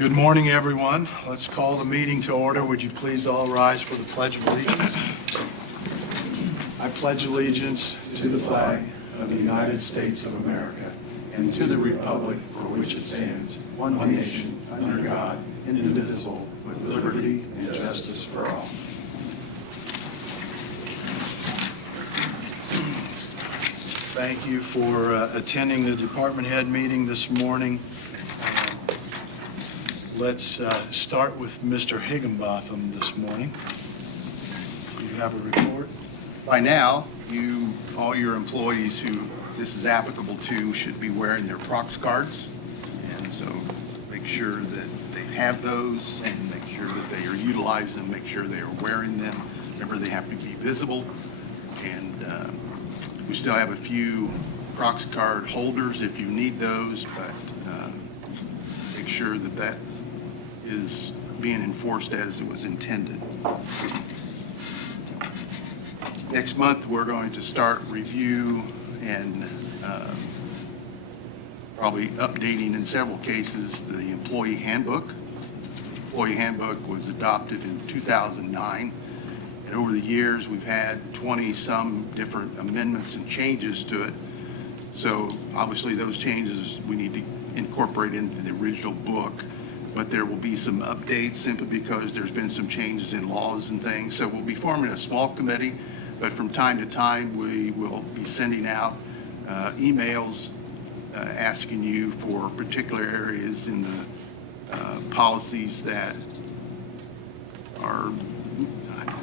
Good morning, everyone. Let's call the meeting to order. Would you please all rise for the Pledge of Allegiance? I pledge allegiance to the flag of the United States of America and to the republic for which it stands, one nation, under God, indivisible, with liberty and justice for all. Thank you for attending the department head meeting this morning. Let's start with Mr. Higginbotham this morning. Do you have a report? By now, all your employees who this is applicable to should be wearing their prox cards. And so make sure that they have those and make sure that they are utilizing them, make sure they are wearing them. Remember, they have to be visible. And we still have a few prox card holders if you need those, but make sure that that is being enforced as it was intended. Next month, we're going to start review and probably updating in several cases the employee handbook. Employee handbook was adopted in 2009, and over the years we've had 20-some different amendments and changes to it. So obviously those changes we need to incorporate into the original book. But there will be some updates simply because there's been some changes in laws and things. So we'll be forming a small committee, but from time to time we will be sending out emails asking you for particular areas in the policies that are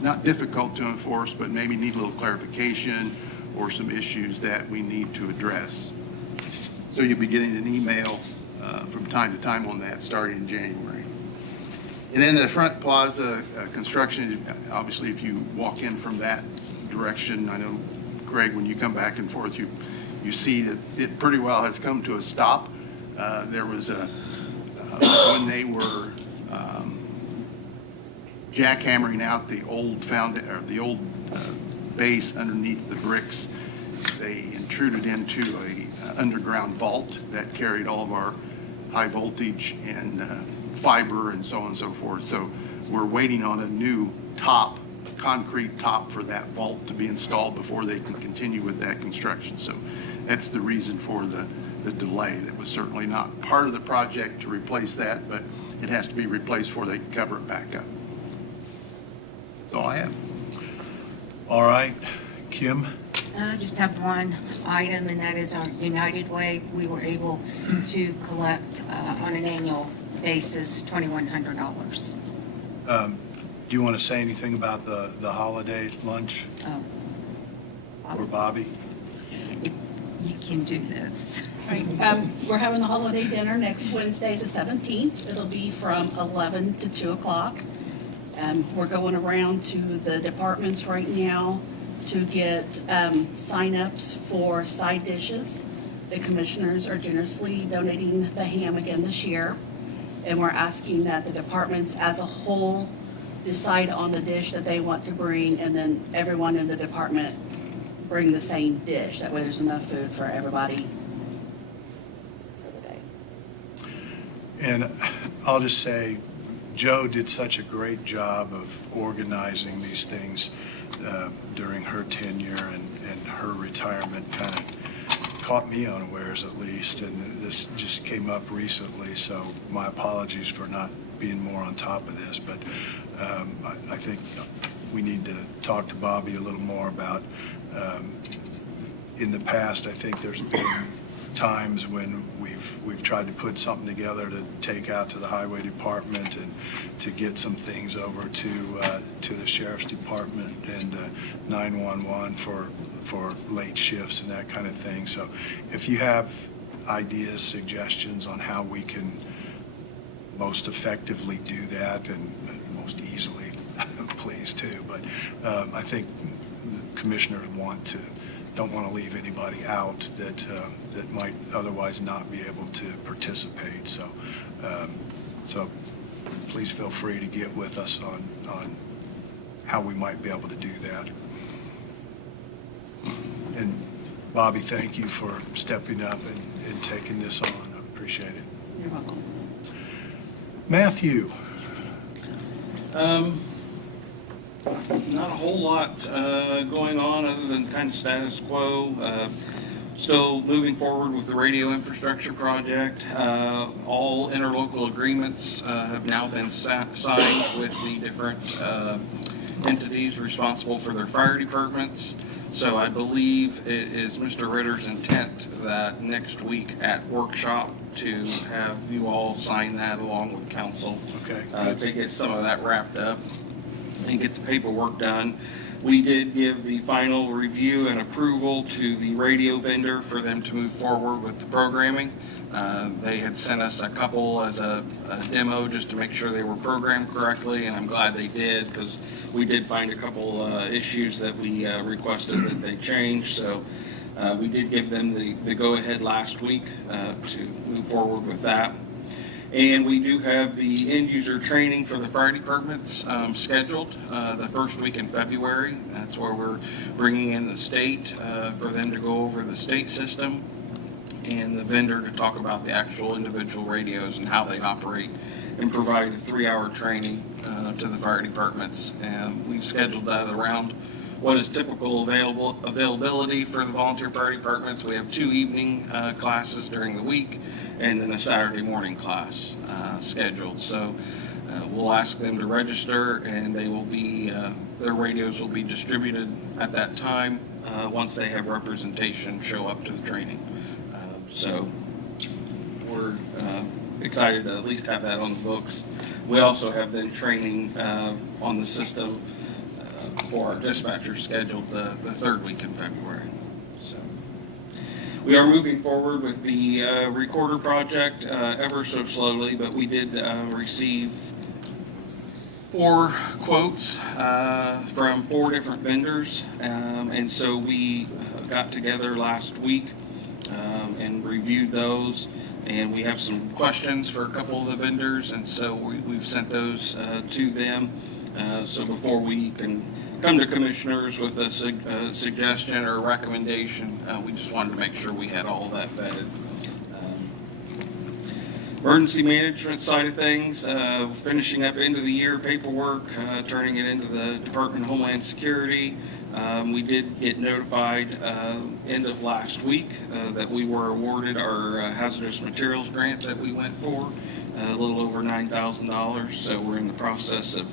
not difficult to enforce, but maybe need a little clarification or some issues that we need to address. So you'll be getting an email from time to time on that starting in January. And then the front plaza construction, obviously if you walk in from that direction, I know, Craig, when you come back and forth, you see that it pretty well has come to a stop. There was when they were jackhammering out the old base underneath the bricks, they intruded into a underground vault that carried all of our high voltage and fiber and so on and so forth. So we're waiting on a new top, a concrete top for that vault to be installed before they can continue with that construction. So that's the reason for the delay. That was certainly not part of the project to replace that, but it has to be replaced before they can cover it back up. That's all I have. All right, Kim? I just have one item, and that is our United Way. We were able to collect on an annual basis $2,100. Do you want to say anything about the holiday lunch or Bobby? You can do this. Right. We're having the holiday dinner next Wednesday, the 17th. It'll be from 11 to 2 o'clock. We're going around to the departments right now to get sign-ups for side dishes. The commissioners are generously donating the ham again this year. And we're asking that the departments as a whole decide on the dish that they want to bring, and then everyone in the department bring the same dish. That way there's enough food for everybody for the day. And I'll just say, Joe did such a great job of organizing these things during her tenure, and her retirement kind of caught me unawares at least, and this just came up recently, so my apologies for not being more on top of this, but I think we need to talk to Bobby a little more about, in the past, I think there's been times when we've tried to put something together to take out to the highway department and to get some things over to the sheriff's department and 911 for late shifts and that kind of thing. So if you have ideas, suggestions on how we can most effectively do that and most easily, please too. But I think commissioners don't want to leave anybody out that might otherwise not be able to participate. So please feel free to get with us on how we might be able to do that. And Bobby, thank you for stepping up and taking this on. I appreciate it. You're welcome. Matthew? Not a whole lot going on other than kind of status quo. Still moving forward with the radio infrastructure project. All interlocal agreements have now been signed with the different entities responsible for their fire departments. So I believe it is Mr. Ritter's intent that next week at workshop to have you all sign that along with council. Okay. To get some of that wrapped up and get the paperwork done. We did give the final review and approval to the radio vendor for them to move forward with the programming. They had sent us a couple as a demo just to make sure they were programmed correctly, and I'm glad they did, because we did find a couple issues that we requested that they change. So we did give them the go-ahead last week to move forward with that. And we do have the end user training for the fire departments scheduled the first week in February. That's where we're bringing in the state for them to go over the state system and the vendor to talk about the actual individual radios and how they operate, and provide a 3-hour training to the fire departments. And we've scheduled that around what is typical availability for the volunteer fire departments. We have 2 evening classes during the week and then a Saturday morning class scheduled. So we'll ask them to register, and they will be their radios will be distributed at that time once they have representation show up to the training. So we're excited to at least have that on the books. We also have then training on the system for our dispatchers scheduled the 3rd week in February. So we are moving forward with the recorder project ever so slowly, but we did receive 4 quotes from 4 different vendors, and so we got together last week and reviewed those, and we have some questions for a couple of the vendors, and so we've sent those to them. So before we can come to commissioners with a suggestion or a recommendation, we just wanted to make sure we had all that vetted. Emergency management side of things, finishing up end of the year paperwork, turning it into the Department of Homeland Security. We did get notified end of last week that we were awarded our hazardous materials grant that we went for, a little over $9,000. So we're in the process of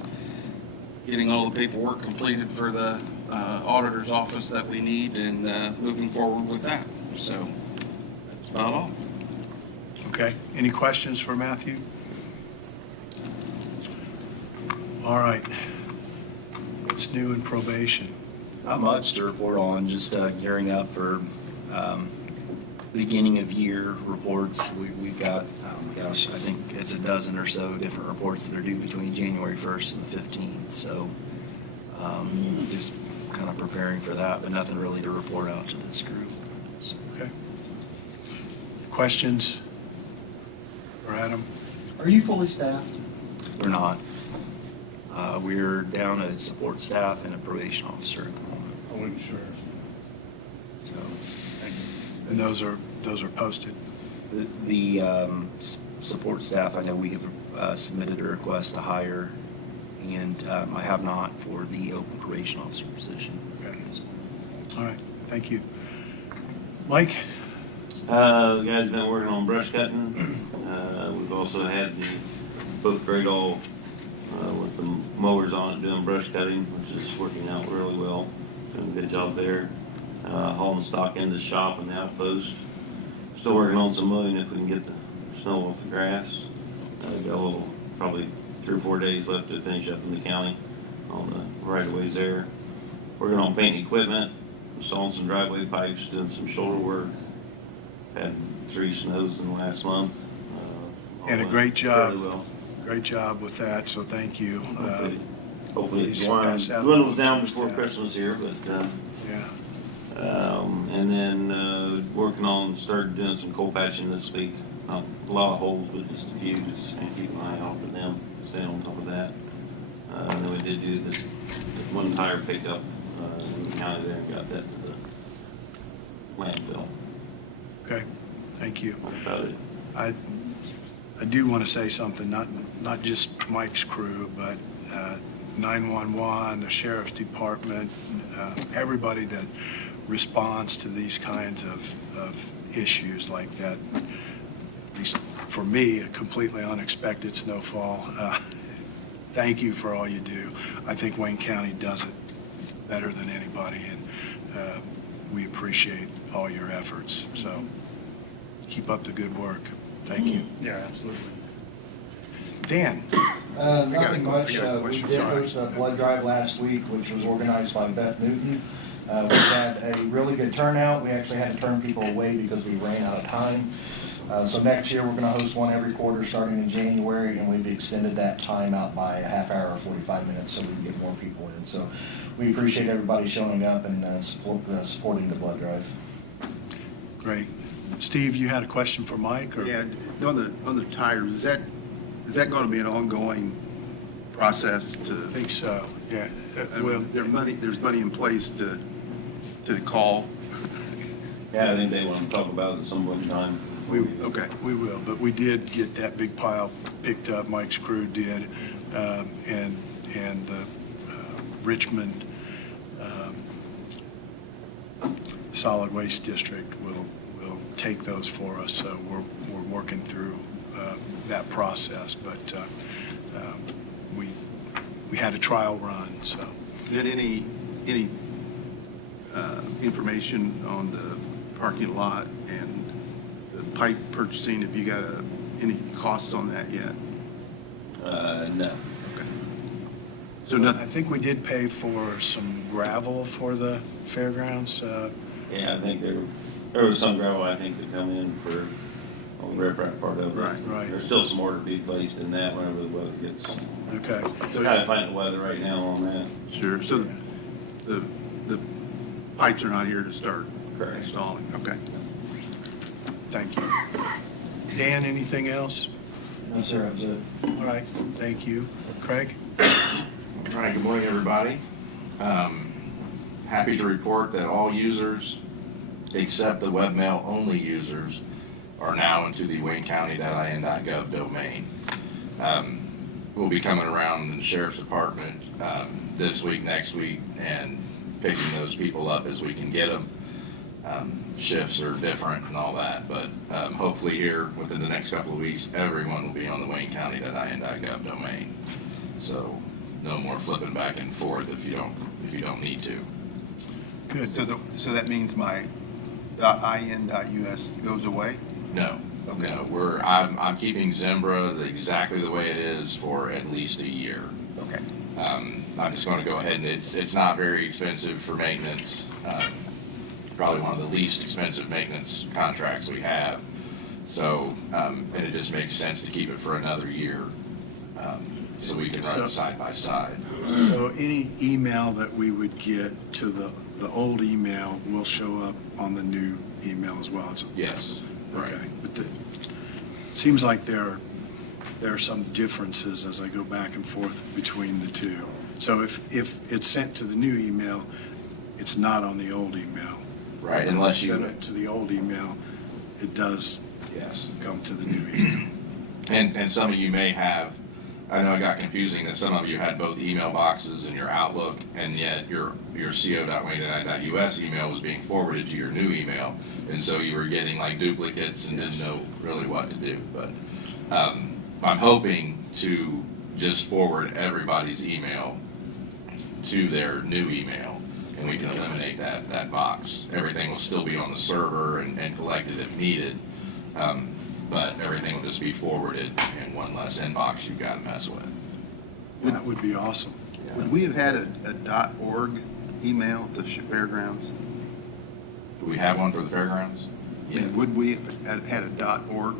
getting all the paperwork completed for the auditor's office that we need, and moving forward with that. So that's about all. Okay. Any questions for Matthew? All right. What's new in probation? Not much to report on, just gearing up for beginning of year reports. We've got, gosh, I think it's a dozen or so different reports that are due between January 1st and the 15th. So just kind of preparing for that, but nothing really to report out to this group. So. Okay. Questions for Adam? Are you fully staffed? We're not. We're down a support staff and a probation officer at the moment. I wasn't sure. So. And those are posted? The support staff, I know we have submitted a request to hire, and I have not for the open probation officer position. Okay. All right. Thank you. Mike? The guys been working on brush cutting. We've also had the both grade all with the mowers on it doing brush cutting, which is working out really well. Doing a good job there. Hauling stock in the shop and the outpost. Still working on some mowing if we can get the snow off the grass. Got a little, probably 3 or 4 days left to finish up in the county on the right-of-ways there. Working on painting equipment, installing some driveway pipes, doing some shoulder work. Had 3 snows in the last month. And a great job. Well. Great job with that, so thank you. Hopefully it's please warm. pass that Dwindles along down to before staff. Christmas here, but Yeah. and then working on, started doing some coal patching this week. Not a lot of holes, but just a few. Just keep an eye out for them. Stay on top of that. And then we did do the 1 tire pickup in the county there and got that to the landfill. Okay. Thank you. That's about it. I do want to say something, not just Mike's crew, but 911, the sheriff's department, everybody that responds to these kinds of issues like that. At least for me, a completely unexpected snowfall. Thank you for all you do. I think Wayne County does it better than anybody, and we appreciate all your efforts. So keep up the good work. Thank you. Yeah, absolutely. Dan? I Nothing much. got a We question, did sorry. host a blood drive last week, which was organized by Beth Newton. We had a really good turnout. We actually had to turn people away because we ran out of time. So next year, we're going to host one every quarter starting in January, and we've extended that time out by a half hour or 45 minutes so we can get more people in. So we appreciate everybody showing up and supporting the blood drive. Great. Steve, you had a question for Mike? Or? Yeah, on the tires, is that going to be an ongoing process to? I think so, yeah. Well, there's money in place to call. Yeah, I think they want to talk about it at some point in time. Okay. We will, but we did get that big pile picked up, Mike's crew did, and the Richmond Solid Waste District will take those for us, so we're working through that process, but we had a trial run, so. Did any information on the parking lot and the pipe purchasing? Have you got any costs on that yet? No. Okay. So I nothing. think we did pay for some gravel for the fairgrounds. Yeah, I think there was some gravel, I think, that come in for on the riprap part of it. Right. There's still some order to be placed in that whenever the weather gets. Okay. So kind of fighting the weather right now on that. Sure. So the pipes are not here to start Correct. installing. Okay. Thank you. Dan, anything else? No, sir, that was it. All right, thank you. Craig? All right, good morning, everybody. Happy to report that all users, except the webmail only users, are now into the waynecounty.in.gov domain. We'll be coming around in the sheriff's department this week, next week, and picking those people up as we can get them. Shifts are different and all that, but hopefully here within the next couple of weeks, everyone will be on the waynecounty.in.gov domain. So no more flipping back and forth if you don't need to. Good. So that means my .in.us goes away? No. Okay. No, I'm keeping Zimbra exactly the way it is for at least a year. Okay. I'm just going to go ahead and it's not very expensive for maintenance. Probably one of the least expensive maintenance contracts we have. So, and it just makes sense to keep it for another year so we can run it side by side. So any email that we would get to the old email will show up on the new email as well? Yes. Right. Okay. But it seems like there are some differences as I go back and forth between the two. So if it's sent to the new email, it's not on the old email. Right, unless If you... send it to the old email, it does Yes. come to the new email. And some of you may have, I know it got confusing that some of you had both email boxes in your Outlook, and yet your co.wayne.us email was being forwarded to your new email, and so you were getting like duplicates and didn't know really what to do. But I'm hoping to just forward everybody's email to their new email, and we can eliminate that box. Everything will still be on the server and collected if needed, but everything will just be forwarded in one less inbox you've got to mess with. That would be awesome. Would we have had a .org email at the fairgrounds? Do we have one for the fairgrounds? I mean, would we have had a .org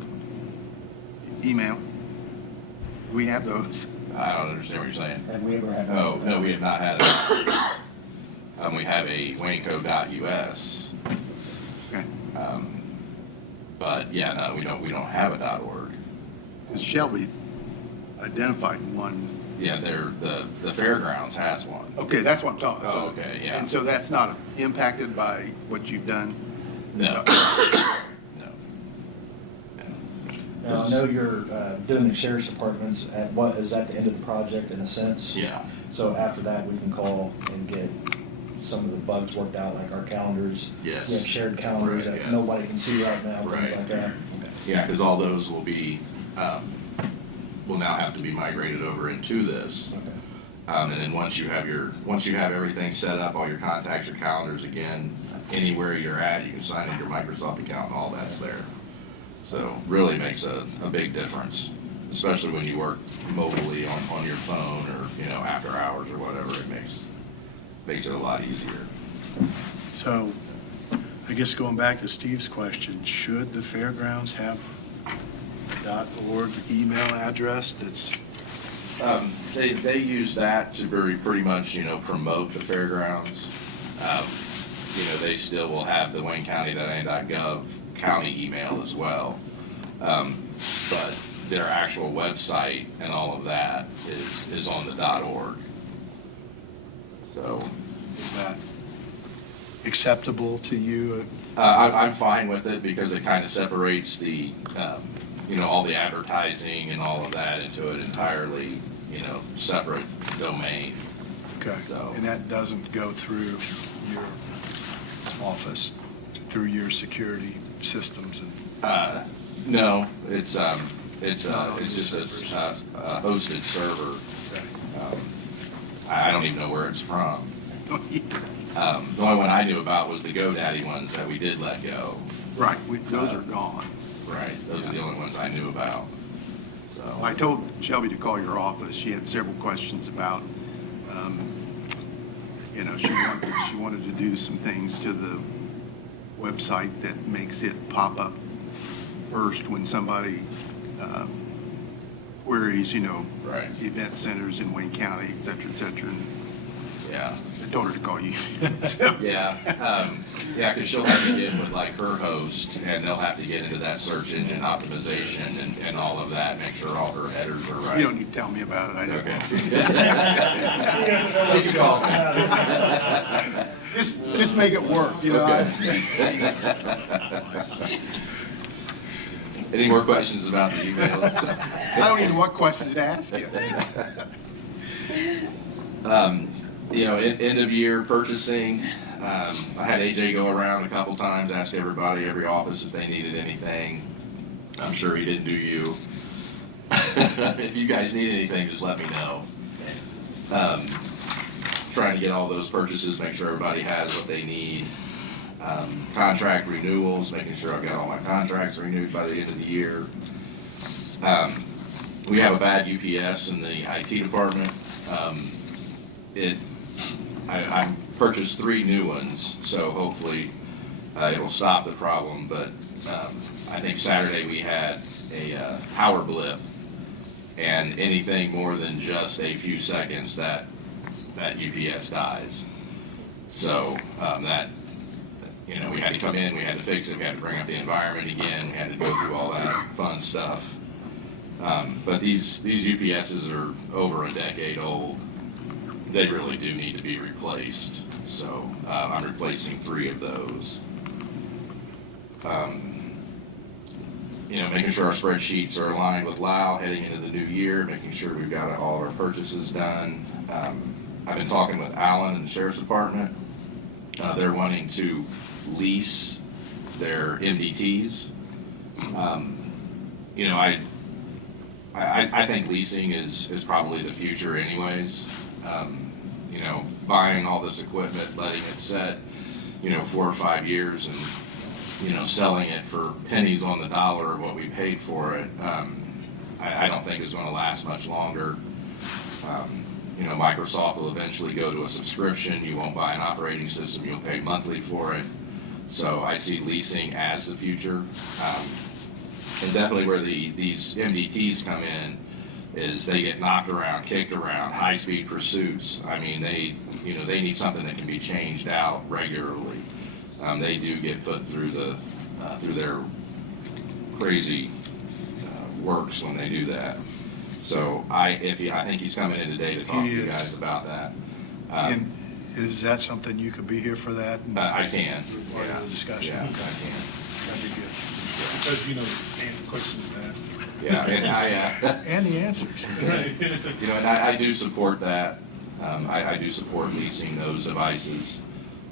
email? Do we have those? I don't understand what you're saying. Have we ever had? Oh, no, we have not had it. We have a wayneco.us. Okay. But yeah, no, we don't have a .org. Because Shelby identified one. Yeah, the fairgrounds has one. Okay, that's what I'm talking about. Oh, okay, yeah. And so that's not impacted by what you've done? No. No. Now, I know you're doing the sheriff's departments at what, is that the end of the project in a sense? Yeah. So after that, we can call and get some of the bugs worked out, like our calendars. Yes. We have shared calendars Right, that yeah. nobody can see right now, things Right. like that. Yeah, because all those will be, will now have to be migrated over into this. Okay. And then once you have everything set up, all your contacts, your calendars, again, anywhere you're at, you can sign in your Microsoft account and all that's there. So really makes a big difference, especially when you work mobilely on your phone or, you know, after hours or whatever. It makes it a lot easier. So I guess going back to Steve's question, should the fairgrounds have .org email address that's, They use that to pretty much, you know, promote the fairgrounds. You know, they still will have the waynecounty.gov county email as well. But their actual website and all of that is on the .org. So is that acceptable to you? I'm fine with it because it kind of separates the, you know, all the advertising and all of that into an entirely, you know, separate domain. Okay, So- and that doesn't go through your office, through your security systems and, No, it's not on it's the just servers. a hosted server. okay. I don't even know where it's from. The only one I knew about was the GoDaddy ones that we did let go. Right, those are gone. Right, those are the only ones I knew about. So I told Shelby to call your office. She had several questions about, you know, she wanted to do some things to the website that makes it pop up first when somebody queries, you know, Right. event centers in Wayne County, et cetera, and yeah, I told her to call you. So- yeah, because she'll have to get with like her host, and they'll have to get into that search engine optimization and all of that, make sure all her headers are right. You don't need to tell me about it, I know. Okay. You can call me. Just make it work, you know? Okay. Any more questions about the emails? I don't even know what questions to ask you. You know, end of year purchasing, I had AJ go around a couple times, ask everybody, every office if they needed anything. I'm sure he didn't do you. If you guys need anything, just let me know. Trying to get all those purchases, make sure everybody has what they need. Contract renewals, making sure I've got all my contracts renewed by the end of the year. We have a bad UPS in the IT department. I purchased 3 new ones, so hopefully it'll stop the problem, but I think Saturday we had a power blip, and anything more than just a few seconds that UPS dies. So that, you know, we had to come in, we had to fix it, we had to bring up the environment again, we had to go through all that fun stuff. But these UPSs are over a decade old. They really do need to be replaced. So I'm replacing 3 of those. You know, making sure our spreadsheets are aligned with LAO heading into the new year, making sure we've got all our purchases done. I've been talking with Alan and the Sheriff's Department. They're wanting to lease their MDTs. You know, I think leasing is probably the future anyways. You know, buying all this equipment, letting it set, you know, 4 or 5 years and, you know, selling it for pennies on the dollar of what we paid for it, I don't think is going to last much longer. You know, Microsoft will eventually go to a subscription. You won't buy an operating system. You'll pay monthly for it. So I see leasing as the future. And definitely where these MDTs come in is they get knocked around, kicked around, high-speed pursuits. I mean, they need something that can be changed out regularly. They do get put through through their crazy works when they do that. So I think he's coming in today to talk to you guys about that. And is that something you could be here for that? I can. Part of the discussion? Yeah, I Okay. can. That'd be good. Because, you know, answer questions and answers. Yeah, and And the answers. you know, and I do support that. I do support leasing those devices.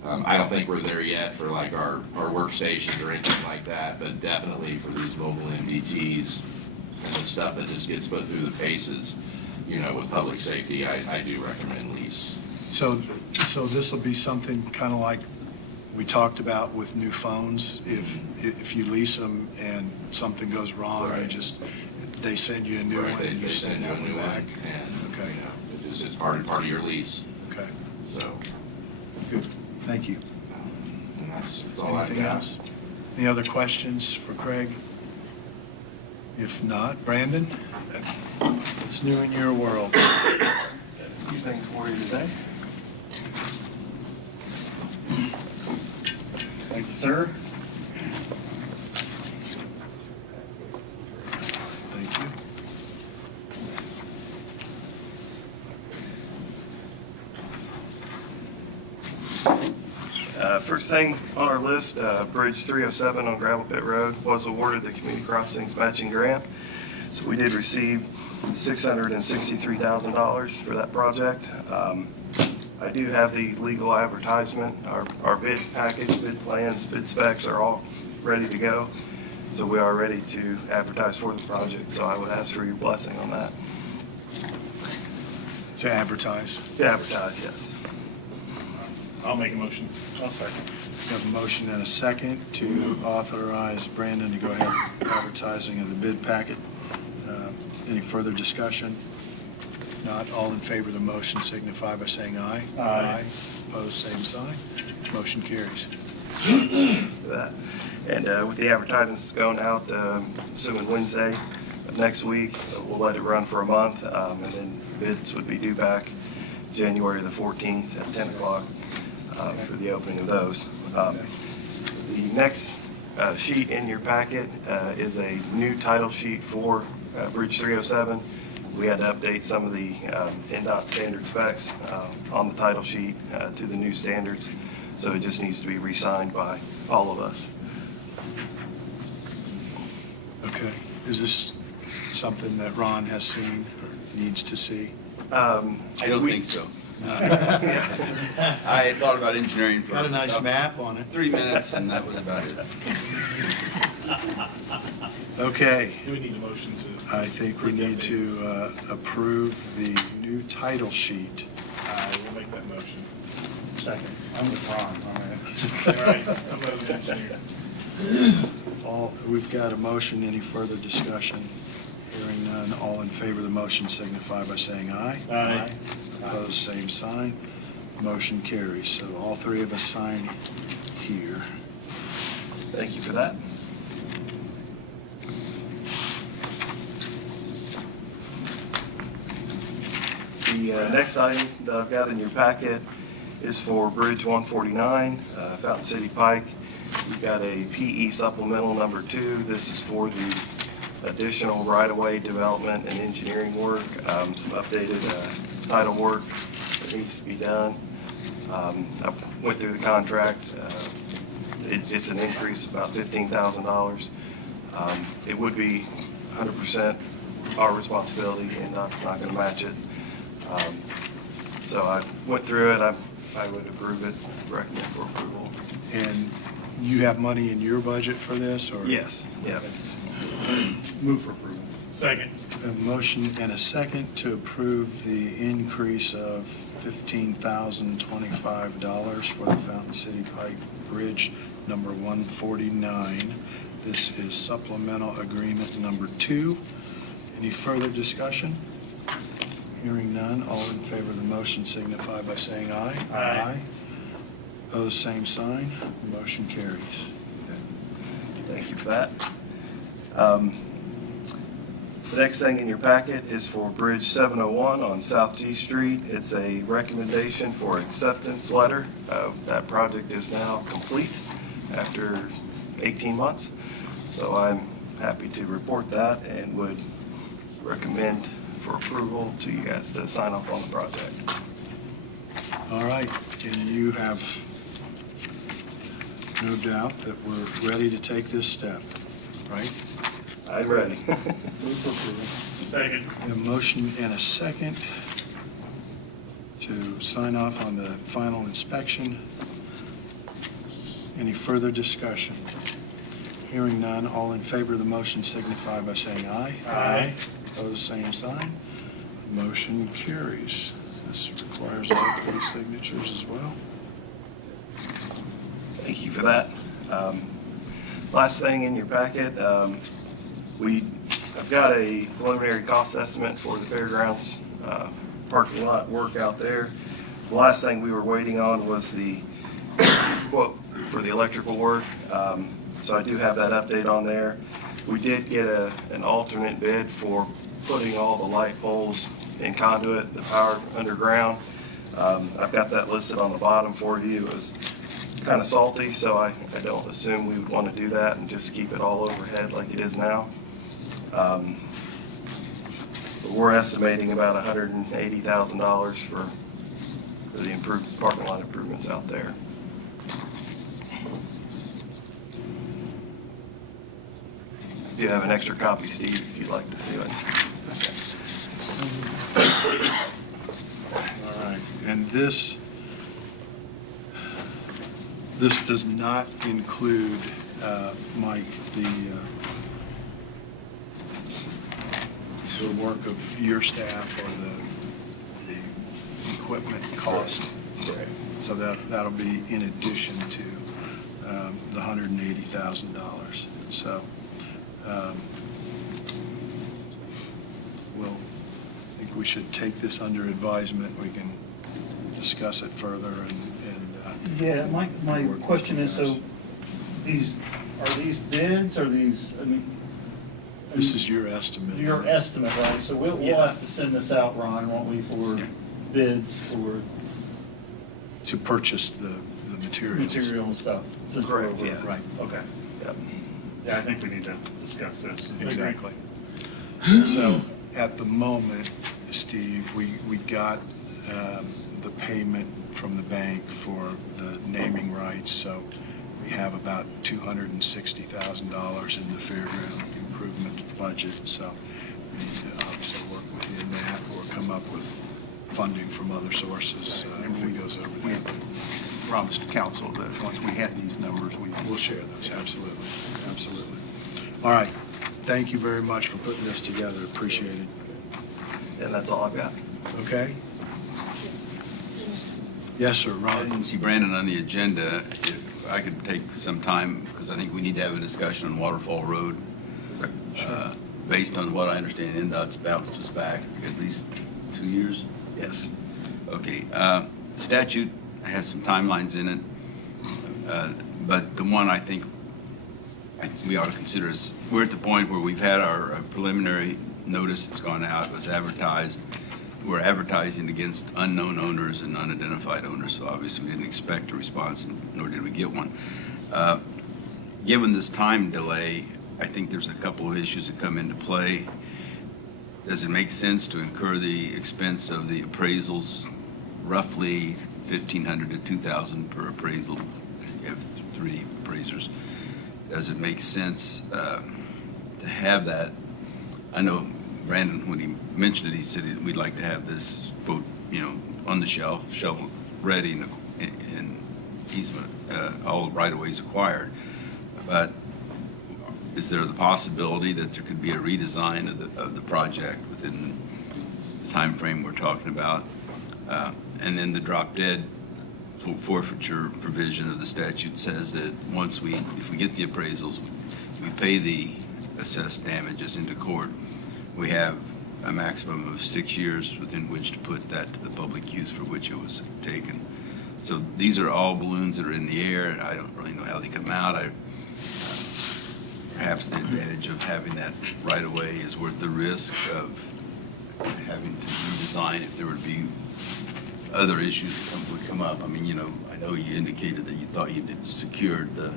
I don't think we're there yet for like our workstations or anything like that, but definitely for these mobile MDTs and the stuff that just gets put through the paces, you know, with public safety, I do recommend lease. So this will be something kind of like we talked about with new phones. If you lease them and something goes wrong, they send you a new Right, one and you send that one back. And, Okay. you know, it's part of your lease, Okay, so. good. Thank you. And that's all I've Anything got. else? Any other questions for Craig? If not, Brandon, what's new in your world? A few things for you today. Thank you, sir. Thank you. First thing on our list, Bridge 307 on Gravel Pit Road was awarded the Community Crossings Matching Grant. So we did receive $663,000 for that project. I do have the legal advertisement, our bid package, bid plans, bid specs are all ready to go. So we are ready to advertise for the project, so I would ask for your blessing on that. To advertise. To advertise, yes. I'll make a motion. I'll second. We have a motion and a second to authorize Brandon to go ahead with advertising of the bid packet. Any further discussion? If not, all in favor of the motion signify by saying aye. Aye. Opposed, same sign. Motion carries. For that. And with the advertisements going out, assuming Wednesday of next week, we'll let it run for a month, and then bids would be due back January the 14th at 10 o'clock for the opening of those. The next sheet in your packet is a new title sheet for Bridge 307. We had to update some of the NDOT standard specs on the title sheet to the new standards, so it just needs to be re-signed by all of us. Okay. Is this something that Ron has seen or needs to see? I don't think so. I thought about engineering for Got a nice about map on it. 3 minutes, and that was about it. Okay. Do we need a motion to? I think we need to approve the new title sheet. I will make that motion. Second. I'm with Ron, all right. All right, I'm not an engineer. We've got a motion. Any further discussion? Hearing none, all in favor of the motion signify by saying aye. Aye. Opposed, same sign. Motion carries. So all three of us sign here. Thank you for that. The next item that I've got in your packet is for Bridge 149, Fountain City Pike. We've got a PE supplemental number 2. This is for the additional right-of-way development and engineering work, some updated title work that needs to be done. I went through the contract. It's an increase of about $15,000. It would be 100% our responsibility, and NDOT's not going to match it. So I went through it. I would approve it, recommend for approval. And you have money in your budget for this, or? Yes, yeah. Move for approval. Second. A motion and a second to approve the increase of $15,025 for the Fountain City Pike Bridge number 149. This is supplemental agreement number 2. Any further discussion? Hearing none, all in favor of the motion signify by saying aye. Aye. Opposed, same sign. Motion carries. Thank you for that. The next thing in your packet is for Bridge 701 on South G Street. It's a recommendation for acceptance letter. That project is now complete after 18 months. So I'm happy to report that and would recommend for approval to you guys to sign off on the project. All right, and you have no doubt that we're ready to take this step, right? I'm ready. Second. A motion and a second to sign off on the final inspection. Any further discussion? Hearing none, all in favor of the motion signify by saying aye. Aye. Opposed, same sign. Motion carries. This requires all 3 signatures as well. Thank you for that. Last thing in your packet, I've got a preliminary cost estimate for the fairgrounds parking lot work out there. The last thing we were waiting on was the quote for the electrical work. So I do have that update on there. We did get an alternate bid for putting all the light poles in conduit, the power underground. I've got that listed on the bottom for you. It was kind of salty, so I don't assume we would want to do that and just keep it all overhead like it is now. But we're estimating about $180,000 for the improved parking lot improvements out there. You have an extra copy, Steve, if you'd like to see it. All right, and this does not include, Mike, the work of your staff or the equipment cost. So that'll be in addition to the $180,000. So I think we should take this under advisement. We can discuss it further and Yeah, my work with question you is, guys. so are these bids, are these, I mean? This is your estimate. Your estimate, right? So we'll Yeah. have to send this out, Ron, won't we, for bids for To purchase the materials. material and stuff? since we're Correct, over- yeah. Right, Okay. Yep. Yeah, I think we need to discuss this. exactly. So at the moment, Steve, we got the payment from the bank for the naming rights, so we have about $260,000 in the fairground improvement budget, so we need to obviously work within that or come up with funding from other sources if it goes over that. Promised council that once we had these numbers, We'll share those, absolutely, absolutely. All right, thank you very much for putting this together, appreciate it. And that's all I've got. Okay? Yes, sir, I Ron? didn't see Brandon on the agenda. If I could take some time, because I think we need to have a discussion on Waterfall Road. Based on what I understand, NDOT's bounced us back at least 2 years. Yes. Okay, statute has some timelines in it, but the one I think we ought to consider is, we're at the point where we've had our preliminary notice that's gone out, it was advertised. We're advertising against unknown owners and unidentified owners, so obviously we didn't expect a response, nor did we get one. Given this time delay, I think there's a couple of issues that come into play. Does it make sense to incur the expense of the appraisals, roughly $1,500 to $2,000 per appraisal? You have 3 appraisers. Does it make sense to have that? I know Brandon, when he mentioned it, he said we'd like to have this, quote, on the shelf, shovel ready, and easement, all right-of-ways acquired. But is there the possibility that there could be a redesign of the project within the time frame we're talking about? And then the drop-dead forfeiture provision of the statute says that if we get the appraisals, we pay the assessed damages into court, we have a maximum of 6 years within which to put that to the public use for which it was taken. So these are all balloons that are in the air, and I don't really know how they come out. Perhaps the advantage of having that right away is worth the risk of having to redesign if there would be other issues that would come up. I mean, I know you indicated that you thought you had secured the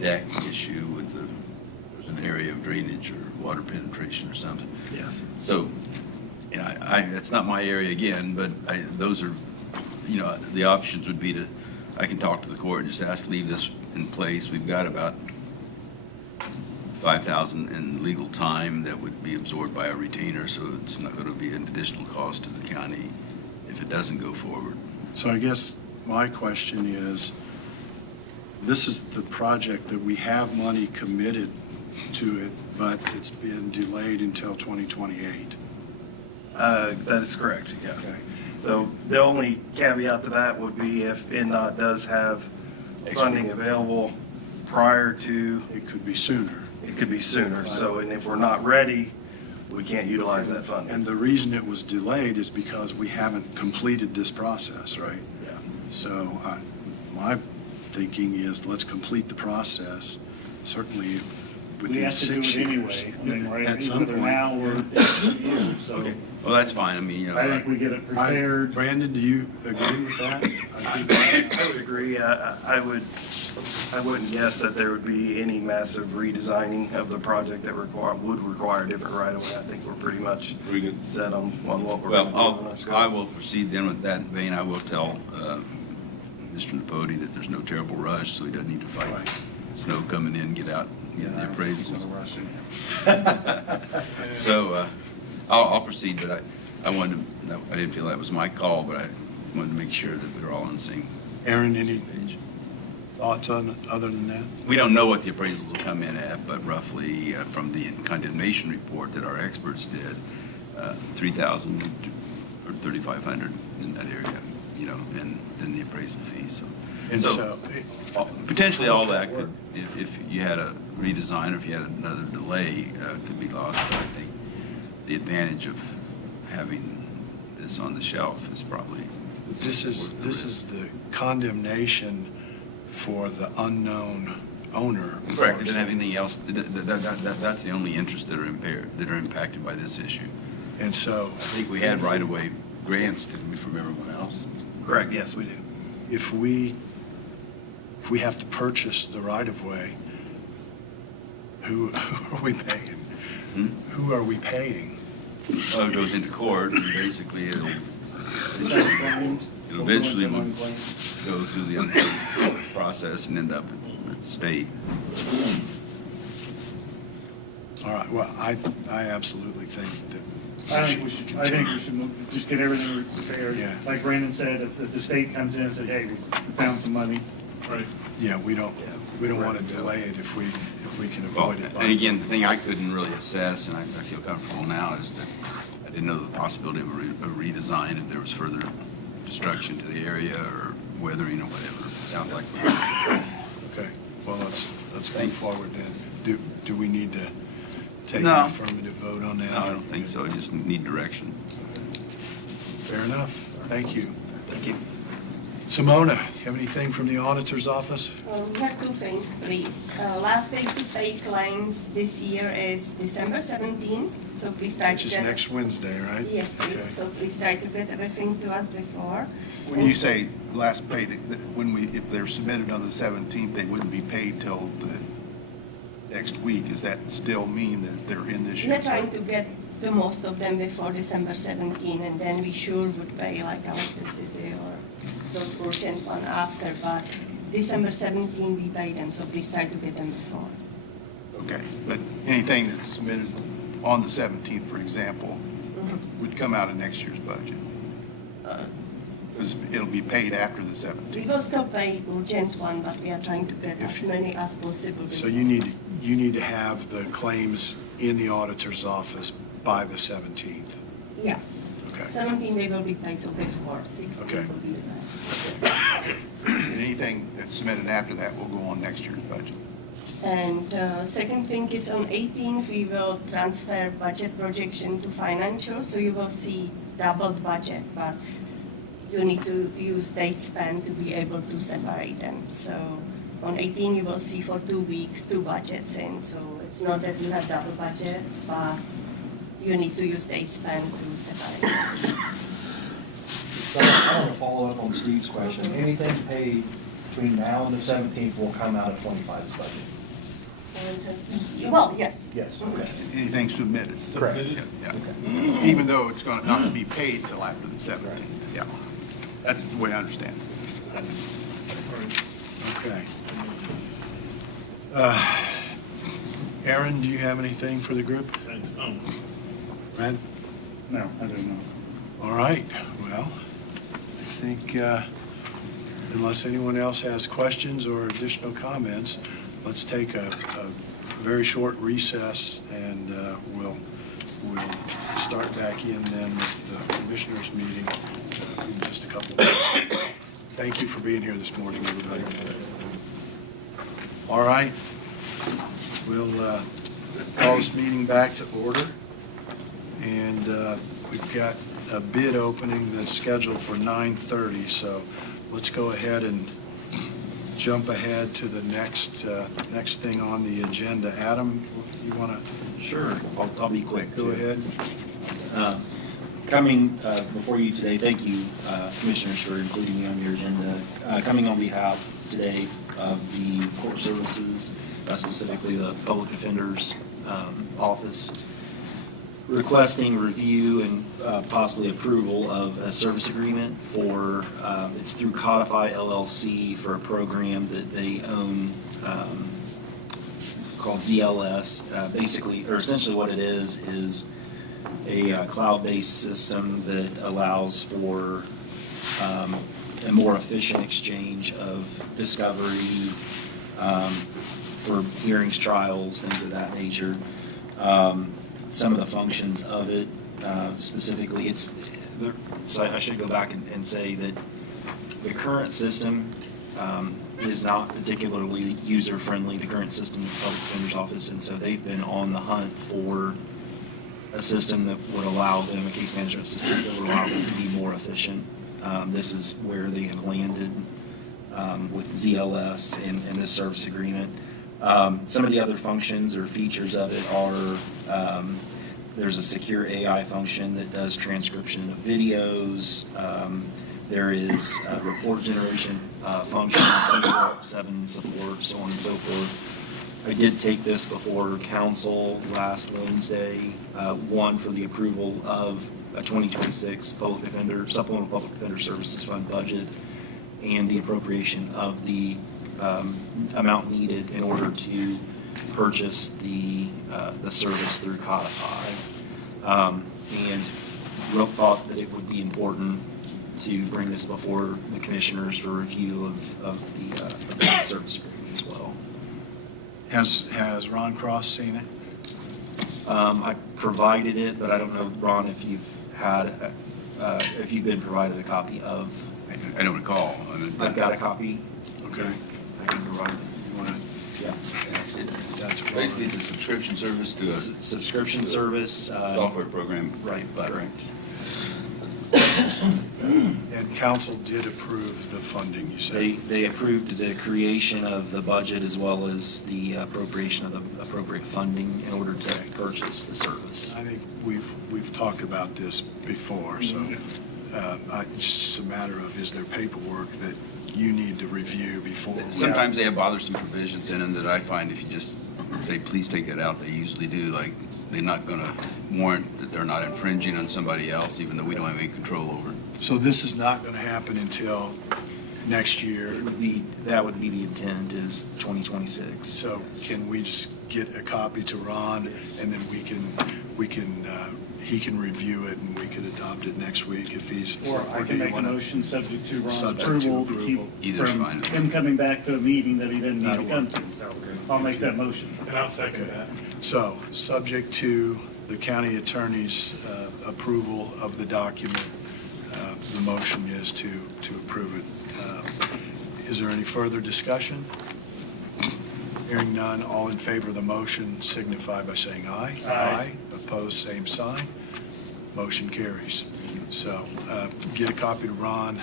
deck issue with there's an area of drainage or water penetration or something. Yes. So, that's not my area again, but those are, the options would be I can talk to the court and just leave this in place. We've got about $5,000 in legal time that would be absorbed by a retainer, so it's not going to be an additional cost to the county if it doesn't go forward. So I guess my question is, this is the project that we have money committed to it, but it's been delayed until 2028. That is correct, yeah. Okay. So the only caveat to that would be if NDOT does have funding available prior to, It could be sooner. it could be sooner. So, and if we're not ready, we can't utilize that funding. And the reason it was delayed is because we haven't completed this process, right? Yeah. So my thinking is, let's complete the process, certainly We within have to do 6 it years. anyway. I mean, right, At some either point. now or in a year, so. Okay. Well, that's fine. I mean, you know. I think we get it prepared. Brandon, do you agree with that? I think I would agree. I wouldn't guess that there would be any massive redesigning of the project that would require a different right-of-way. I think we're pretty much Very good. set on what we're Well, going to do on our scope. I will proceed then with that vein. I will tell Mr. Napodi that there's no terrible rush, so he doesn't need to fight Right. snow coming in, get out, get the appraisals. Rushing. So I'll proceed, but I wanted to, no, I didn't feel that was my call, but I wanted to make sure that we were all on the same Aaron, any page. thoughts on, other than that? We don't know what the appraisals will come in at, but roughly from the condemnation report that our experts did, 3,000 or 3,500 in that area, you know, and then the appraisal fee, so. And so, Potentially all that could, if you had a redesign or if you had another delay, could be lost, but I think the advantage of having this on the shelf is probably. this is the condemnation for the unknown owner. Correct, it doesn't have anything else, that's the only interest that are impaired, that are impacted by this issue. And so I think we had right-of-way grants, didn't we, from everyone else? Correct, yes, we do. if we have to purchase the right-of-way, who are we paying? Hmm? Who are we paying? Well, it goes into court, and basically it'll eventually will go through the unpaid process and end up at the state. All right, well, I absolutely think that I think we should just get everything prepared. Yeah. Like Brandon said, if the state comes in and said, hey, we found some money. Right. Yeah, we don't want to delay it if we can avoid it. And again, the thing I couldn't really assess, and I feel comfortable now, is that I didn't know the possibility of a redesign if there was further destruction to the area or weathering or whatever. Sounds like. Okay, well, let's move Thanks. forward then. Do we need to take No. an affirmative vote on that? No, I don't think so. I just need direction. Fair enough. Thank you. Thank you. Simona, you have anything from the auditor's office? We have two things, please. Last day to pay claims this year is December 17th, so please try Which to is get... next Wednesday, right? Yes, please. Okay. So please try to get everything to us before. When you say last paid, if they're submitted on the 17th, they wouldn't be paid till the next week. Does that still mean that they're in this year? We're trying to get the most of them before December 17, and then we sure would pay like electricity or those urgent one after, but December 17 we pay them, so please try to get them before. Okay, but anything that's submitted on the 17th, for example, would come out of next year's budget? Because it'll be paid after the 17th. We will still pay urgent one, but we are trying to get If- as many as possible. So you need to have the claims in the auditor's office by the 17th. Yes. Okay. 17 they will be paid, so before 16 Okay. will be paid. And anything that's submitted after that will go on next year's budget. And second thing is on 18th, we will transfer budget projection to financial, so you will see doubled budget, but you need to use date span to be able to separate them. So on 18, you will see for 2 weeks, 2 budgets in, so it's not that you have double budget, but you need to use date span to separate them. So I want to follow up on Steve's question. Anything paid between now and the 17th will come out of 25's budget? Well, yes. Yes, okay. Anything submitted. Correct. Yeah. Even though it's going to not be paid till after the 17th. Yeah. That's the way I understand it. Okay. Aaron, do you have anything for the group? Brad? No, I don't know. All right, well, I think unless anyone else has questions or additional comments, let's take a very short recess, and we'll start back in then with the commissioners meeting in just a couple of minutes. Thank you for being here this morning, everybody. All right, we'll call this meeting back to order, and we've got a bid opening that's scheduled for 9:30, so let's go ahead and jump ahead to the next thing on the agenda. Adam, you want to? Sure, I'll be quick. Go ahead. Coming before you today, thank you, Commissioners, for including me on your agenda. Coming on behalf today of the Court Services, specifically the Public Defender's Office, requesting review and possibly approval of a service agreement for, it's through Codify LLC for a program that they own called ZLS. Basically, or essentially what it is a cloud-based system that allows for a more efficient exchange of discovery for hearings, trials, things of that nature. Some of the functions of it, specifically, so I should go back and say that the current system is not particularly user-friendly, the current system of the Public Defender's Office, and so they've been on the hunt for a system that would allow them, a case management system that would allow them to be more efficient. This is where they have landed with ZLS and this service agreement. Some of the other functions or features of it are there's a secure AI function that does transcription of videos. There is a report generation function, 24/7 support, so on and so forth. I did take this before council last Wednesday, one for the approval of a 2026 Supplemental Public Defender Services Fund budget and the appropriation of the amount needed in order to purchase the service through Codify. And thought that it would be important to bring this before the commissioners for review of the service agreement as well. Has Ron Cross seen it? I provided it, but I don't know, Ron, if you've been provided a copy of. I don't recall. I've got a copy. Okay. I can provide it. You want to? Yeah. That's Basically, it's a subscription service to a subscription service. software program. Right, correct. And council did approve the funding, you said? They approved the creation of the budget as well as the appropriation of the appropriate funding in order to purchase the service. I think we've talked about this before, so it's just a matter of, is there paperwork that you need to review before? Sometimes they have bothersome provisions in them that I find if you just say, please take that out, they usually do. Like, they're not going to warrant that they're not infringing on somebody else, even though we don't have any control over it. So this is not going to happen until next year? That would be the intent, is 2026. So can we just get a copy to Ron, and then he can review it, and we could adopt it next week if he's. Or I can make a motion subject to Ron's Subject to approval to keep Either's from fine. him coming back to a meeting that he didn't need to That'll come work. to. So I'll make that motion. And I'll second that. So, subject to the county attorney's approval of the document, the motion is to approve it. Is there any further discussion? Hearing none, all in favor of the motion signify by saying aye. Aye. Opposed, same sign. Motion carries. So, get a copy to Ron,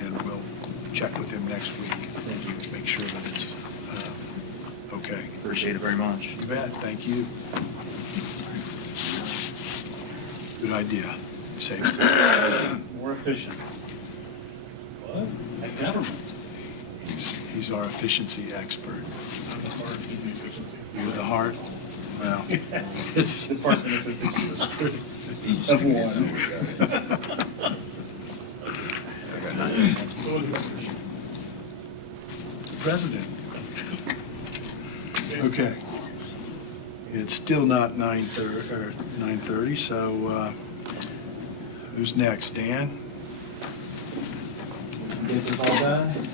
and we'll check with him next week. Thank you. Make sure that it's okay. Appreciate it very much. You bet, thank you. Good idea. Saves time. More efficient. What? At government. He's our efficiency expert. I'm the heart, he's the efficiency. You're the heart? Well, it's. Department of Efficiency. Of one. President. Okay. It's still not 9:30, or 9:30, so who's next? Dan? Get this all done?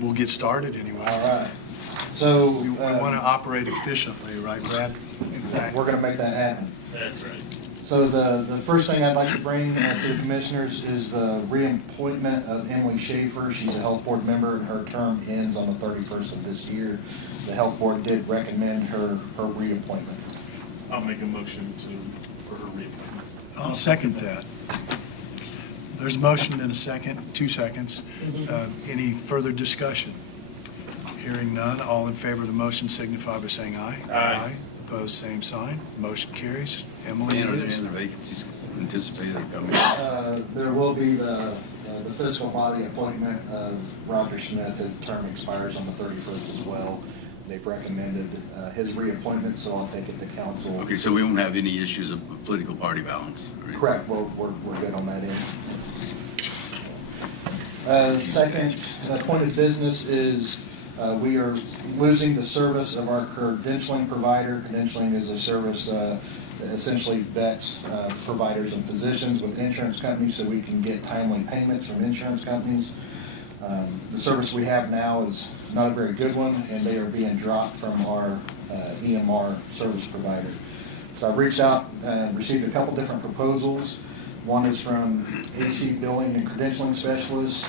We'll get started anyway. All right. So. We want to operate efficiently, right, Brad? Exactly. We're going to make that happen. That's right. So the first thing I'd like to bring to the commissioners is the reappointment of Emily Schaefer. She's a health board member, and her term ends on the 31st of this year. The health board did recommend her reappointment. I'll make a motion for her reappointment. I'll second that. There's a motion in a second, 2 seconds. Any further discussion? Hearing none, all in favor of the motion signify by saying aye. Aye. Opposed, same sign. Motion carries. Emily, And it are there is. any vacancies anticipated coming? There will be the fiscal body appointment of Roger Smith. His term expires on the 31st as well. They've recommended his reappointment, so I'll take it to council. Okay, so we won't have any issues of political party balance? Right? Correct, we're good on that end. Second point of business is we are losing the service of our credentialing provider. Credentialing is a service that essentially vets providers and physicians with insurance companies so we can get timely payments from insurance companies. The service we have now is not a very good one, and they are being dropped from our EMR service provider. So I've reached out and received a couple different proposals. One is from AC Billing and Credentialing Specialists.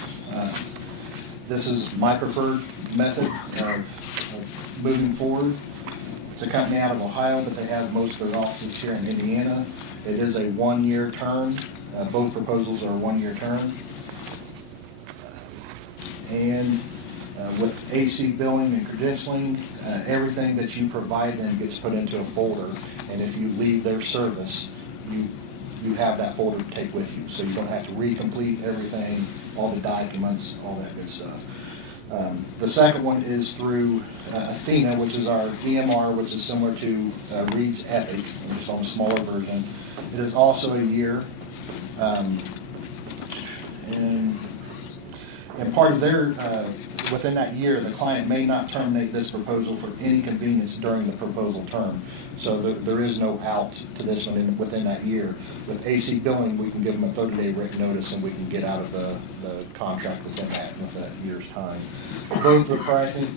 This is my preferred method of moving forward. It's a company out of Ohio, but they have most of their offices here in Indiana. It is a one-year term. Both proposals are a one-year term. And with AC Billing and Credentialing, everything that you provide them gets put into a folder. And if you leave their service, you have that folder to take with you. So you don't have to recomplete everything, all the documents, all that good stuff. The second one is through Athena, which is our EMR, which is similar to Reed's Epic, just on a smaller version. It is also a year. And part of their, within that year, the client may not terminate this proposal for any convenience during the proposal term. So there is no out to this one within that year. With AC Billing, we can give them a 30-day written notice and we can get out of the contract within that year's time. Both the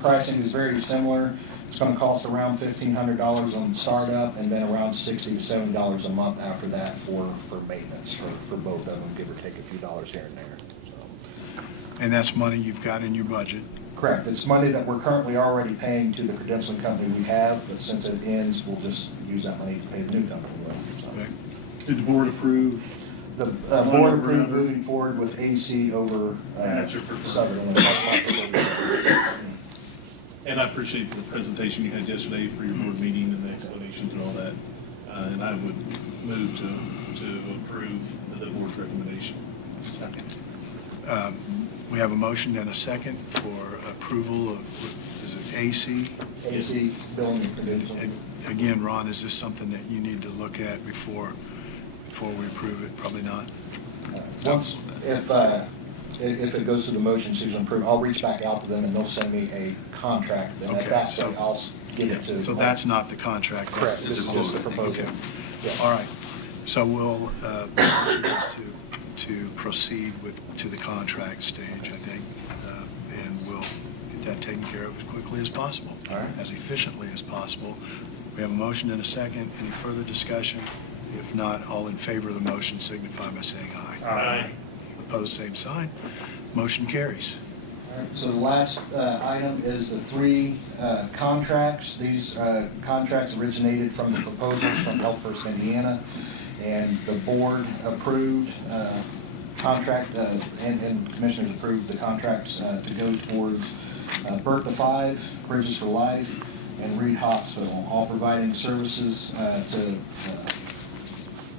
pricing is very similar. It's going to cost around $1,500 on startup and then around $60 to $70 a month after that for maintenance for both of them, give or take a few dollars here and there. And that's money you've got in your budget? Correct. It's money that we're currently already paying to the credentialing company we have, but since it ends, we'll just use that money to pay the new company with. So. Okay. Did the board approve? The board approved moving forward with AC over That's your preferred. Sutherland. And I appreciate the presentation you had yesterday for your board meeting and the explanations and all that. And I would move to approve the board's recommendation. Second. We have a motion and a second for approval of, is it AC? AC Billing and Credentialing. Again, Ron, is this something that you need to look at before we approve it? Probably not. Once, if it goes to the motion, Susan approved, I'll reach back out to them and they'll send me a contract. And at Okay, that so- point, I'll give it to. So that's not the contract? that's- Correct. This is just the proposal. Okay. Yeah. All right. So we'll, motion is to proceed to the contract stage, I think, and we'll get that taken care of as quickly as possible, All right. as efficiently as possible. We have a motion and a second. Any further discussion? If not, all in favor of the motion signify by saying aye. Aye. Opposed, same sign. Motion carries. All right, so the last item is the three contracts. These contracts originated from the proposals from Health First Indiana, and the board approved contract, and commissioners approved the contracts to go towards Burt to 5, Bridges for Life, and Reed Hospital, all providing services to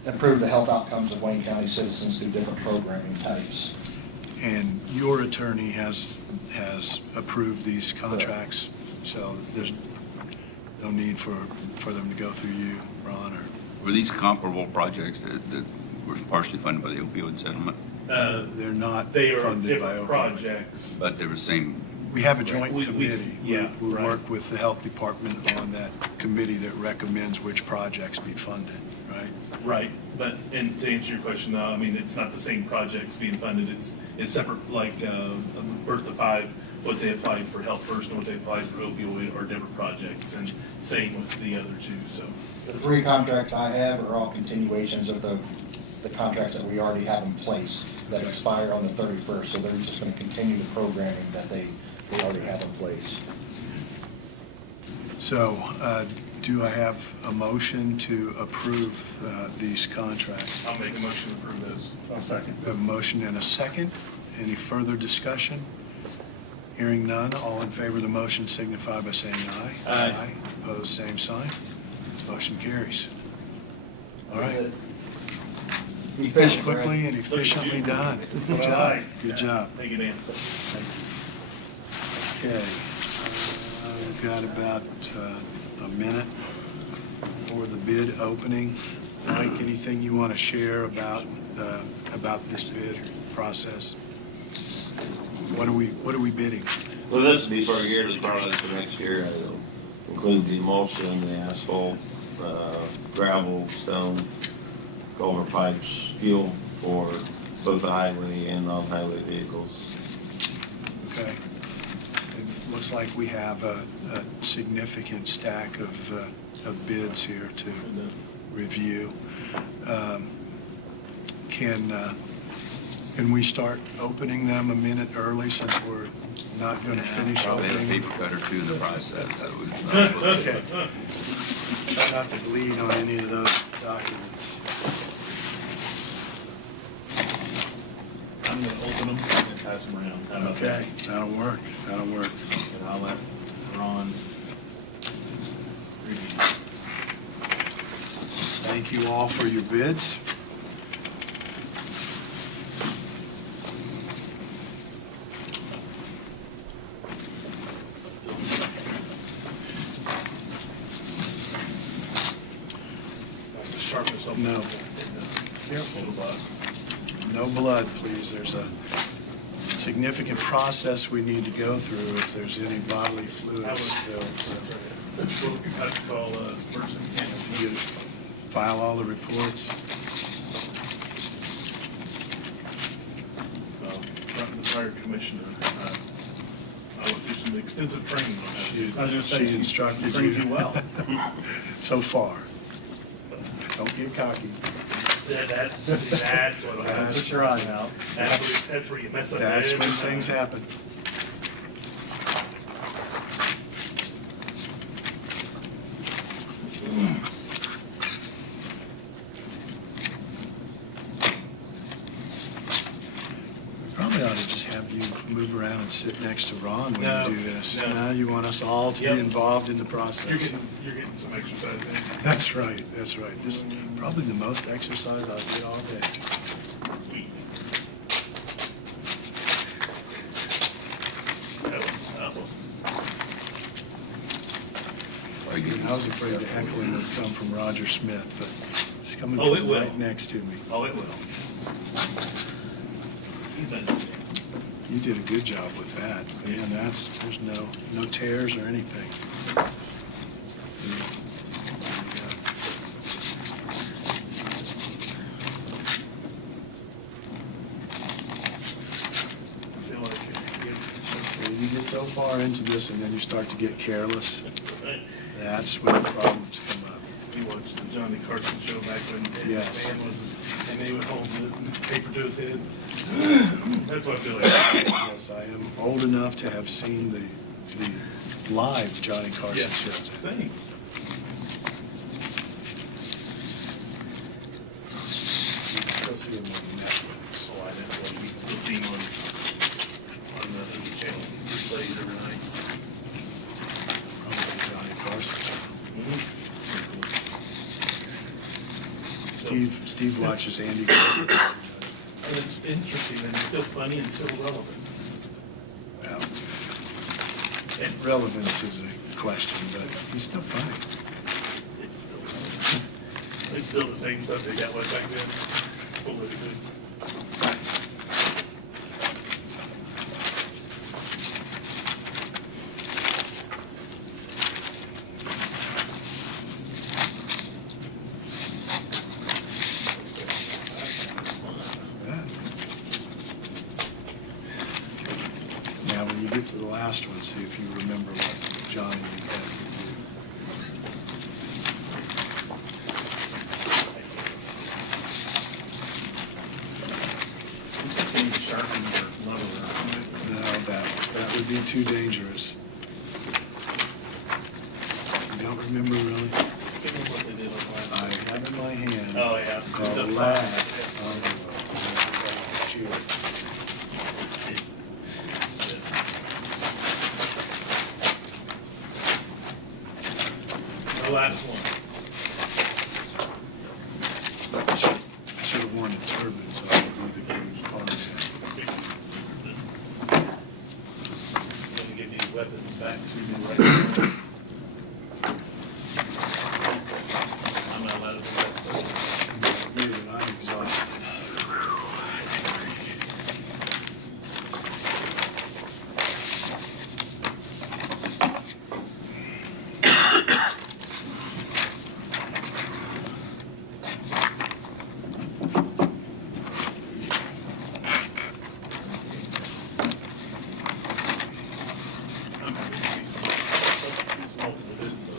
improve the health outcomes of Wayne County citizens through different programming types. And your attorney has approved these contracts, so there's no need for them to go through you, Ron, or? Were these comparable projects that were partially funded by the opioid settlement? They're not They are funded by different opioid. projects. But they were same We have a joint We- committee. yeah, We right. work with the health department on that committee that recommends which projects be funded, right? Right, but, and to answer your question, though, I mean, it's not the same projects being funded, it's separate, like, Birth to Five, what they applied for Health First and what they applied for opioid are different projects, and same with the other two, so. The 3 contracts I have are all continuations of the contracts that we already have in place that expire on the 31st, so they're just going to continue the programming that they already have in place. So do I have a motion to approve these contracts? I'll make a motion to approve those. I'll second. We have a motion and a second. Any further discussion? Hearing none, all in favor of the motion signify by saying aye. Aye. Opposed, same sign. Motion carries. All right. Efficient, Brad. Quickly and efficiently done. Good job. Good job. Thank you, Dan. Okay. We've got about a minute for the bid opening. Mike, anything you want to share about this bid process? What are we bidding? Well, this will be for a yearly product for next year. It'll include the emulsion, the asphalt, gravel, stone, culvert pipes, fuel for both the highway and non-highway vehicles. Okay. It looks like we have a significant stack of bids here to review. Can we start opening them a minute early since we're not going to finish Probably had a opening? paper cutter too in the process, so it's not. Okay. Try not to bleed on any of those documents. I'm gonna open them and then pass them around. How about that? Okay, that'll work, that'll work. And I'll let Ron review. Thank you all for your bids. Sharpness on No. Careful the bugs. No blood, please. There's a significant process we need to go through if there's any bodily fluids spilled. So That's what we have to call emergency to get, file all the reports. The fire commissioner, I went through some extensive training on that. She, I was gonna say, she instructed trained you. you well. So far. Don't get cocky. That's what I. Put your eye out. That's where you mess up. That's when every things time. happen. We probably ought to just have you move around and sit next to Ron when No, you do this. no. Now you want us all to Yep. be involved in the process. You're getting some exercise in. That's right, that's right. This is probably the most exercise I'll get all day. Sweet. That was tough. I was afraid the heckling would come from Roger Smith, but it's coming Oh, it from will. right next to me. Oh, it will. He's done. You did a good job with that. Man, there's no tears or anything. I feel like So you get so far into this and then you start to get careless, Right. that's when the problems come up. We watched the Johnny Carson show back when Yes. the man was, and they would hold the paper to his head. That's what I feel like. Yes, I am old enough to have seen the live Johnny Carson Yeah, shows. same. You can still see him on Netflix. Oh, I didn't, well, you can still see him on the channel, plays every night. Probably Johnny Carson show. Mm-hmm. Steve watches Andy. Griffith. And it's interesting, and it's still funny and still relevant. Well, And relevance is a question, but he's still funny. it's still relevant. It's still the same subject that was back then, politically. the last one, see if you remember what Johnny had to do. You need to sharpen your level. No, that would be too dangerous. You don't remember really? Give me what they did with last. I have in my hand. Oh, yeah. The The last flag. of the shield. The last one. I should have worn a turban so I could do the good part. I'm gonna give these weapons back to you right now. I'm not allowed to possess those. Really, I'm exhausted. I'm happy to see some smoke with it, so.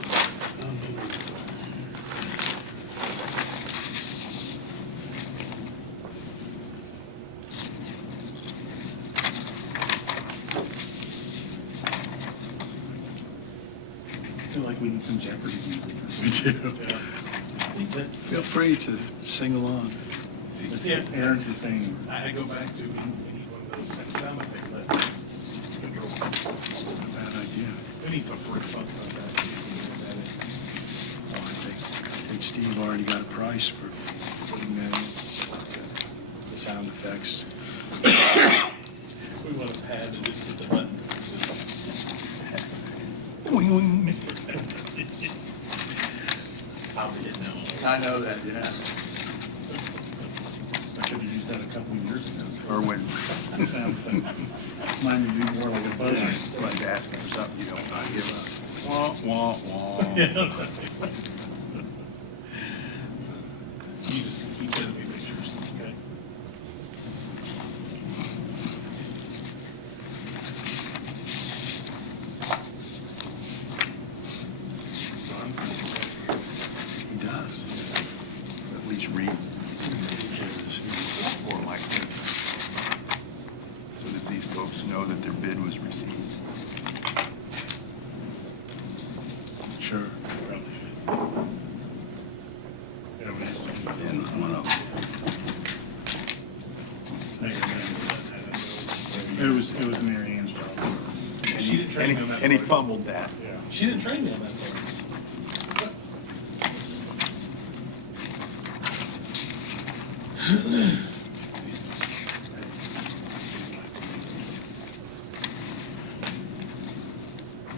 I feel like we need some Jeopardy music. We do. Yeah. See, that's. Feel free to sing along. See, Aaron's just saying, I go back to, we need one of those sound effect buttons. Bad idea. We need to put a funk on that. Well, I think Steve already got a price for putting the sound effects. We want a pad to just hit the button. Wing, wing. I'll be it now. I know that, yeah. I should have used that a couple of years ago. Or when Sound effect. Mine would be more like a buzzer. somebody's asking for something you don't want to give up. Wah, wah, wah. You just keep sending me pictures, okay? Ron's gonna do that. He does. At least read or like this, so that these folks know that their bid was received. Sure. Probably should. Everybody's doing it. And one of them. It was Mary Ann's job. She didn't train me on that And he part. fumbled that. Yeah. She didn't train me on that part.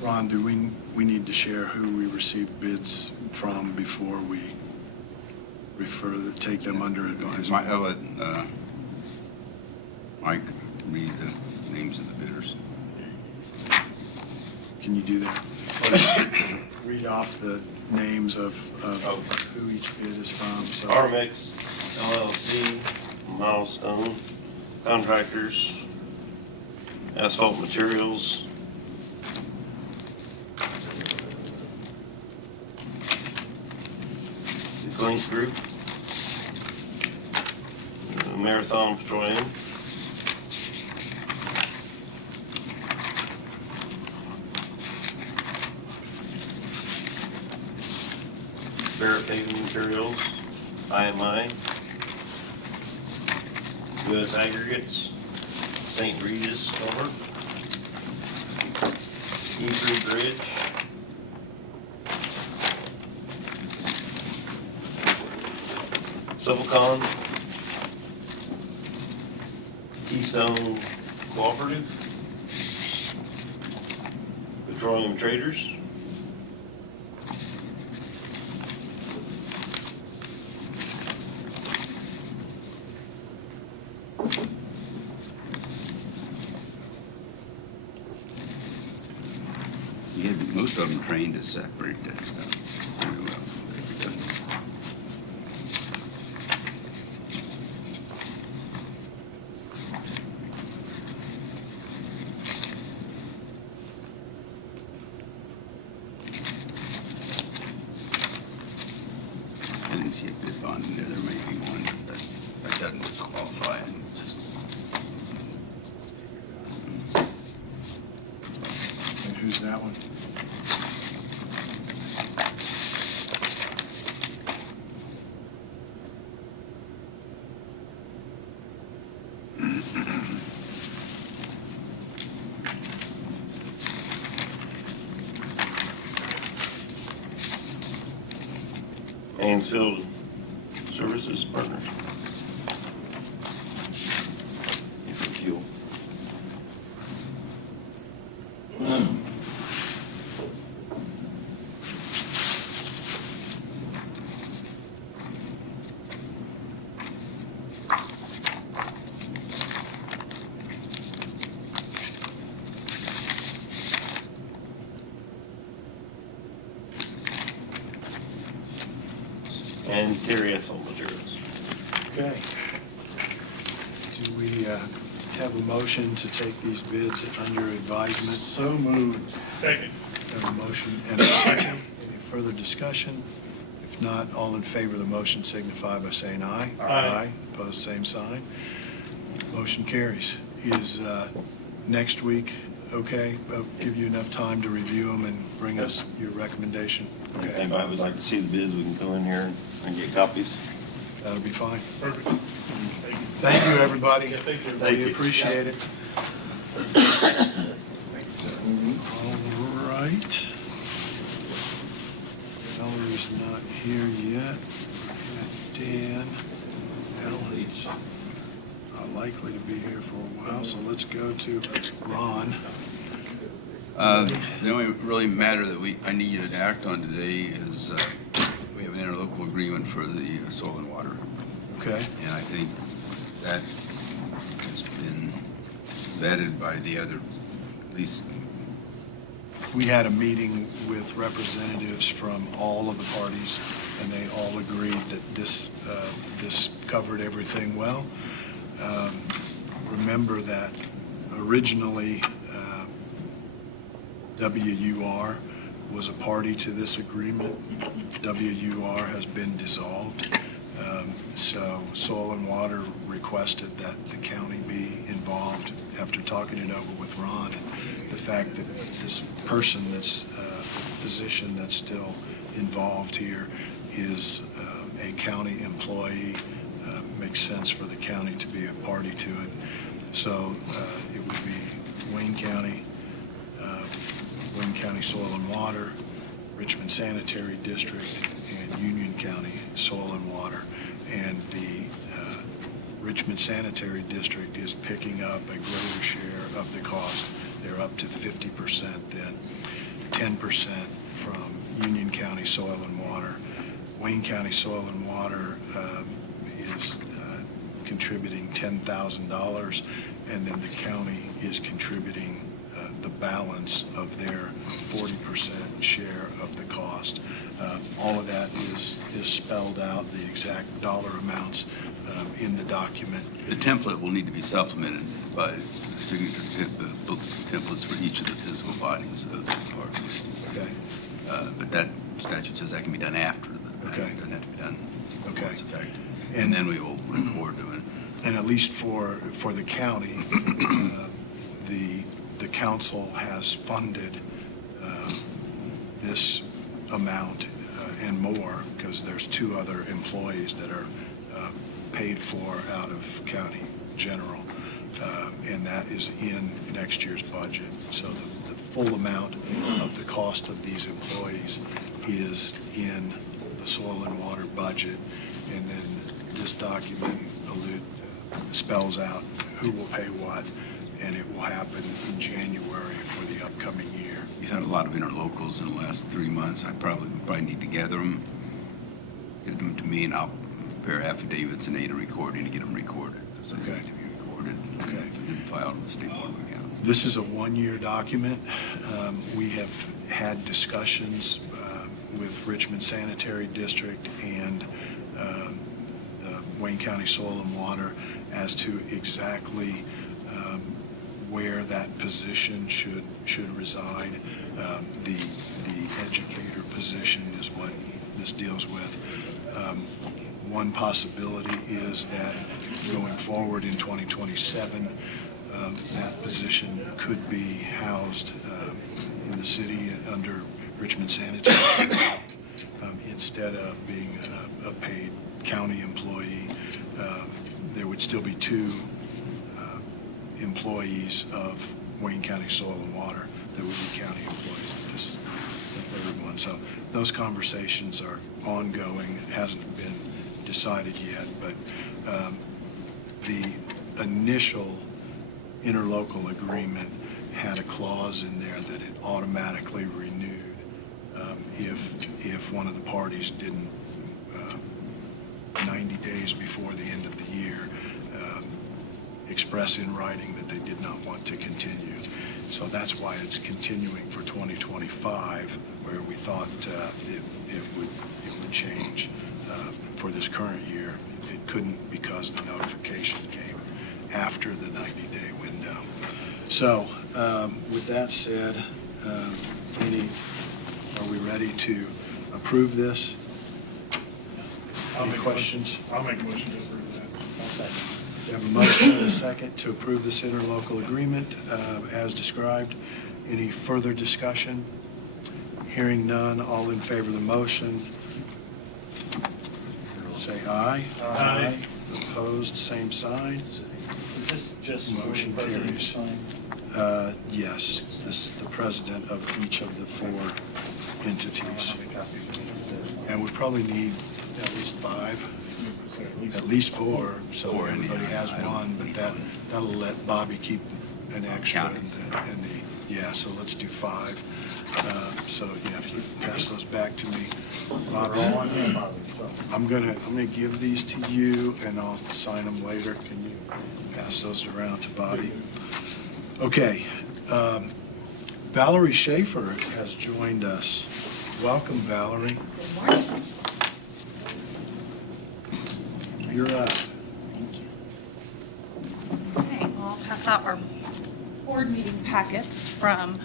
Ron, do we need to share who we received bids from before we take them under advisement? I'll let Mike read the names of the bidders. Can you do that? Read off the names of who each bid is from, so. Armix LLC, Milestone Contractors, Asphalt Materials, the Clink Group, Marathon Petroleum, Barrett Paving Materials, IMI, U.S. Aggregates, St. Regis Culvert, E3 Bridge, Silvacon, Keystone Cooperative, Petroleum Traders, You had most of them trained to separate that stuff pretty well. see a bid bond in there, there may be one, but that doesn't disqualify it. Just And who's that one? Mansfield Services Partners. For fuel. And Terry has all materials. Okay. Do we have a motion to take these bids under advisement? So moved. Second. Have a motion and a second. Any further discussion? If not, all in favor of the motion signify by saying aye. Aye. Opposed, same sign. Motion carries. Is next week okay? I'll give you enough time to review them and bring us your recommendation. If Okay, anybody would like to see the bids, we can go in here and get copies. that'll be fine. Perfect. Thank you. Thank you, everybody. Yeah, thank you. Thank We you. appreciate it. All right. Valerie's not here yet. Dan, He's not likely to be here for a while, so let's go to Ron. The only really matter that I need you to act on today is we have an interlocal agreement for the soil and water. Okay. And I think that has been vetted by the other, at least. We had a meeting with representatives from all of the parties, and they all agreed that this covered everything well. Remember that originally WUR was a party to this agreement. WUR has been dissolved. So Soil and Water requested that the county be involved after talking it over with Ron. And the fact that this person that's, position that's still involved here is a county employee, makes sense for the county to be a party to it. So it would be Wayne County Soil and Water, Richmond Sanitary District, and Union County Soil and Water. And the Richmond Sanitary District is picking up a greater share of the cost. They're up to 50% then, 10% from Union County Soil and Water. Wayne County Soil and Water is contributing $10,000, and then the county is contributing the balance of their 40% share of the cost. All of that is spelled out, the exact dollar amounts in the document. The template will need to be supplemented by signature templates for each of the physical bodies of the department. Okay. But that statute says that can be done after the, Okay. it doesn't have to be done Okay. before it's effective. And then we will record doing it. And at least for the county, the council has funded this amount and more, because there's two other employees that are paid for out of county general, and that is in next year's budget. So the full amount of the cost of these employees is in the soil and water budget, and then this document spells out who will pay what, and it will happen in January for the upcoming year. We've had a lot of interlocals in the last 3 months. I probably need to gather them, get them to me, and I'll prepare affidavits and aid a recording to get them recorded. So they Okay. need to be recorded Okay. and filed with the State Board of Accounts. This is a one-year document. We have had discussions with Richmond Sanitary District and the Wayne County Soil and Water as to exactly where that position should reside. The educator position is what this deals with. One possibility is that going forward in 2027, that position could be housed in the city under Richmond Sanitary instead of being a paid county employee. There would still be two employees of Wayne County Soil and Water that would be county employees. But this is the third one. So those conversations are ongoing. It hasn't been decided yet, but the initial interlocal agreement had a clause in there that it automatically renewed if one of the parties didn't 90 days before the end of the year express in writing that they did not want to continue. So that's why it's continuing for 2025, where we thought it would change for this current year. It couldn't because the notification came after the 90-day window. So with that said, are we ready to approve this? Any questions? I'll make a motion to approve that. We have a motion and a second to approve this interlocal agreement as described. Any further discussion? Hearing none, all in favor of the motion, say aye. Aye. Opposed, same sign. Is this just for Motion the president to carries. sign? Yes, this is the president of each of the four entities. And we probably need at least five, at least four, so Four, everybody yeah, has I don't- one, but that'll let Bobby keep an extra in Counties. yeah, so let's do five. So, yeah, if you pass those back to me. Bobby, They're all on here, Bobby, so. I'm gonna give these to you and I'll sign them later. Can you pass those around to Bobby? Okay, Valerie Schaefer has joined us. Welcome, Valerie. Good morning. You're up. Thank you. Okay, I'll pass out our board meeting packets from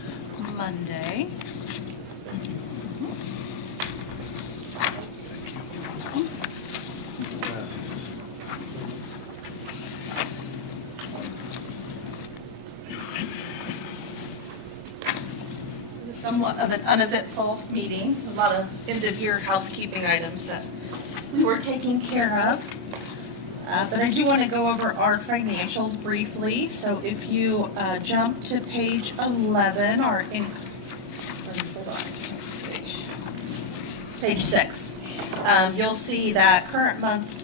Monday. It was somewhat of an uneventful meeting, a lot of end-of-year housekeeping items that we were taking care of. But I do want to go over our financials briefly. So if you jump to page 11, hold on, let's see. Page 6. You'll see that current month,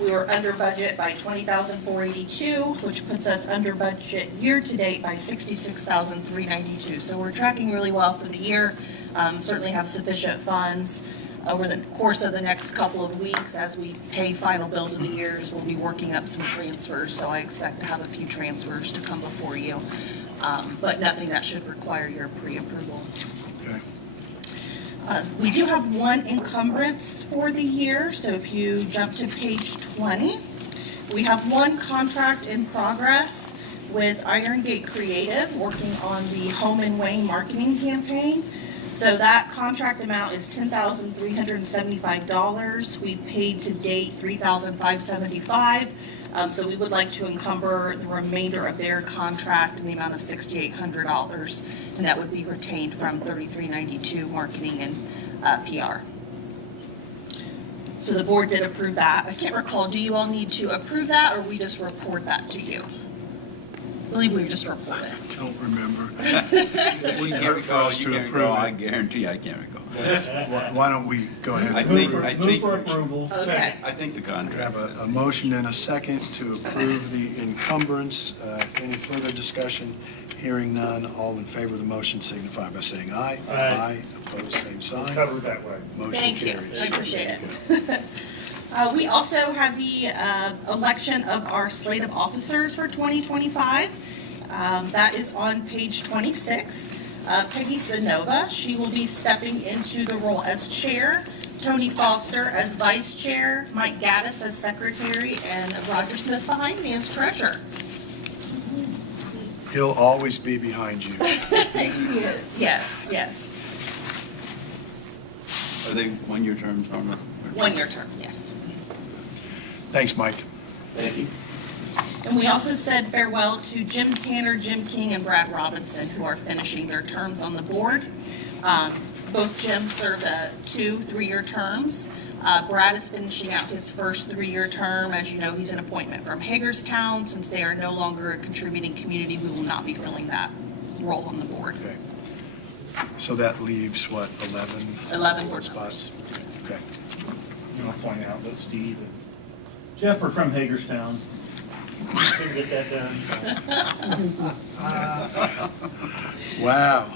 we were under budget by $20,482, which puts us under budget year-to-date by $66,392. So we're tracking really well for the year, certainly have sufficient funds. Over the course of the next couple of weeks, as we pay final bills of the years, we'll be working up some transfers, so I expect to have a few transfers to come before you, but nothing that should require your pre-approval. Okay. We do have one encumbrance for the year, so if you jump to page 20, we have one contract in progress with Iron Gate Creative, working on the Home and Wayne marketing campaign. So that contract amount is $10,375. We paid to date $3,575. So we would like to encumber the remainder of their contract in the amount of $6,800, and that would be retained from $3,392 marketing and PR. So the board did approve that. I can't recall, do you all need to approve that, or we just report that to you? I believe we just report it. Don't remember. We can't recall, you can't recall, I guarantee I can't recall. Why don't we go ahead I and think, approve? Move for approval. Okay. I think the We contract. have a motion and a second to approve the encumbrance. Any further discussion? Hearing none, all in favor of the motion signify by saying aye. Aye. Opposed, same sign. Covered that way. Motion Thank you. carries. I appreciate it. We also had the election of our slate of officers for 2025. That is on page 26. Peggy Sanova, she will be stepping into the role as chair, Tony Foster as vice chair, Mike Gaddis as secretary, and Roger Smith behind me as treasurer. He'll always be behind you. He is, yes, yes. Are they one-year terms, Norma? One-year term, yes. Thanks, Mike. Thank you. And we also said farewell to Jim Tanner, Jim King, and Brad Robinson, who are finishing their terms on the board. Both Jim served 2 3-year terms. Brad is finishing out his first 3-year term. As you know, he's an appointment from Hagerstown. Since they are no longer a contributing community, we will not be filling that role on the board. Okay. So that leaves, what, 11? 11 board spots? Okay. I'm going to point out that Steve and Jeff are from Hagerstown. Couldn't get that done, so. Wow.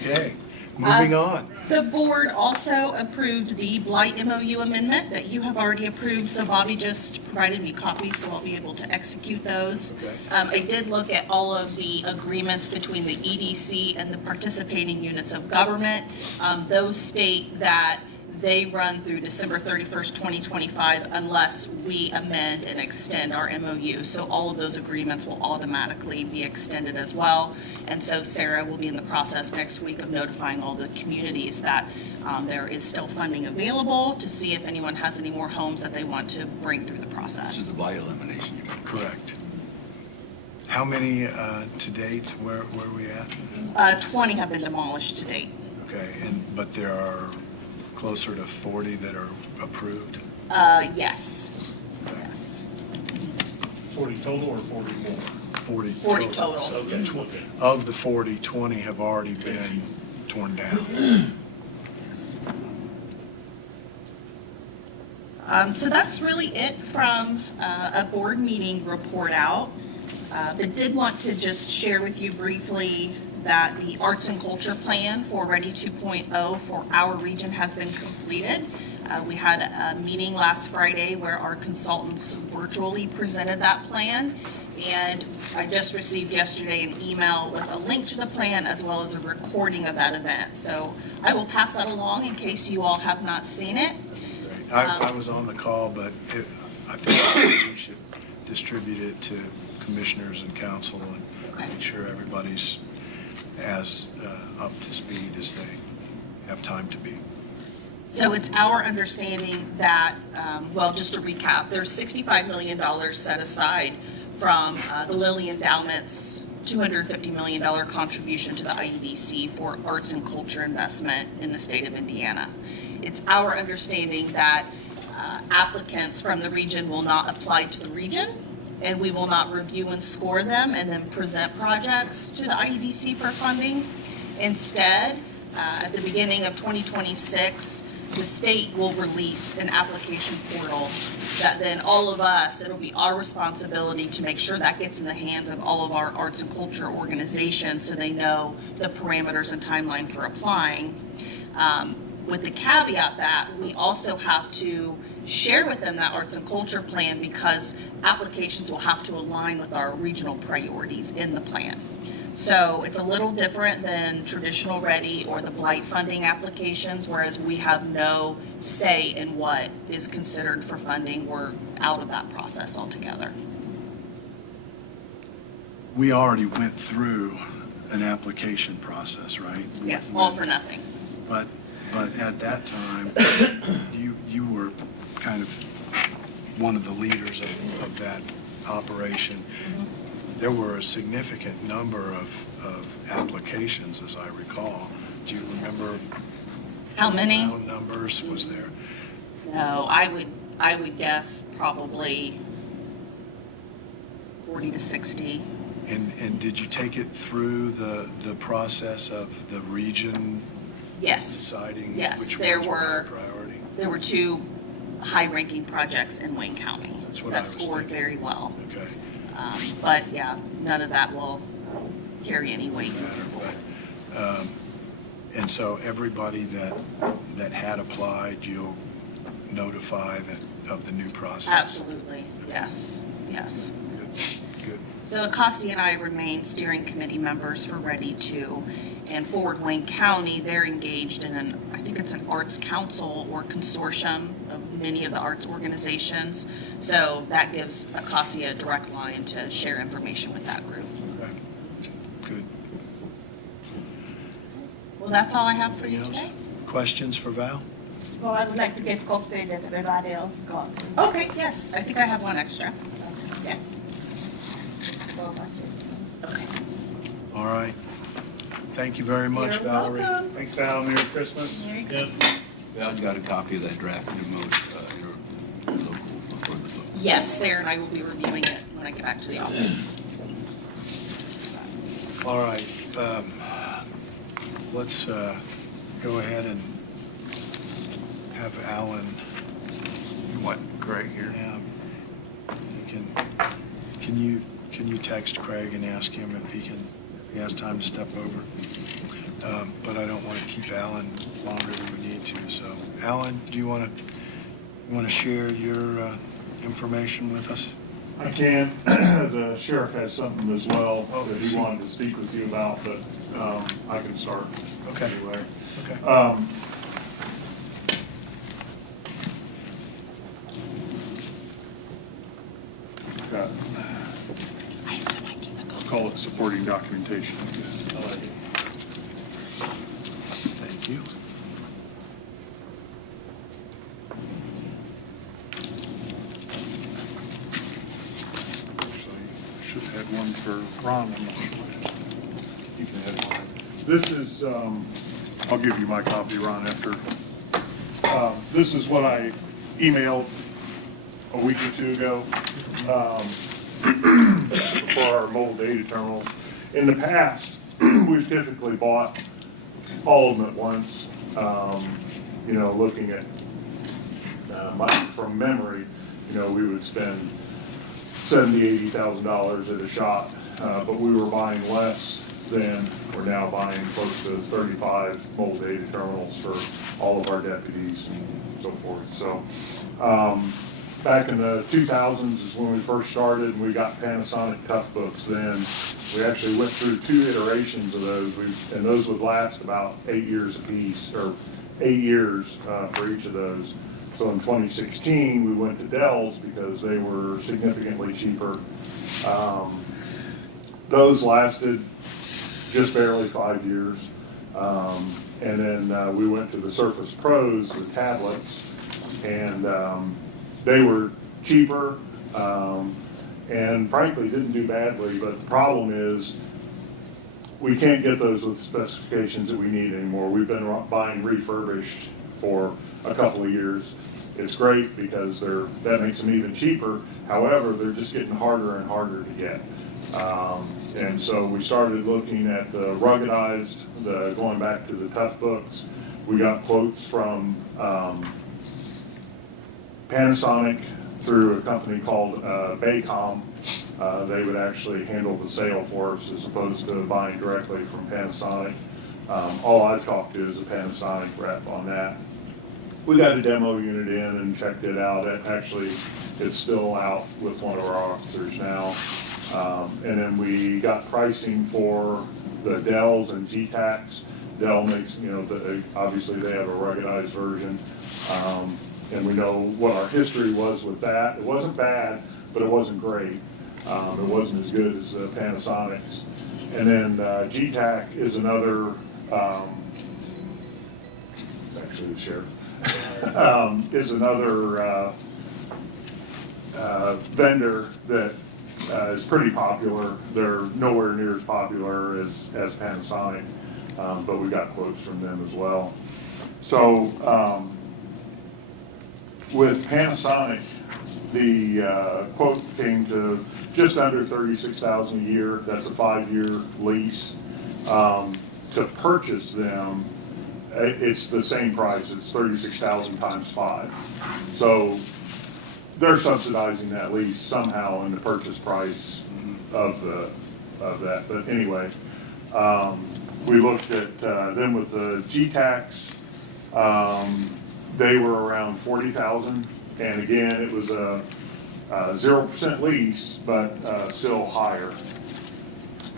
Okay, moving on. The board also approved the Blight MOU amendment that you have already approved, so Bobby just provided me copies, so I'll be able to execute those. Okay. I did look at all of the agreements between the EDC and the participating units of government. Those state that they run through December 31st, 2025, unless we amend and extend our MOU. So all of those agreements will automatically be extended as well. And so Sarah will be in the process next week of notifying all the communities that there is still funding available to see if anyone has any more homes that they want to bring through the process. This is the blight elimination. Correct. How many to date? Where are we at? 20 have been demolished to date. Okay, but there are closer to 40 that are approved? Yes. Yes. 40 total or 40 more? 40 total. So of the 40, 20 have already been torn down. Yes. So that's really it from a board meeting report out. But did want to just share with you briefly that the Arts and Culture Plan for Ready 2.0 for our region has been completed. We had a meeting last Friday where our consultants virtually presented that plan, and I just received yesterday an email with a link to the plan as well as a recording of that event. So I will pass that along in case you all have not seen it. I was on the call, but I think we should distribute it to commissioners and council and make sure everybody's as up to speed as they have time to be. So it's our understanding that, well, just to recap, there's $65 million set aside from the Lilly Endowment's $250 million contribution to the IEDC for arts and culture investment in the state of Indiana. It's our understanding that applicants from the region will not apply to the region, and we will not review and score them and then present projects to the IEDC for funding. Instead, at the beginning of 2026, the state will release an application portal that then all of us, it'll be our responsibility to make sure that gets in the hands of all of our arts and culture organizations so they know the parameters and timeline for applying. With the caveat that we also have to share with them that arts and culture plan because applications will have to align with our regional priorities in the plan. So it's a little different than traditional READY or the blight funding applications, whereas we have no say in what is considered for funding. We're out of that process altogether. We already went through an application process, right? Yes, all for nothing. But at that time, you were kind of one of the leaders of that operation. Mm-hmm. There were a significant number of applications, as I recall. Do you remember? How many? What numbers was there? No, I would guess probably 40 to 60. And did you take it through the process of the region? Yes. Deciding which there ones were priority? There were 2 high-ranking projects in Wayne County that scored very well. Okay. But yeah, none of that will carry any weight. And so everybody that had applied, you'll notify of the new process? Absolutely, yes, yes. Good. So Acosti and I remain steering committee members for Ready 2. And Forward Wayne County, they're engaged in I think it's an arts council or consortium of many of the arts organizations. So that gives Acosti a direct line to share information with that group. Okay. Good. Well, that's all I have for you Anything else? today. Questions for Val? Well, I would like to get copy that everybody else got. Okay, yes, I think I have one extra. Yeah. Well, budget. Okay. All right. Thank you very much, You're Valerie. welcome. Thanks, Val. Merry Christmas. Merry Yep. Christmas. Val, you got a copy of that draft new mode, your local, for the book? Yes, Sarah and I will be reviewing it when I get back to the office. All right. Let's go ahead and have Alan. You want Craig here? Yeah. Can you text Craig and ask him if he has time to step over? But I don't want to keep Alan longer than we need to. So, Alan, do you want to share your information with us? I can. The sheriff has something as well Oh, that is he he? wanted to speak with you about, but I can start Okay. anyway. Okay. Got, call it supporting documentation. Thank you. Actually, I should have had one for Ron. I'm not sure. You can have mine. This is, I'll give you my copy, Ron, after. This is what I emailed a week or two ago for our mobile data terminals. In the past, we've typically bought all of them at once. You know, looking at, from memory, you know, we would spend $70,000, $80,000 at a shot, but we were buying less than we're now buying close to 35 mobile data terminals for all of our deputies and so forth. So back in the 2000s is when we first started, and we got Panasonic Tough Books then. We actually went through 2 iterations of those, and those would last about 8 years apiece, or 8 years for each of those. So in 2016, we went to Dell's because they were significantly cheaper. Those lasted just barely 5 years. And then we went to the Surface Pros, the tablets, and they were cheaper and frankly didn't do badly, but the problem is we can't get those with the specifications that we need anymore. We've been buying refurbished for a couple of years. It's great because that makes them even cheaper. However, they're just getting harder and harder to get. And so we started looking at the ruggedized, going back to the Tough Books. We got quotes from Panasonic through a company called Baycom. They would actually handle the sale for us as opposed to buying directly from Panasonic. All I've talked to is a Panasonic rep on that. We got a demo unit in and checked it out. It's still out with one of our officers now. And then we got pricing for the Dells and G-Tacs. Dell makes, obviously they have a ruggedized version. And we know what our history was with that. It wasn't bad, but it wasn't great. It wasn't as good as the Panasonics. And then G-Tac is another, actually the sheriff, is another vendor that is pretty popular. They're nowhere near as popular as Panasonic, but we got quotes from them as well. So with Panasonic, the quote came to just under $36,000 a year. That's a 5-year lease. To purchase them, it's the same price. It's $36,000 times 5. So they're subsidizing that lease somehow in the purchase price of that. But anyway, we looked at them with the G-Tacs. They were around $40,000, and again, it was a 0% lease, but still higher.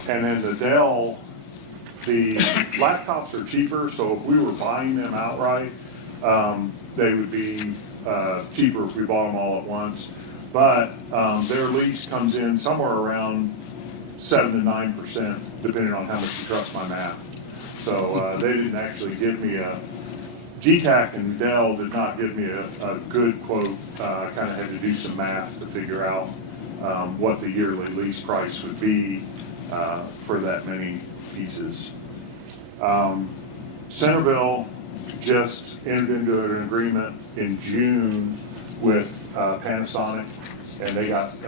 And then the Dell, the laptops are cheaper, so if we were buying them outright, they would be cheaper if we bought them all at once. But their lease comes in somewhere around 7 to 9%, depending on how much you trust my math. So they didn't actually give me a GTAC and Dell did not give me a good quote. Kind of had to do some math to figure out what the yearly lease price would be for that many pieces. Centerville just entered into an agreement in June with Panasonic, and they got,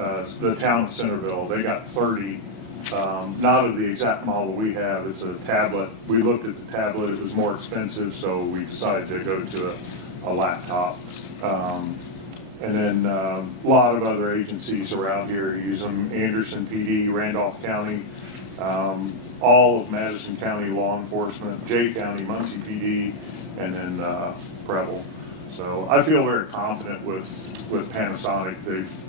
the town of Centerville, they got 30, not of the exact model we have, it's a tablet. We looked at the tablet, it was more expensive, so we decided to go to a laptop. And then a lot of other agencies around here use them, Anderson PD, Randolph County, all of Madison County law enforcement, Jay County, Muncie PD, and then Preble. So I feel very confident with Panasonic.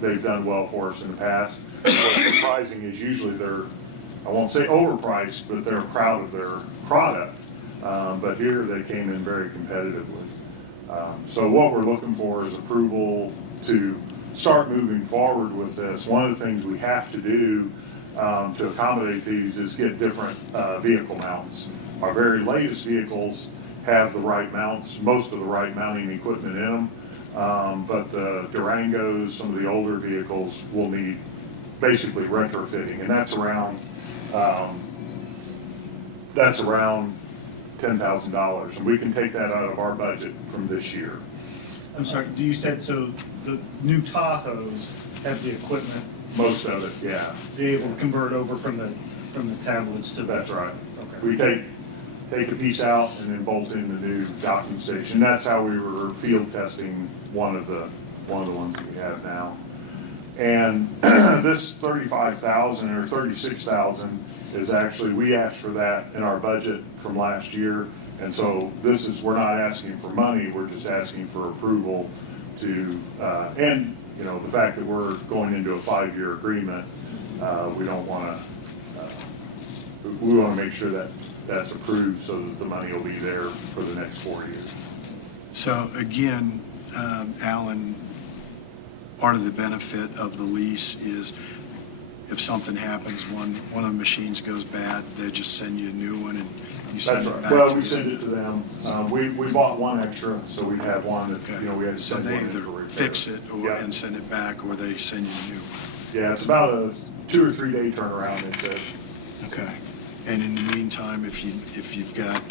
They've done well for us in the past. What's surprising is usually they're, I won't say overpriced, but they're proud of their product. But here they came in very competitively. So what we're looking for is approval to start moving forward with this. One of the things we have to do to accommodate these is get different vehicle mounts. Our very latest vehicles have the right mounts, most of the right mounting equipment in them, but the Durangos, some of the older vehicles will need basically retrofitting, and that's around $10,000, and we can take that out of our budget from this year. I'm sorry, you said, so the new Tahoes have the equipment? Most of it, yeah. Be able to convert over from the tablets to the... That's right. Okay. We take a piece out and then bolt in the new docking station. That's how we were field testing one of the ones that we have now. And this 35,000 or 36,000 is actually, we asked for that in our budget from last year. And so this is, we're not asking for money, we're just asking for approval to, and you know, the fact that we're going into a 5-year agreement, we don't want to, we want to make sure that that's approved so that the money will be there for the next 4 years. So again, Alan, part of the benefit of the lease is if something happens, one of the machines goes bad, they just send you a new one and you send That's it right. back. Well, we send it to them. We bought one extra, so we have one that, you know, we had to So send they one in either for repair. fix it or, Yeah. and send it back, or they send you a new one. Yeah, it's about a 2 or 3 day turnaround, it says. Okay. And in the meantime, if you've got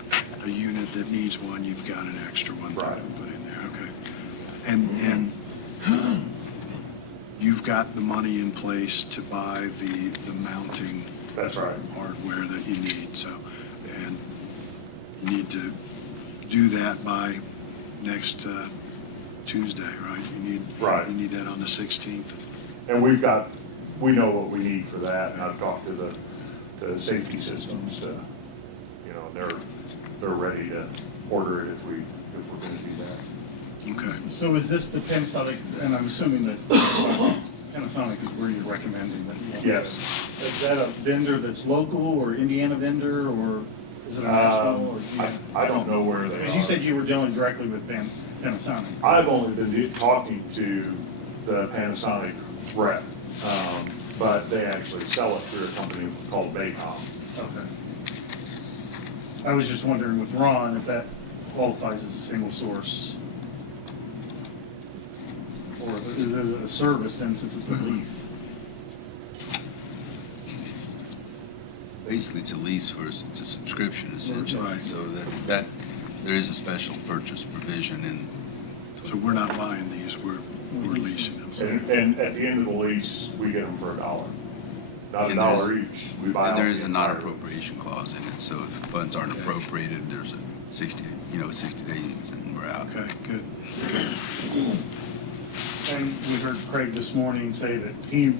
a unit that needs one, you've got an extra one to put in there. Okay. And you've got the money in place to buy the mounting. That's right. Hardware that you need. So, and you need to do that by next Tuesday, right? You need that on the 16th. And we know what we need for that, and I've talked to the safety systems to, you know, they're ready to order it if we're going to do that. Okay. So is this the Panasonic, and I'm assuming that Panasonic is where you're recommending that? Yes. Is that a vendor that's local or Indiana vendor, or is it a national? Or I don't know where they are. Because you said you were dealing directly with Panasonic. I've only been talking to the Panasonic rep, but they actually sell it through a company called Baycom. Okay. I was just wondering with Ron if that qualifies as a single source. Or is it a service then, since it's a lease? Basically, it's a lease versus it's a subscription essentially. Right. So that there is a special purchase provision in. So we're not buying these, we're leasing them. And at the end of the lease, we get them for $1. Not And $1 each. We buy and there out is the a entire- non-appropriation clause in it, so if funds aren't appropriated, there's a 60 days and we're out. Okay, good. And we heard Craig this morning say that he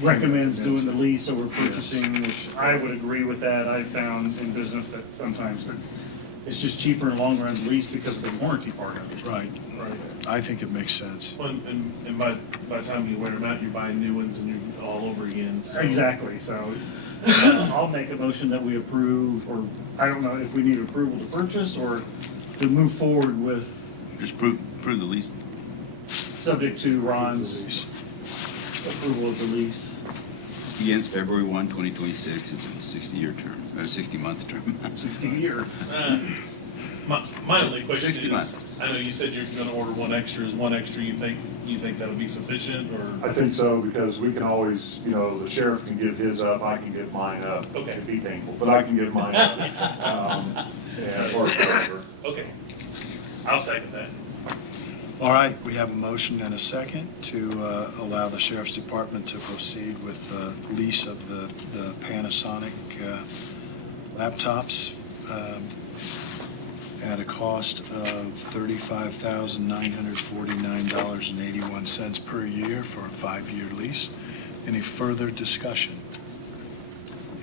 recommends doing the lease over purchasing, which I would agree with that. I've found in business that sometimes that it's just cheaper in the long run to lease because of the warranty part of it. Right. Right. I think it makes sense. Well, and by the time you wear them out, you're buying new ones and you're all over again. So. Exactly, so I'll make a motion that we approve, or I don't know if we need approval to purchase or to move forward with. Just approve the lease. Subject to Ron's approval of the lease. Begins February 1, 2026. It's a 60-year term, or 60-month term. 60 year. My only question 60 is, months. I know you said you're gonna order one extra. Is one extra, you think that'll be sufficient, or? I think so, because we can always, the sheriff can give his up, I can give mine up. Okay. It'd be painful, but I can give mine up. Or whatever. Okay, I'll second that. All right, we have a motion and a second to allow the Sheriff's Department to proceed with the lease of the Panasonic laptops at a cost of $35,949.81 per year for a 5-year lease. Any further discussion?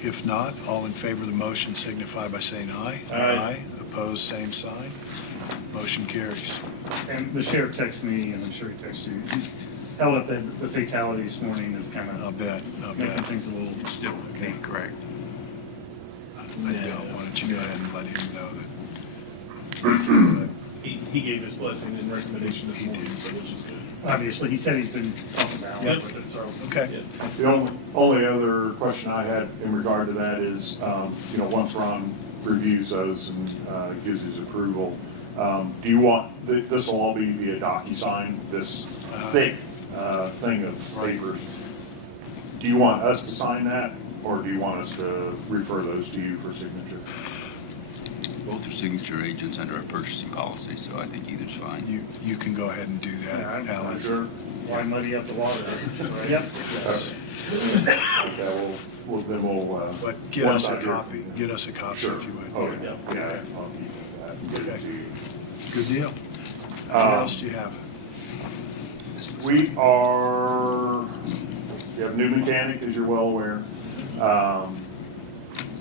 If not, all in favor of the motion signify by saying aye. Aye. Opposed, same sign. Motion carries. And the sheriff texted me, and I'm sure he texted you. He's held up that the fatality this morning is kind I'll of bet. making things a little. It's still incorrect. I don't. Why don't you go ahead and let him know that? He gave his blessing and recommendation this morning, so which is good. Obviously, he said he's been talking about Yep. it with it, so. Okay. Yeah. The only other question I had in regard to that is, once Ron reviews those and gives his approval, do you want, this will all be via DocuSign, this thick thing of papers? Do you want us to sign that, or do you want us to refer those to you for signature? Both are signature agents under our purchasing policy, so I think either's fine. You can go ahead and do Yeah, that, I'm Alan. sure. Why muddy up the water? Yep. Okay, then we'll. But get once us a I hear- copy. Get us a copy Sure. if you would. Oh, Yeah. yeah, Okay. I'll keep that and get it to you. Good deal. What else do you have? We have a new mechanic, as you're well aware.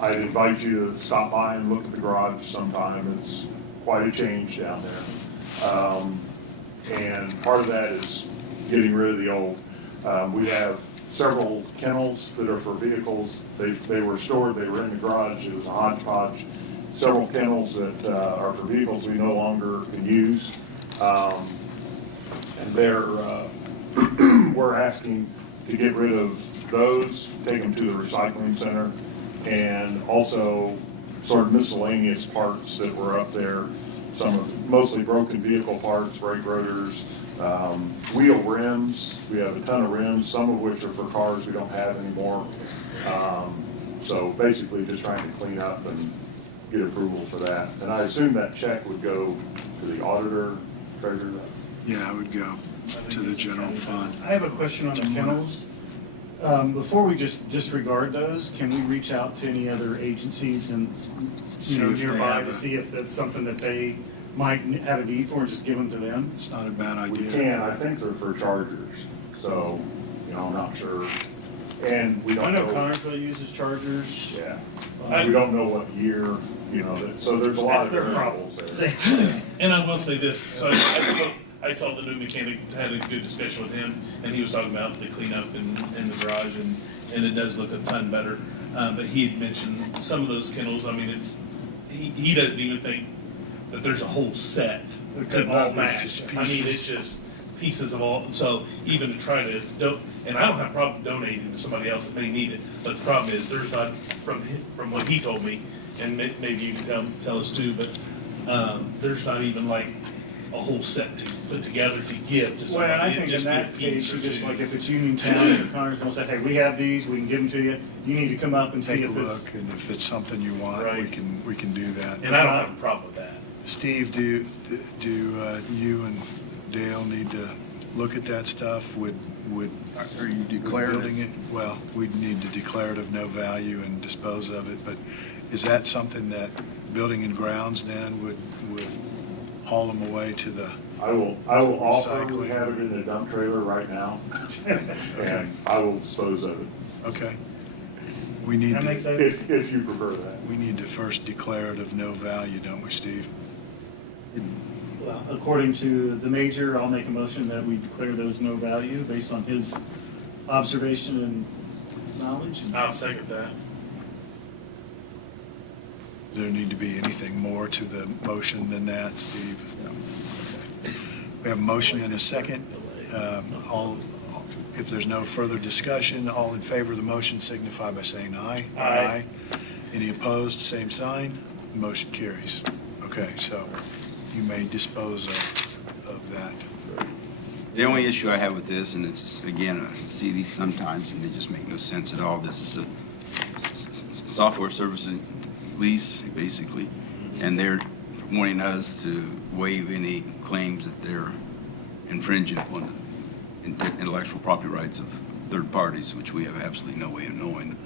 I'd invite you to stop by and look at the garage sometime. It's quite a change down there. And part of that is getting rid of the old. We have several kennels that are for vehicles. They were stored, they were in the garage, it was a hodgepodge. Several kennels that are for vehicles we no longer can use. And we're asking to get rid of those, take them to the recycling center, and also sort of miscellaneous parts that were up there. Mostly broken vehicle parts, brake rotors, wheel rims. We have a ton of rims, some of which are for cars we don't have anymore. So basically just trying to clean up and get approval for that. And I assume that check would go to the auditor, treasurer. Yeah, I would go to the general fund. I have a question on the kennels. Before we just disregard those, can we reach out to any other agencies and, See if they nearby have to a- see if that's something that they might have a need for and just give them to them? It's not a bad We idea. can, I think they're for chargers, so, I'm not sure. And we I don't know know. Connersville uses chargers. Yeah, we don't know what year, so there's a lot of That's their variables problem. there. And I will say this, so I saw the new mechanic, had a good discussion with him, and he was talking about the cleanup in the garage, and it does look a ton better. But he had mentioned some of those kennels, I mean, he doesn't even think that there's a whole set that could all It's match. just I mean, it's pieces. just pieces of all, so even to try to, and I don't have a problem donating to somebody else if they need it, but the problem is, there's not, from what he told me, and maybe you can tell us too, but there's not even like a whole set to put together to give to somebody. Well, I It'd think in just be a that piece case, or you just, two. like, if it's Uniontown or Connersville, say, hey, we have these, we can give them to you. You need to come up and see Take a if it's. look, and if it's something you want, we Right. can do that. And I don't have a problem with that. Steve, do you and Dale need to look at that stuff? Would Are you building it, well, we'd need to declare it of no value and dispose of it, but is that something that Building and Grounds then would haul them away to the, I will offer, we Recycling. have it in a dump trailer right now, Okay. and I will dispose of it, okay? We need That makes to, sense. if you prefer that. we need to first declare it of no value, don't we, Steve? Well, according to the major, I'll make a motion that we declare those no value based on his observation and knowledge. I'll second that. Does there need to be anything more to the motion than that, Steve? Okay. We have a motion and a second. If there's no further discussion, all in favor of the motion signify by saying aye. Aye. Any opposed, same sign. Motion carries. Okay, so you may dispose of that. The only issue I have with this, and it's, again, I see these sometimes and they just make no sense at all. This is a software servicing lease, basically, and they're wanting us to waive any claims that they're infringing upon the intellectual property rights of third parties, which we have absolutely no way of knowing.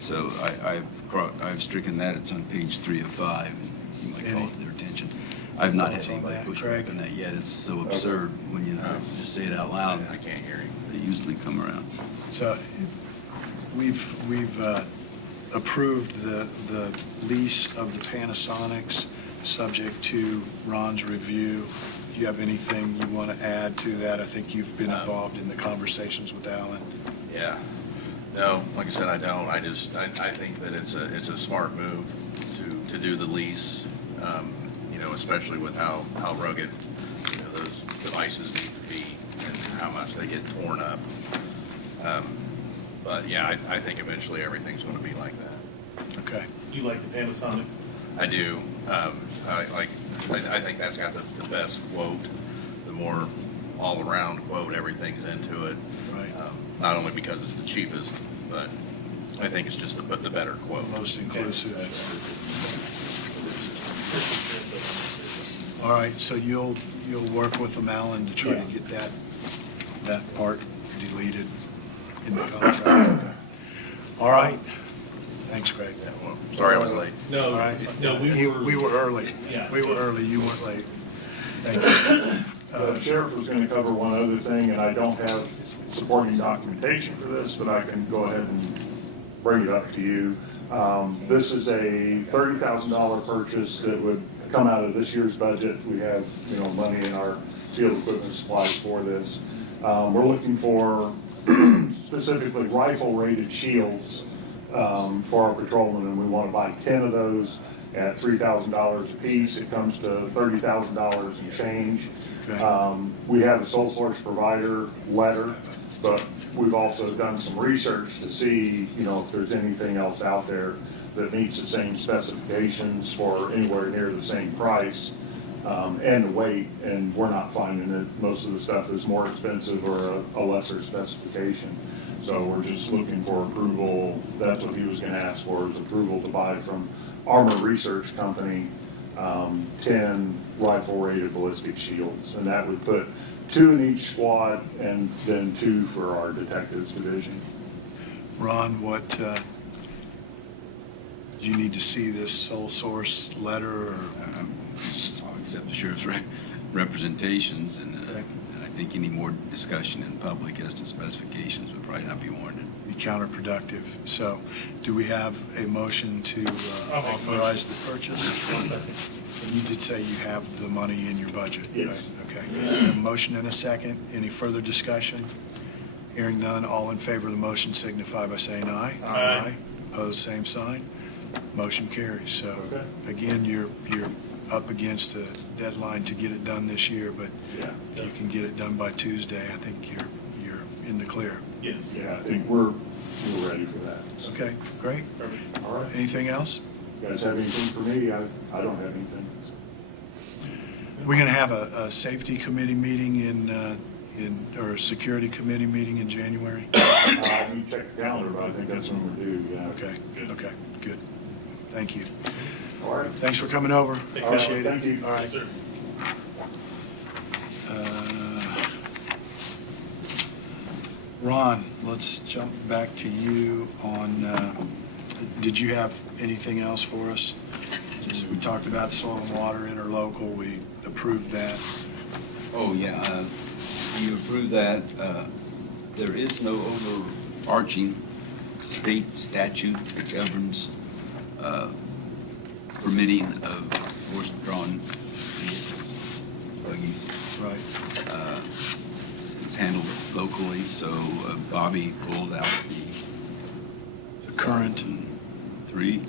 So I've stricken that. It's on page 3 of 5. And you might call it to their attention. I've not had anybody push back on that yet. It's so absurd when you just say it out loud. I can't hear you. They usually come around. So we've approved the lease of the Panasonics, subject to Ron's review. Do you have anything you want to add to that? I think you've been involved in the conversations with Alan. Yeah. No, like I said, I don't. I think that it's a smart move to do the lease, you know, especially with how rugged, you know, those devices need to be and how much they get torn up. But yeah, I think eventually everything's going to be like that. Okay. You like the Panasonic? I do. I think that's got the best quote, the more all-around quote. Everything's into it. Right. Not only because it's the cheapest, but I think it's just the better quote. Most inclusive. All right, so you'll work with them, Alan, to try to get that part deleted in the contract. Okay. All right. Thanks, Craig. Yeah, well, sorry I was late. No, All right. no, We were early. Yeah. We were early. You weren't late. Thank you. The sheriff was going to cover one other thing, and I don't have supporting documentation for this, but I can go ahead and bring it up to you. This is a $30,000 purchase that would come out of this year's budget. We have, you know, money in our field equipment supplies for this. We're looking for specifically rifle-rated shields for our patrolmen, and we want to buy 10 of those at $3,000 a piece. It comes to $30,000 and change. Okay. We have a sole source provider letter, but we've also done some research to see, you know, if there's anything else out there that meets the same specifications for anywhere near the same price and the weight, and we're not finding it. Most of the stuff is more expensive or a lesser specification. So we're just looking for approval. That's what he was going to ask for, is approval to buy from Armor Research Company 10 rifle-rated ballistic shields. And that would put 2 in each squad and then 2 for our detectives division. Ron, what, do you need to see this sole source letter, or? I'll accept the sheriff's representations, and I think any more discussion in public as to specifications would probably not be warranted. Be counterproductive. So, do we have a motion to authorize the purchase? And you did say you have the money in your budget, Yes. right? Okay. A motion and a second. Any further discussion? Hearing none, all in favor of the motion signify by saying aye. Aye. Opposed, same sign. Motion carries. So, Okay. again, you're up against the deadline to get it done this year, but Yeah. if you can get it done by Tuesday, I think you're in the clear. Yes. Yeah, I think we're ready for that. So, Okay, great. Perfect. all right. Anything else? You guys have anything for me? I don't have anything. We're going to have a safety committee meeting or a security committee meeting in January? Let me check the calendar, but I think that's when we're due, yeah. Okay, good. Thank you. All right. Thanks for coming over. Thanks, Appreciate it. Thank you. All right. Yes, sir. Ron, let's jump back to you on, did you have anything else for us? We talked about soil and water interlocal, we approved that. Oh, yeah, you approved that. There is no overarching state statute that governs permitting of horse-drawn vehicles, buggies. Right. It's handled locally, so Bobby pulled out the current 3.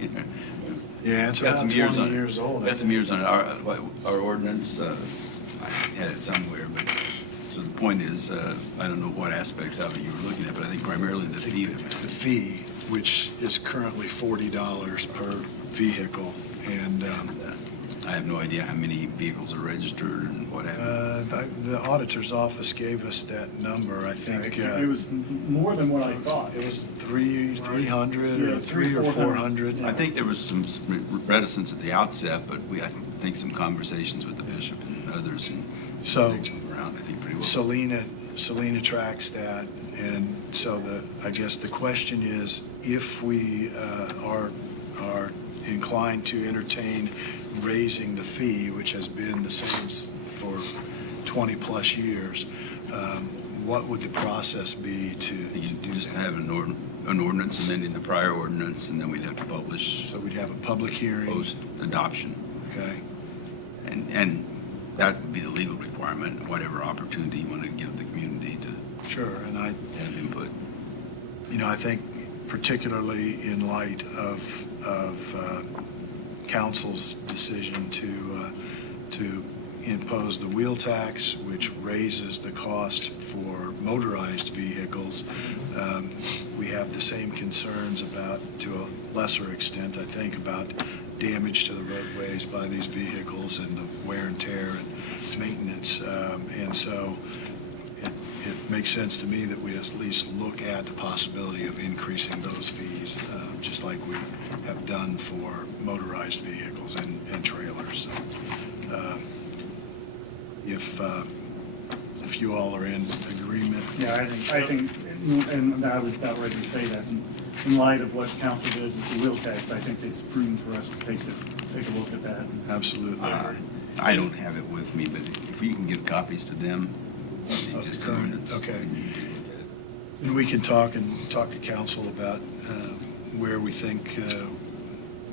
Yeah, it's Got about some 20 years old. Got some years on it. Our ordinance, I had it somewhere, but, so the point is, I don't know what aspects of it you were looking at, but I think primarily the fee. The fee. which is currently $40 per vehicle. And I have no idea how many vehicles are registered and what have you. the auditor's office gave us that number. I think It was more than what I thought. it was 300 Yeah, or 300 or 400. I think there was some reticence at the outset, but I think some conversations with the bishop and others, and So they came around, I think, pretty well. Selena tracks that, and so I guess the question is, if we are inclined to entertain raising the fee, which has been the same for 20 plus years, what would the process be to do Just that? have an ordinance amending the prior ordinance, and then we'd have to publish So we'd have a public hearing. post-adoption. Okay. And that would be the legal requirement, whatever opportunity you want to give the community to Sure, and I have input. I think particularly in light of council's decision to impose the wheel tax, which raises the cost for motorized vehicles, we have the same concerns about, to a lesser extent, I think, about damage to the roadways by these vehicles and the wear and tear and maintenance. And so it makes sense to me that we at least look at the possibility of increasing those fees, just like we have done for motorized vehicles and trailers. So, if you all are in agreement. Yeah, I think, and I was about ready to say that, in light of what council did with the wheel tax, I think it's prudent for us to take a look at that. Absolutely. I don't have it with me, but if you can give copies to them, Of the current, okay. And we can talk to council about where we think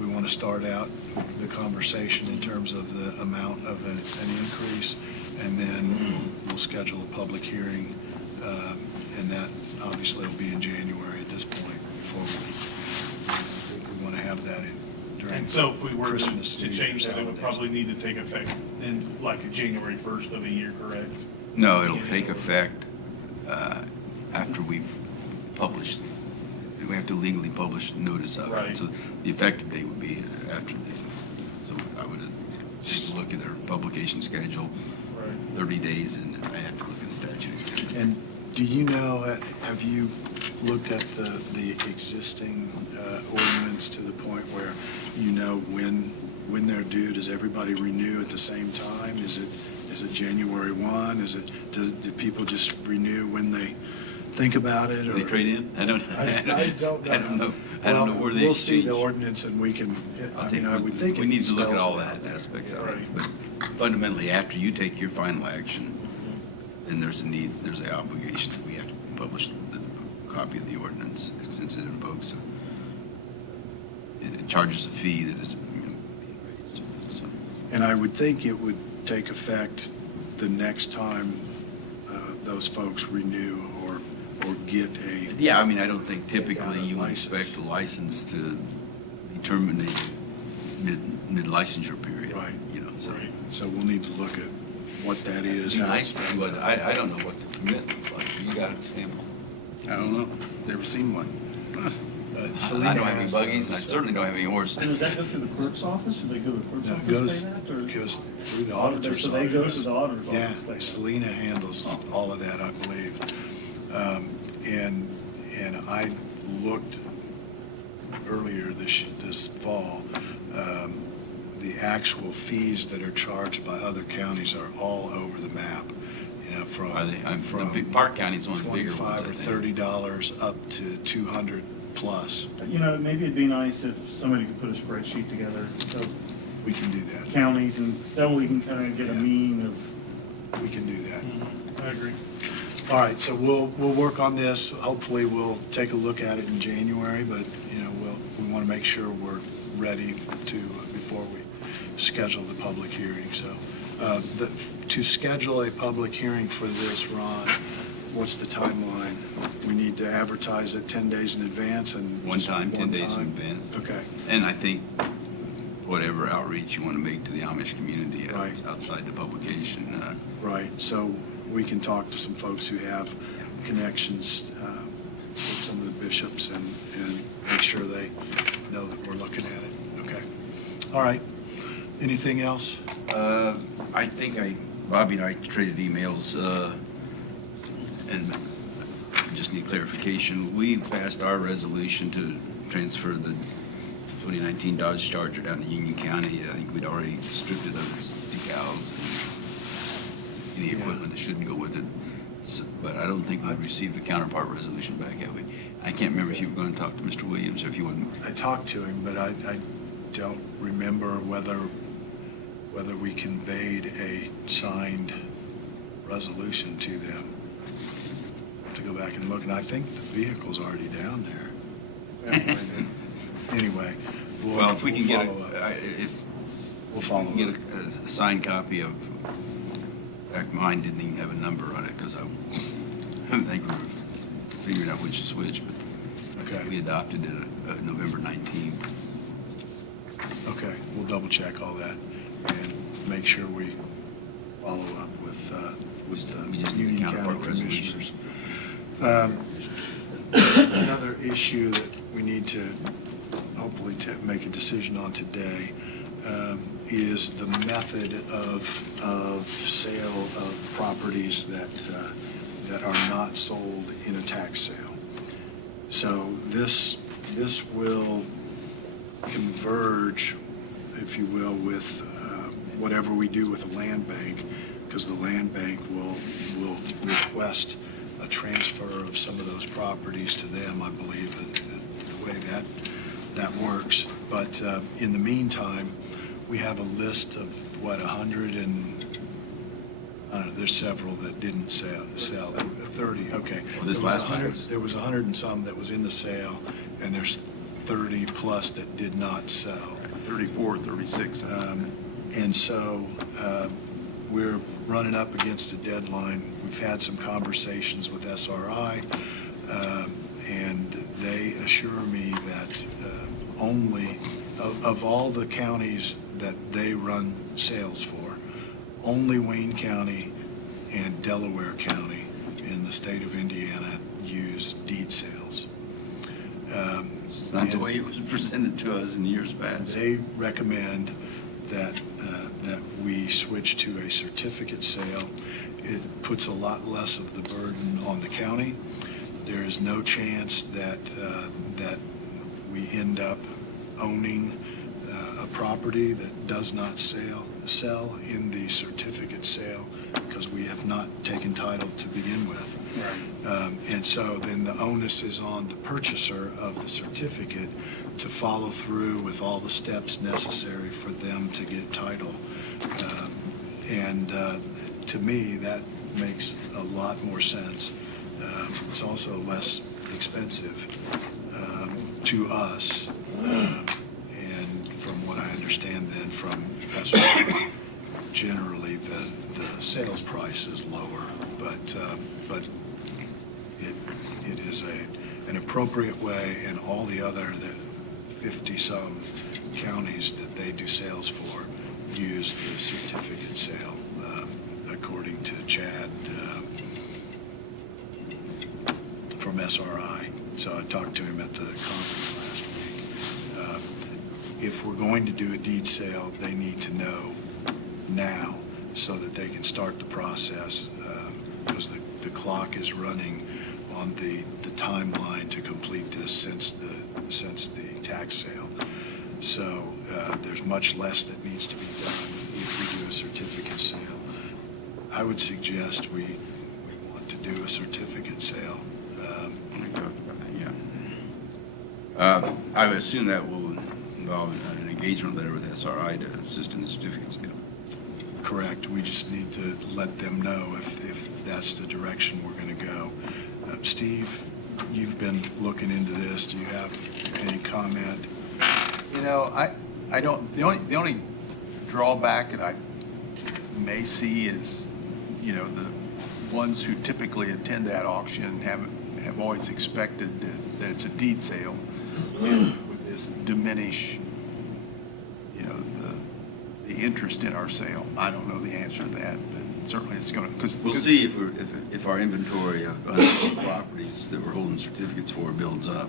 we want to start out the conversation in terms of the amount of an increase, and then we'll schedule a public hearing, and that obviously will be in January at this point, before we want to have that during And so if we were Christmas, to New change Year's that, it would holidays. probably need to take effect in like January 1st of a year, correct? No, it'll take effect after we've published. We have to legally publish notice of it. Right. So the effective date would be after. So I would take a look at their publication schedule, Right. 30 days, and I have to look at the statute. And do you know, have you looked at the existing ordinance to the point where you know when they're due? Does everybody renew at the same time? Is it January 1? Do people just renew when they think about it? Or They trade in? I don't know. I don't know. I don't know. I don't know where they We'll see exchange. the ordinance, and we can, I would think we it need to look at spells all it that out there. aspects of it. Right. But fundamentally, after you take your final action, then there's an obligation that we have to publish the copy of the ordinance since it invokes it charges a fee that is being raised. So, And I would think it would take effect the next time those folks renew or get a. yeah, I mean, I don't think Take out typically a you would license. expect a license to be terminated mid-licensure period. Right. So. Right. So we'll need to look at what that is. It'd be how nice it's to see done. what, I don't know what the permit looks like. You got a sample? I don't know, never seen one. I Selena don't have any has buggies, and I those. certainly don't have any horses. And does that go through the clerk's office, or they go to the clerk's No, it office to pay that? or- goes through the auditor's So they go office. to the auditor's Yeah, office. to pay that. Selena handles all of that, I believe. And I looked earlier this fall, the actual fees that are charged by other counties are all over the map. From Are they? from Park County's one of the bigger ones, I $25 or think. $30 up to $200 plus. Maybe it'd be nice if somebody could put a spreadsheet together of We can do that. counties, and so we can kind of get a mean of. We can do that. I agree. All right, so we'll work on this. Hopefully, we'll take a look at it in January, but, we want to make sure we're ready before we schedule the public hearing. So, to schedule a public hearing for this, Ron, what's the timeline? We need to advertise it 10 days in advance and One just time, 10 one days in time? advance. Okay, And I think whatever outreach you want to make to the Amish community Right. outside the publication. right. So we can talk to some folks who have connections with some of the bishops and make sure they know that we're looking at it. Okay. All right. Anything else? I think Bobby and I traded emails, and I just need clarification. We passed our resolution to transfer the 2019 Dodge Charger down to Union County. I think we'd already stripped it of its decals and any equipment that shouldn't go with it. So, but I don't think we've received a counterpart resolution back, have we? I can't remember if you were going to talk to Mr. Williams or if you wouldn't. I talked to him, but I don't remember whether we conveyed a signed resolution to them. I have to go back and look, and I think the vehicle's already down there. Anyway, Well, if we can get follow up. we'll follow get up. a signed copy of, in fact, mine didn't even have a number on it because I think we were figuring out which is which, but Okay. we adopted it November 19th. Okay, we'll double check all that and make sure we follow up with We just the need a Union counterpart County resolution. Commissioners. Another issue that we need to hopefully make a decision on today is the method of sale of properties that are not sold in a tax sale. So this will converge, if you will, with whatever we do with the land bank, because the land bank will request a transfer of some of those properties to them, I believe, the way that works. But in the meantime, we have a list of, 100 and, I don't know, there's several that didn't sell. 30, okay. Well, this last time was- There was 100 and some that was in the sale, and there's 30 plus that did not sell. 34, 36. And so we're running up against a deadline. We've had some conversations with SRI, and they assure me that only, of all the counties that they run sales for, only Wayne County and Delaware County in the state of Indiana use deed sales. It's not the way it was presented to us in years past. They recommend that we switch to a certificate sale. It puts a lot less of the burden on the county. There is no chance that we end up owning a property that does not sell in the certificate sale because we have not taken title to begin with. And so then the onus is on the purchaser of the certificate to follow through with all the steps necessary for them to get title. And to me, that makes a lot more sense. It's also less expensive to us. And from what I understand then from SRI, generally the sales price is lower, but it is an appropriate way, and all the other 50-some counties that they do sales for use the certificate sale, according to Chad from SRI. So I talked to him at the conference last week. If we're going to do a deed sale, they need to know now so that they can start the process, because the clock is running on the timeline to complete this since the tax sale. So there's much less that needs to be done if we do a certificate sale. I would suggest we want to do a certificate sale. I would assume that will involve an engagement letter with SRI to assist in the certificate sale. Correct. We just need to let them know if that's the direction we're going to go. Steve, you've been looking into this. Do you have any comment? You know, I don't, the only drawback that I may see is, you know, the ones who typically attend that auction have always expected that it's a deed sale, and would this diminish, you know, the interest in our sale. I don't know the answer to that, but certainly it's going to, because. We'll see if our inventory of unsold properties that we're holding certificates for builds up.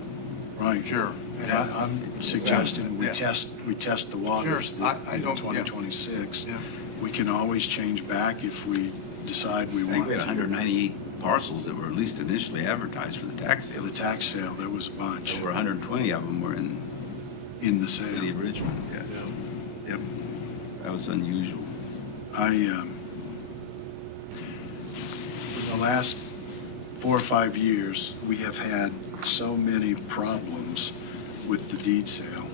Right. Sure. And I'm suggesting we Yeah. test the waters Sure. I in don't- 2026. Yeah. We can always change back if we decide we I think want we had to. 198 parcels that were at least initially advertised for the tax For sale. the tax sale, there was a bunch Over 120 of them were in in the the city sale. of Richmond. Yeah. Yep. That was unusual. For the last 4 or 5 years, we have had so many problems with the deed sale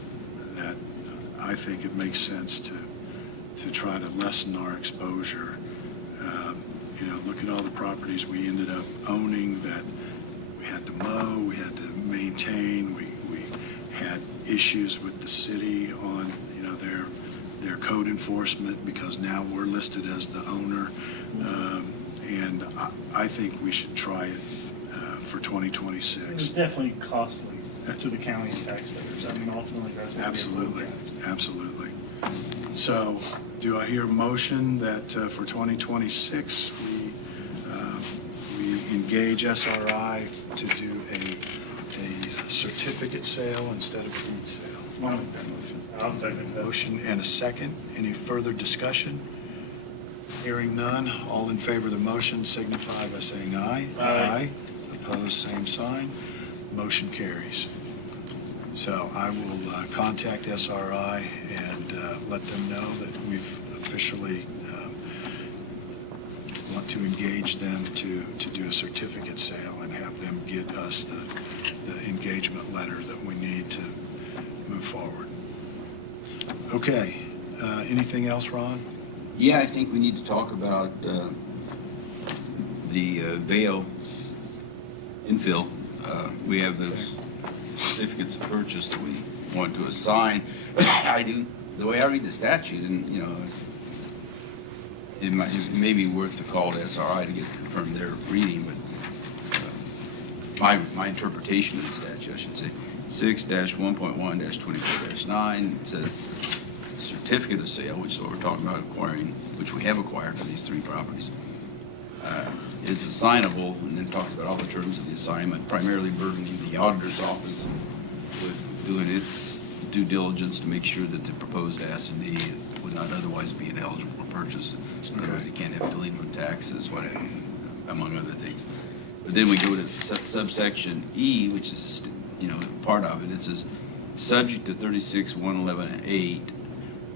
that I think it makes sense to try to lessen our exposure. Look at all the properties we ended up owning that we had to mow, we had to maintain, we had issues with the city on, their code enforcement because now we're listed as the owner. And I think we should try it for It was 2026. definitely costly to the county taxpayers. I mean, ultimately, that's what we Absolutely, looked at. absolutely. So, do I hear a motion that for 2026, we engage SRI to do a certificate sale instead of a deed sale? I'll make that motion. I'll second that. Motion and a second. Any further discussion? Hearing none, all in favor of the motion signify by saying aye. Aye. Opposed, same sign. Motion carries. So I will contact SRI and let them know that we've officially want to engage them to do a certificate sale and have them get us the engagement letter that we need to move forward. Okay, anything else, Ron? Yeah, I think we need to talk about the Vail infill. We have those certificates of purchase that we want to assign. The way I read the statute, and it may be worth the call to SRI to get confirmed their reading, but my interpretation of the statute, I should say, 6-1.1-24-9, it says certificate of sale, which is what we're talking about acquiring, which we have acquired for these 3 properties, is assignable, and then talks about all the terms of the assignment, primarily burdening the auditor's office with doing its due diligence to make sure that the proposed S&D would not otherwise be ineligible for purchase. Otherwise, you can't have delinquent taxes, among other things. But then we go to subsection E, which is, part of it. It says, subject to 36-111-8,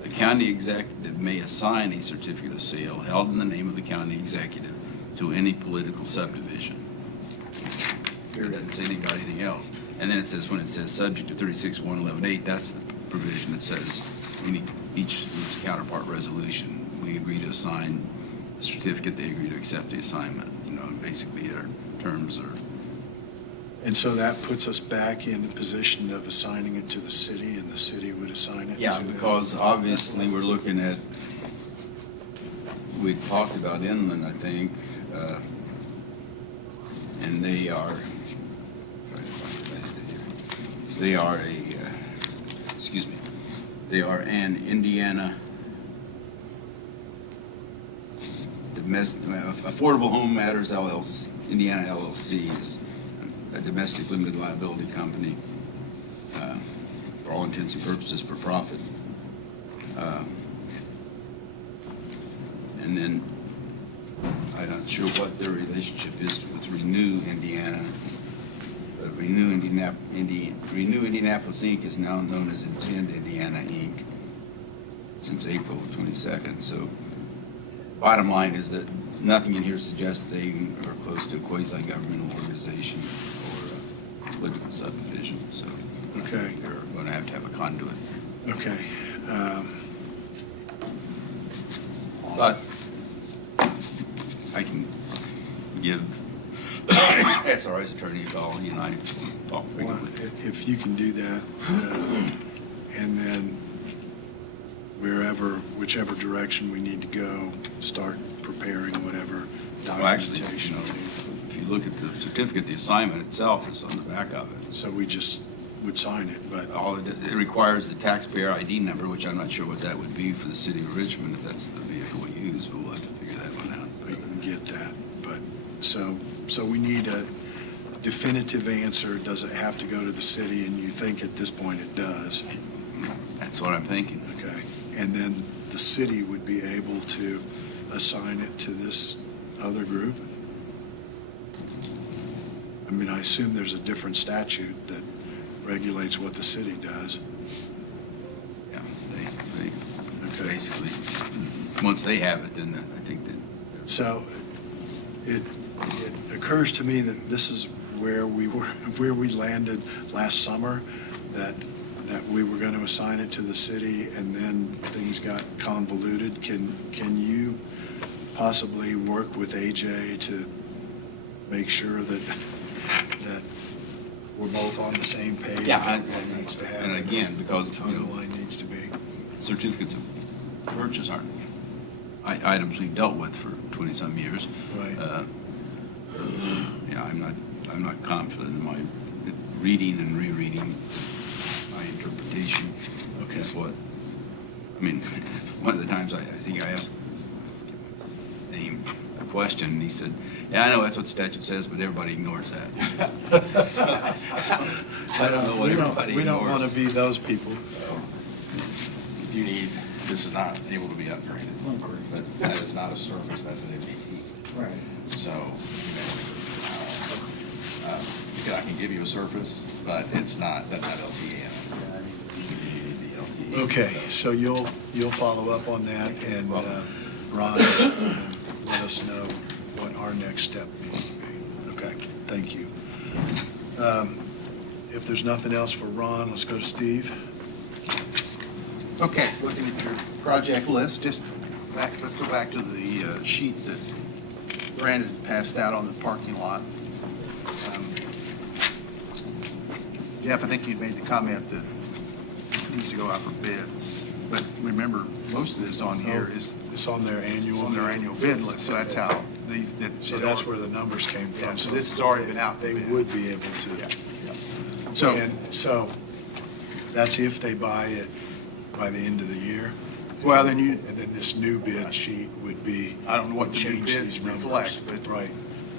the county executive may assign a certificate of sale held in the name of the county executive to any political subdivision. It doesn't say anything about anything else. And then it says, when it says subject to 36-111-8, that's the provision that says each counterpart resolution, we agree to assign the certificate, they agree to accept the assignment. Basically their terms are. And so that puts us back in the position of assigning it to the city, and the city would assign it Yeah, to them. because obviously we're looking at, we talked about inland, I think, and they are an Indiana Affordable Home Matters LLC, Indiana LLC is a domestic limited liability company, for all intents and purposes for profit. And then I'm not sure what their relationship is with Renew Indiana. But Renew Indianapolis Inc. is now known as Intend Indiana Inc. since April 22nd. So bottom line is that nothing in here suggests they are close to a quasi-governmental organization or a political subdivision. So Okay. they're going to have a conduit. Okay. But I can give SRI's attorney a call, and I talk Well, frequently. if you can do that, and then whichever direction we need to go, start preparing whatever Well, actually, documentation we need. if you look at the certificate, the assignment itself is on the back of it. So we just would sign it, but It requires the taxpayer ID number, which I'm not sure what that would be for the city of Richmond, if that's the vehicle we use, but we'll have to figure that one out. we can get that. But, so we need a definitive answer. Does it have to go to the city? And you think at this point it does. That's what I'm thinking. Okay. And then the city would be able to assign it to this other group? I mean, I assume there's a different statute that regulates what the city does. Yeah, they basically, once they have it, then I think that. So it occurs to me that this is where we landed last summer, that we were going to assign it to the city, and then things got convoluted. Can you possibly work with AJ to make sure that we're both on the same page? Yeah, what needs to happen? and again, because the timeline needs to be. Certificates of purchase aren't items we've dealt with for 20-some years. Right. Yeah, I'm not confident in my reading and rereading. My interpretation is what, I mean, one of the times I think I asked his name a question, and he said, yeah, I know that's what the statute says, but everybody ignores that. I don't know what everybody ignores. We don't want to be those people. You need, this is not able to be upgraded, but that is not a surface, that's an MDT. Right. So, I can give you a surface, but it's not, doesn't have LTE in it. You need the LTE. Okay, so you'll follow up on that, and Ron, let us know what our next step needs to be. Okay, thank you. If there's nothing else for Ron, let's go to Steve. Okay, looking at your project list, let's go back to the sheet that Brandon passed out on the parking lot. Jeff, I think you made the comment that this needs to go out for bids, but remember, most of this on here is It's on their annual bid list, so that's how these. So that's where the numbers came from. Yeah, so this has already been out. They would be able to. Yeah. So that's if they buy it by the end of the year. Well, then and then this new bid sheet would be. I don't know what the new change bids these numbers. reflect, but right.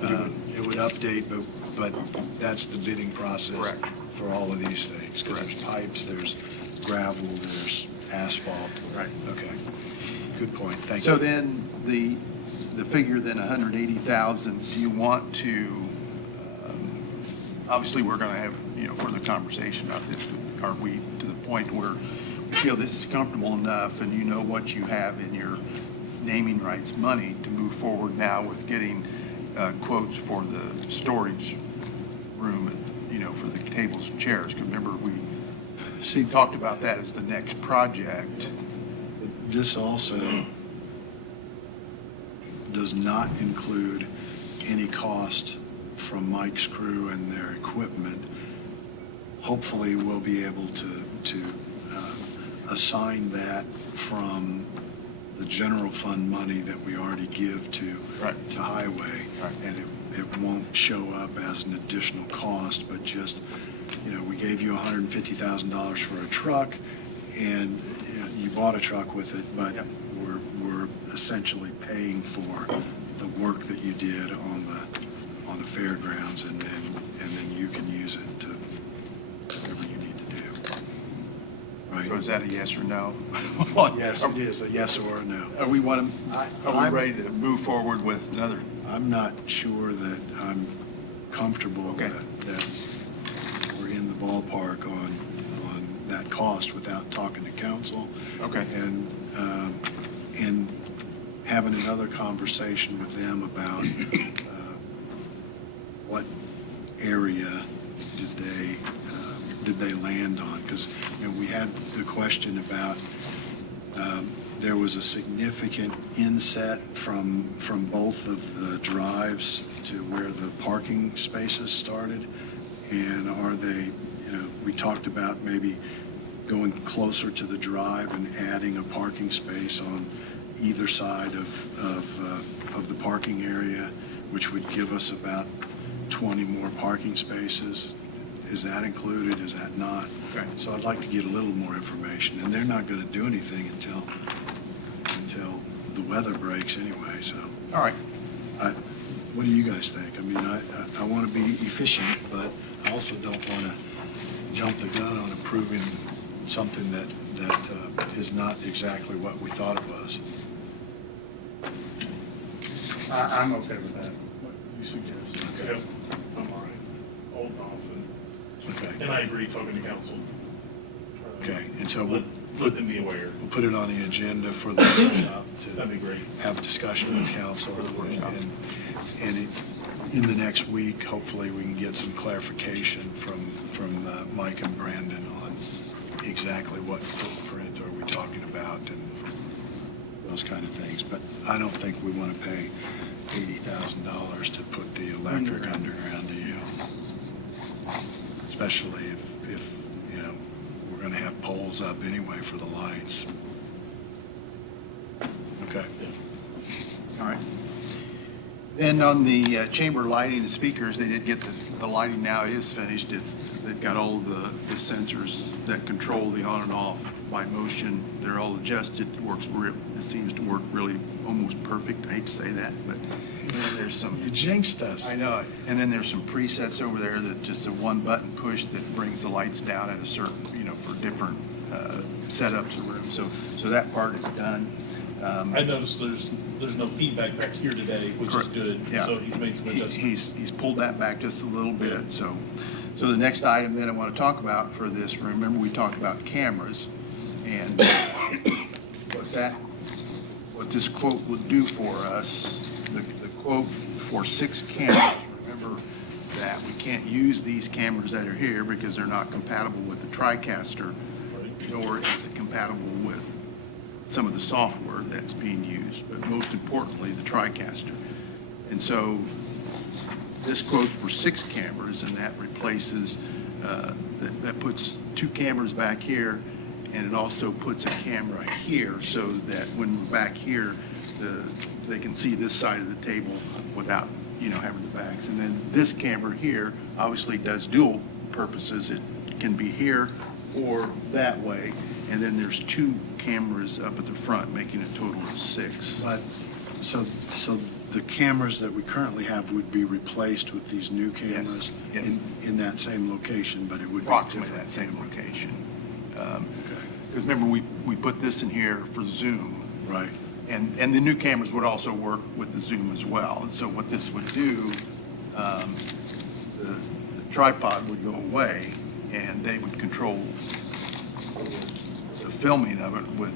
It would update, but that's the bidding process. Correct. For all of these things, because there's pipes, there's gravel, there's asphalt. Right. Okay. Good point. Thank you. So then the figure then 180,000. Do you want to? Obviously, we're going to have further conversation about this. But are we to the point where we feel this is comfortable enough, and you know what you have in your naming rights money to move forward now with getting quotes for the storage room, for the tables and chairs? Because remember, we talked about that as the next project. This also does not include any cost from Mike's crew and their equipment. Hopefully, we'll be able to assign that from the general fund money that we already give to highway. Right. And it won't show up as an additional cost, but just, we gave you $150,000 for a truck, and you bought a truck with it, but we're essentially paying for the work that you did on the fairgrounds, and then you can use it to whatever you need to do. Right? So is that a yes or no? Yes, it is a yes or a no. Are we ready to move forward with another? I'm not sure that I'm comfortable Okay. that we're in the ballpark on that cost without talking to council. Okay. And having another conversation with them about what area did they land on? Because we had the question about there was a significant inset from both of the drives to where the parking spaces started, and are they, we talked about maybe going closer to the drive and adding a parking space on either side of the parking area, which would give us about 20 more parking spaces. is that included, is that not? Okay. So I'd like to get a little more information, and they're not gonna do anything until the weather breaks anyway, so. All right. What do you guys think? I mean, I want to be efficient, but I also don't want to jump the gun on approving something that is not exactly what we thought it was. I'm okay with that, what you suggest. Okay. Yep, I'm all right, hold off, and, Okay. and I agree, talking to council. Okay, and so we'll Let them be aware. we'll put it on the agenda for the workshop That'd be to great. have a discussion with council. And in the next week, hopefully, we can get some clarification from Mike and Brandon on exactly what footprint are we talking about and those kind of things. But I don't think we want to pay $80,000 to put the electric underground, do you? Especially if you know, we're going to have poles up anyway for the lights. Okay. All right. And on the chamber lighting, the speakers, they did get the lighting now is finished. They've got all the sensors that control the on and off by motion. They're all adjusted. It seems to work really almost perfect. I hate to say that, but there's some. You jinxed us. I know it. And then there's some presets over there that just a one button push that brings the lights down at a certain, for different setups of rooms. So that part is done. I noticed there's no feedback back here today, which Correct. is good. Yeah. So he's made some adjustments. He's pulled that back just a little bit, so the next item that I want to talk about for this, remember we talked about cameras, and what this quote would do for us, the quote for 6 cameras, remember that we can't use these cameras that are here because they're not compatible with the TriCaster, nor is it compatible with some of the software that's being used, but most importantly, the TriCaster. And so this quote for 6 cameras, and that replaces, that puts 2 cameras back here, and it also puts a camera here so that when we're back here, they can see this side of the table without, having the backs. And then this camera here obviously does dual purposes. It can be here or that way. And then there's 2 cameras up at the front, making a total of 6. But, so the cameras that we currently have would be replaced with these new cameras Yes. in that same location, but it would be Approximately different. that same location. Okay. Because remember, we put this in here for Zoom. Right. And the new cameras would also work with the Zoom as well. And so what this would do, the tripod would go away, and they would control the filming of it with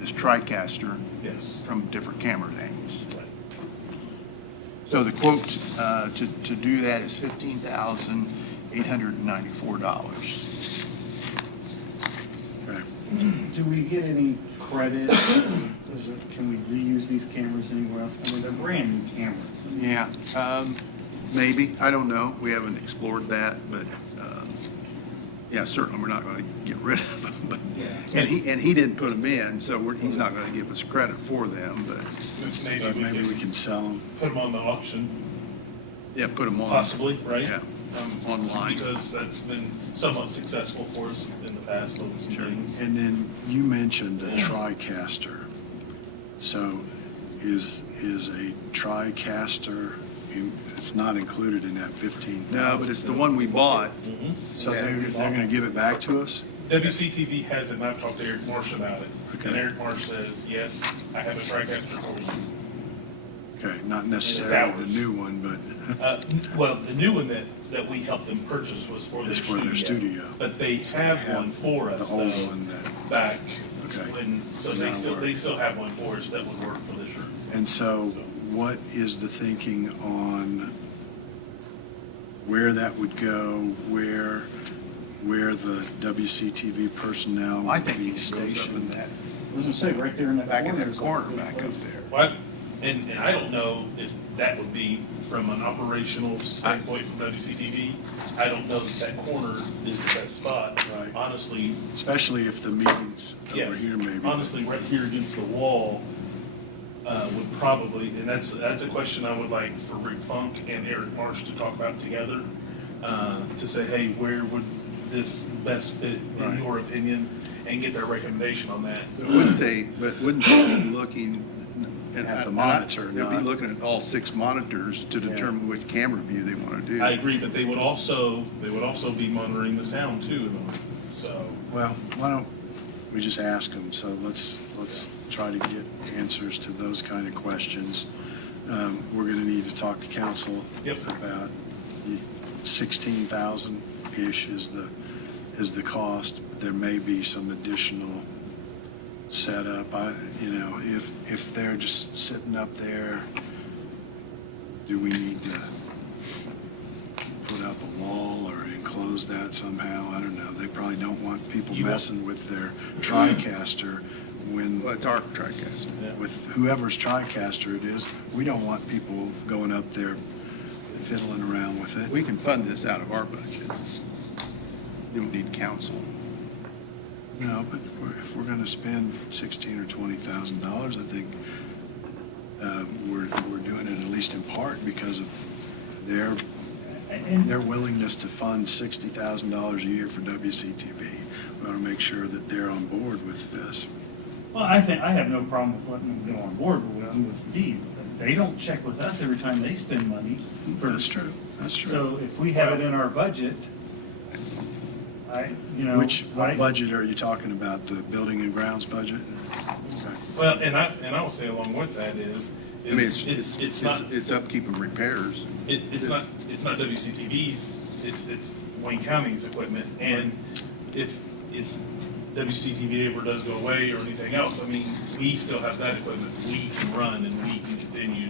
this TriCaster from different camera angles. So the quote to do that is $15,894. Okay. Do we get any credit? Can we reuse these cameras anywhere else? I mean, they're brand new cameras. Yeah, maybe. I don't know. We haven't explored that, but yeah, certainly we're not going to get rid of them. But and he didn't put them in, so he's not going to give us credit for them. But Maybe we can sell them. Put them on the auction, yeah, put them on. possibly, right? Yeah, online. Because that's been somewhat successful for us in the past with some things. And then you mentioned a TriCaster. So is a TriCaster, it's not included in that 15,000? No, but it's the one we bought. So they're going to give it back to us? WCTV has it, and I've talked to Eric Marsh about it. Okay. And Eric Marsh says, yes, I have a TriCaster for you. Okay, not necessarily the ours. new one, but Well, the new one that we helped them purchase was for their it's studio. for their studio. But they So have one for us, the old though, one that, back. Okay. So Now they still have one for us that would work for this room. and so what is the thinking on where that would go, where the WCTV personnel I would think be it goes up in stationed? that, I was gonna say, right there in that back in corner that is corner, like a good back up place. there. What? And I don't know if that would be from an operational standpoint from WCTV. I don't know that corner is the best spot. Right. Honestly, Especially if the meeting's over yes. here maybe. Honestly, right here against the wall would probably, and that's a question I would like for Rick Funk and Eric Marsh to talk about together. to say, hey, where would this best fit in Right. your opinion, and get their recommendation on that. But wouldn't they be looking At the monitor, They'd be not- looking at all 6 monitors to determine which camera view they want to do. I agree, but they would also be monitoring the sound too, so. Well, why don't we just ask them? So let's try to get answers to those kind of questions. We're going to need to talk to council about 16,000-ish is the cost. There may be some additional setup. If they're just sitting up there, do we need to put up a wall or enclose that somehow? I don't know. They probably don't want people messing with their TriCaster when. Well, it's our TriCaster. With whoever's TriCaster it is, we don't want people going up there fiddling around with it. We can fund this out of our budget. You don't need council. No, but if we're going to spend $16,000 or $20,000, I think we're doing it at least in part because of their willingness to fund $60,000 a year for WCTV. We ought to make sure that they're on board with this. Well, I have no problem with letting them go on board with Steve. They don't check with us every time they spend money. That's true. That's true. So if we have it in our budget, What budget are you talking about? The building and grounds budget? Okay. Well, and I will say along with that is It's upkeep and repairs. It's not WCTV's, it's Wayne County's equipment, and if WCTV ever does go away or anything else, I mean, we still have that equipment we can run, and we can continue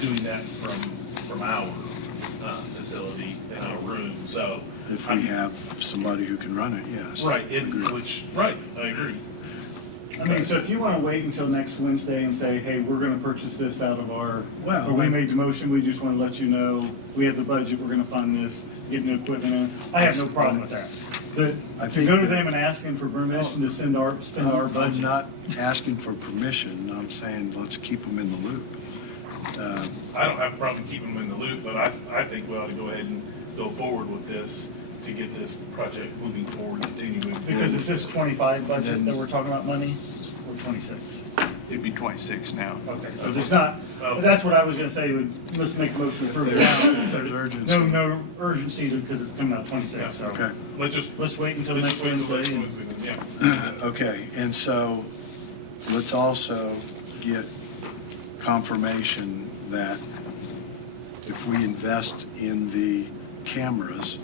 doing that from our facility in our room, so. If we have somebody who can run it, yes. Right, I agree. I mean, so if you want to wait until next Wednesday and say, hey, we're going to purchase this out of our, Well, or we made the motion, we just want to let you know, we have the budget, we're going to fund this, get new equipment in, I have no problem with that. But to go to them and ask them for permission to spend our budget. I'm not asking for permission, I'm saying let's keep them in the loop. I don't have a problem keeping them in the loop, but I think we ought to go ahead and go forward with this to get this project moving forward, continue moving. Because it's this 25 budget that we're talking about money, or 26? It'd be 26 now. Okay, so there's not, but that's what I was gonna say, let's make a motion to approve it now. There's urgency. No urgency because it's coming out 26, so. Okay. Let's wait until next Wednesday. Okay, and so let's also get confirmation that if we invest in the cameras,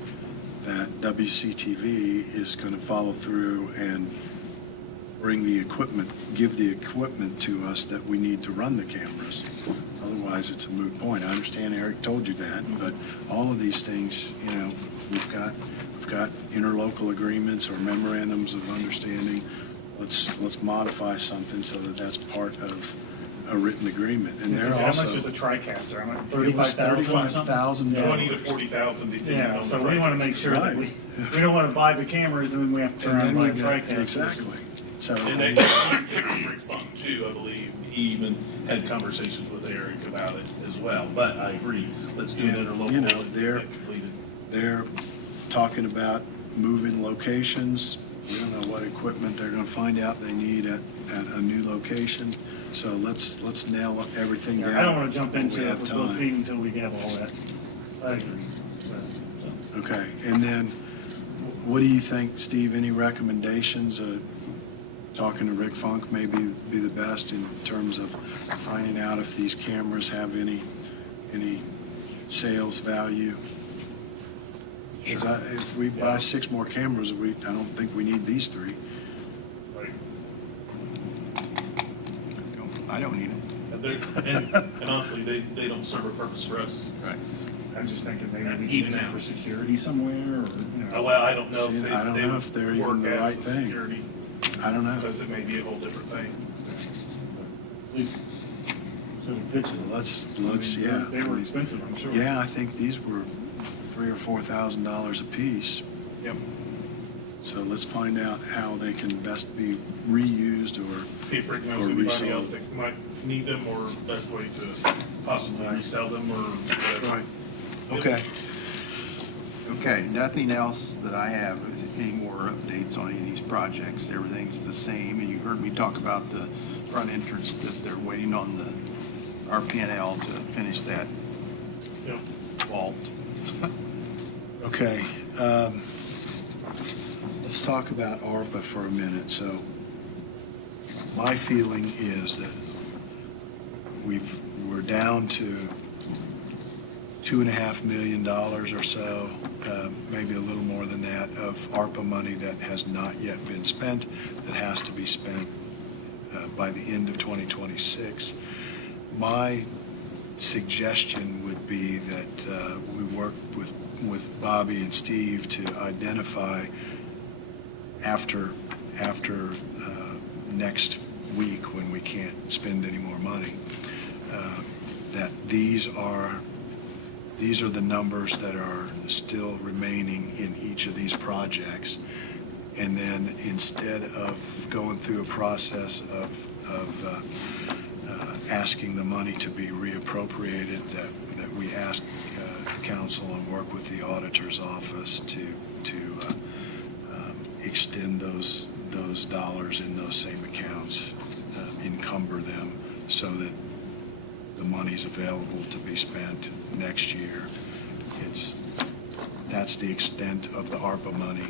that WCTV is going to follow through and bring the equipment, give the equipment to us that we need to run the cameras. Otherwise, it's a moot point. I understand Eric told you that, but all of these things, we've got interlocal agreements or memorandums of understanding. Let's modify something so that that's part of a written agreement. And they're How also. much is a TriCaster? I'm at It was $35,000. $20,000 to $40,000 depending on Yeah, the so we want to make sure that we don't want to buy the cameras and then we have to turn around and buy a TriCaster. Exactly. So. And they Rick Funk too, I believe. He even had conversations with Eric about it as well. But I agree, let's do an interlocal. They're talking about moving locations. We don't know what equipment they're going to find out they need at a new location. So let's nail everything down. I don't want to jump into when we it have with both time. feet until we have all that. I agree. Okay, and then what do you think, Steve? Any recommendations? Talking to Rick Funk maybe be the best in terms of finding out if these cameras have any sales value. Because if we buy 6 more cameras, I don't think we need these 3. I don't need them. And honestly, they don't serve a purpose for us. Right. I'm just thinking maybe we Even use it now. for security somewhere, or. Well, I don't know See, I don't know if they're even the right thing. Security, I don't know. because it may be a whole different thing. At least, so we pitch it. Let's yeah. They were expensive, I'm sure. Yeah, I think these were $3,000 or $4,000 a piece. Yep. So let's find out how they can best be reused or See if Rick knows or anybody resold. else that might need them, or best way to possibly Right. resell them, or whatever. Right. Okay. Okay, nothing else that I have, is any more updates on any of these projects. Everything's the same, and you heard me talk about the front entrance, that they're waiting on the RPNL to finish that Yep. vault. Okay, let's talk about ARPA for a minute. So my feeling is that we're down to $2.5 million or so, maybe a little more than that, of ARPA money that has not yet been spent, that has to be spent by the end of 2026. My suggestion would be that we work with Bobby and Steve to identify after next week, when we can't spend any more money, that these are the numbers that are still remaining in each of these projects. And then instead of going through a process of asking the money to be reappropriated, that we ask council and work with the auditor's office to extend those dollars in those same accounts, encumber them so that the money's available to be spent next year. That's the extent of the ARPA money.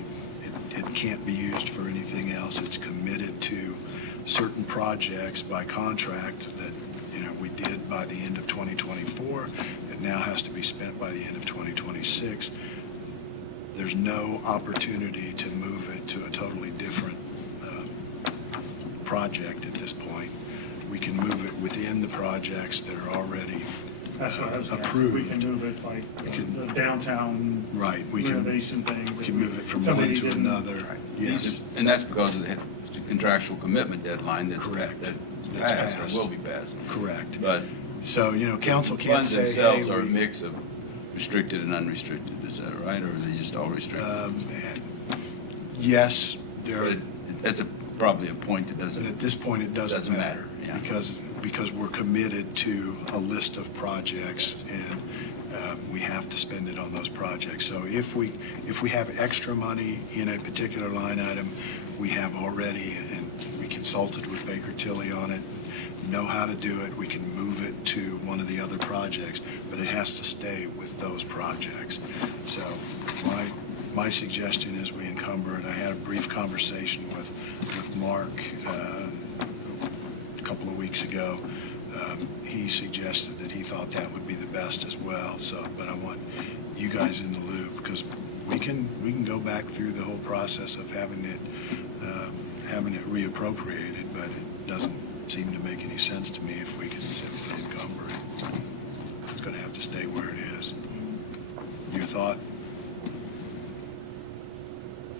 It can't be used for anything else. It's committed to certain projects by contract that, we did by the end of 2024. It now has to be spent by the end of 2026. There's no opportunity to move it to a totally different project at this point. We can move it within the projects that are already That's what I was gonna ask. approved. We can move it like the downtown Right, renovation things. We can move it from one Somebody to didn't- another. Yes, And that's because of the contractual commitment deadline that's Correct. That's That's passed or will be passed. correct. But So, council can't funds say, hey, themselves are a we, mix of restricted and unrestricted, is that right? Or are they just all restricted? yes, there But are, that's probably a point that but doesn't, at this point, it doesn't Doesn't matter. matter, yeah. Because we're committed to a list of projects, and we have to spend it on those projects. So if we have extra money in a particular line item, we have already, and we consulted with Baker Tilly on it, know how to do it, we can move it to one of the other projects, but it has to stay with those projects. So my suggestion is we encumber it. I had a brief conversation with Mark a couple of weeks ago. He suggested that he thought that would be the best as well. So, but I want you guys in the loop, because we can go back through the whole process of having it reappropriated, but it doesn't seem to make any sense to me if we can simply encumber it. It's going to have to stay where it is. Your thought?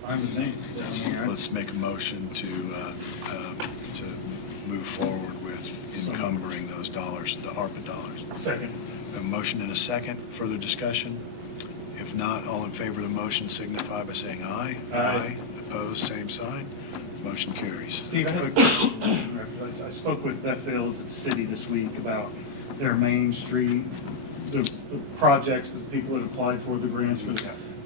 Fine with me. Let's make a motion to move forward with encumbering those dollars, the ARPA dollars. Second. A motion and a second. Further discussion? If not, all in favor of the motion signify by saying aye. Aye. Opposed, same sign. Motion carries. Steve, I have a question. I spoke with Beth Fields at the city this week about their Main Street, the projects that people had applied for, the grants for,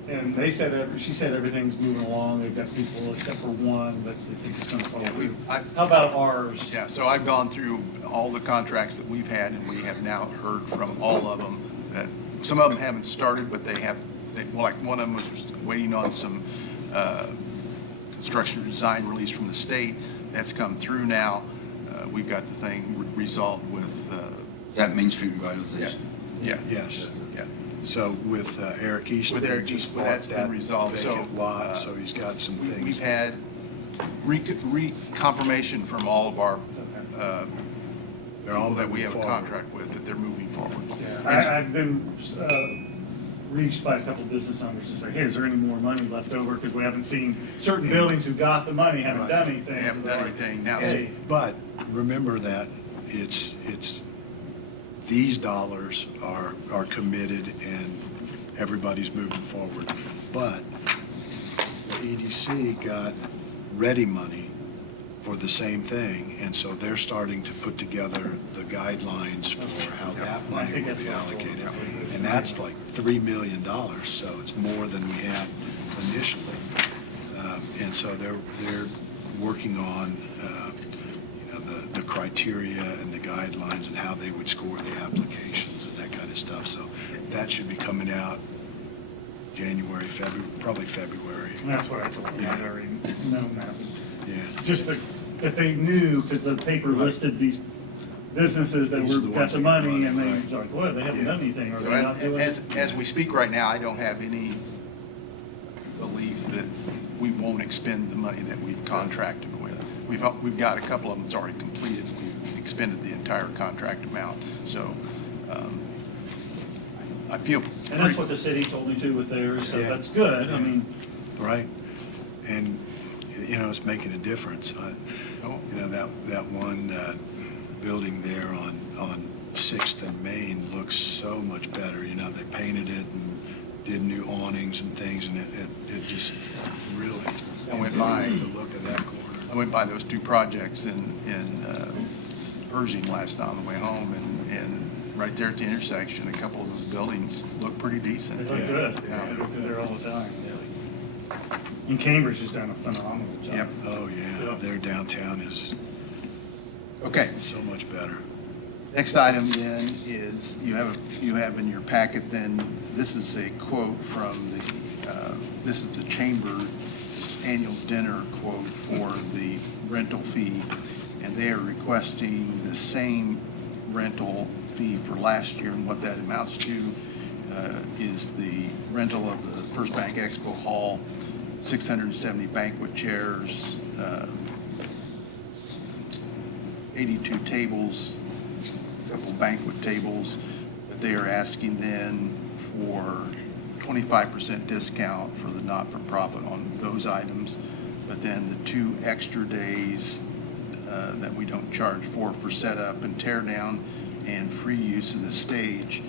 and they said, she said everything's moving along. They've got people except for one, but they think it's going to fall through. How about ours? Yeah, so I've gone through all the contracts that we've had, and we have now heard from all of them that some of them haven't started, but like one of them was just waiting on some construction design release from the state. That's come through now. We've got the thing resolved with. is that Main Street revitalization? Yeah. Yes. Yeah. So with Eric Eastman, With Eric just Eastman, bought that's been that resolved. vacant So, lot, so he's got some We've things. had reconfirmation from all of our They're all people that we moving have a forward. contract with, that they're moving forward. I've been reached by a couple of business owners to say, hey, is there any more money left over? Because we haven't seen, certain buildings who got the money haven't Right. done anything. They haven't So they're done like, anything now. hey, But remember that it's these dollars are committed and everybody's moving forward. But the EDC got ready money for the same thing, and so they're starting to put together the guidelines for how that money will be allocated. And that's like $3 million, so it's more than we had initially. And so they're working on, the criteria and the guidelines and how they would score the applications and that kind of stuff. So that should be coming out January, February, probably February. And that's what I told them. Yeah. I already known that. Yeah. Just if they knew, because the paper listed these businesses that These are the got ones the that got money, and money, they right. was like, well, they haven't Yeah. done anything, or So they're not doing it. as we speak right now, I don't have any belief that we won't expend the money that we've contracted with. We've got a couple of them that's already completed. We've expended the entire contract amount. So I feel. And that's what the city told me too with theirs, so Yeah. that's good. Yeah. I mean, Right. And, it's making a difference. That one building there on 6th and Main looks so much better. They painted it and did new awnings and things, and it just really, I went by the look of that corner. I went by those two projects in Pershing last night on the way home, and right there at the intersection, a couple of those buildings look pretty they decent. look good. Yeah. I go through there all the time. And Cambridge has done a phenomenal job. Yep. Oh, yeah. Yeah. Their downtown is Okay. so much better. Next item then is, you have in your packet then, this is a quote from this is the chamber annual dinner quote for the rental fee, and they are requesting the same rental fee for last year, and what that amounts to is the rental of the First Bank Expo Hall, 670 banquet chairs, 82 tables, a couple banquet tables, but they are asking then for 25% discount for the not-for-profit on those items, but then the 2 extra days that we don't charge for setup and tear down and free use of the stage.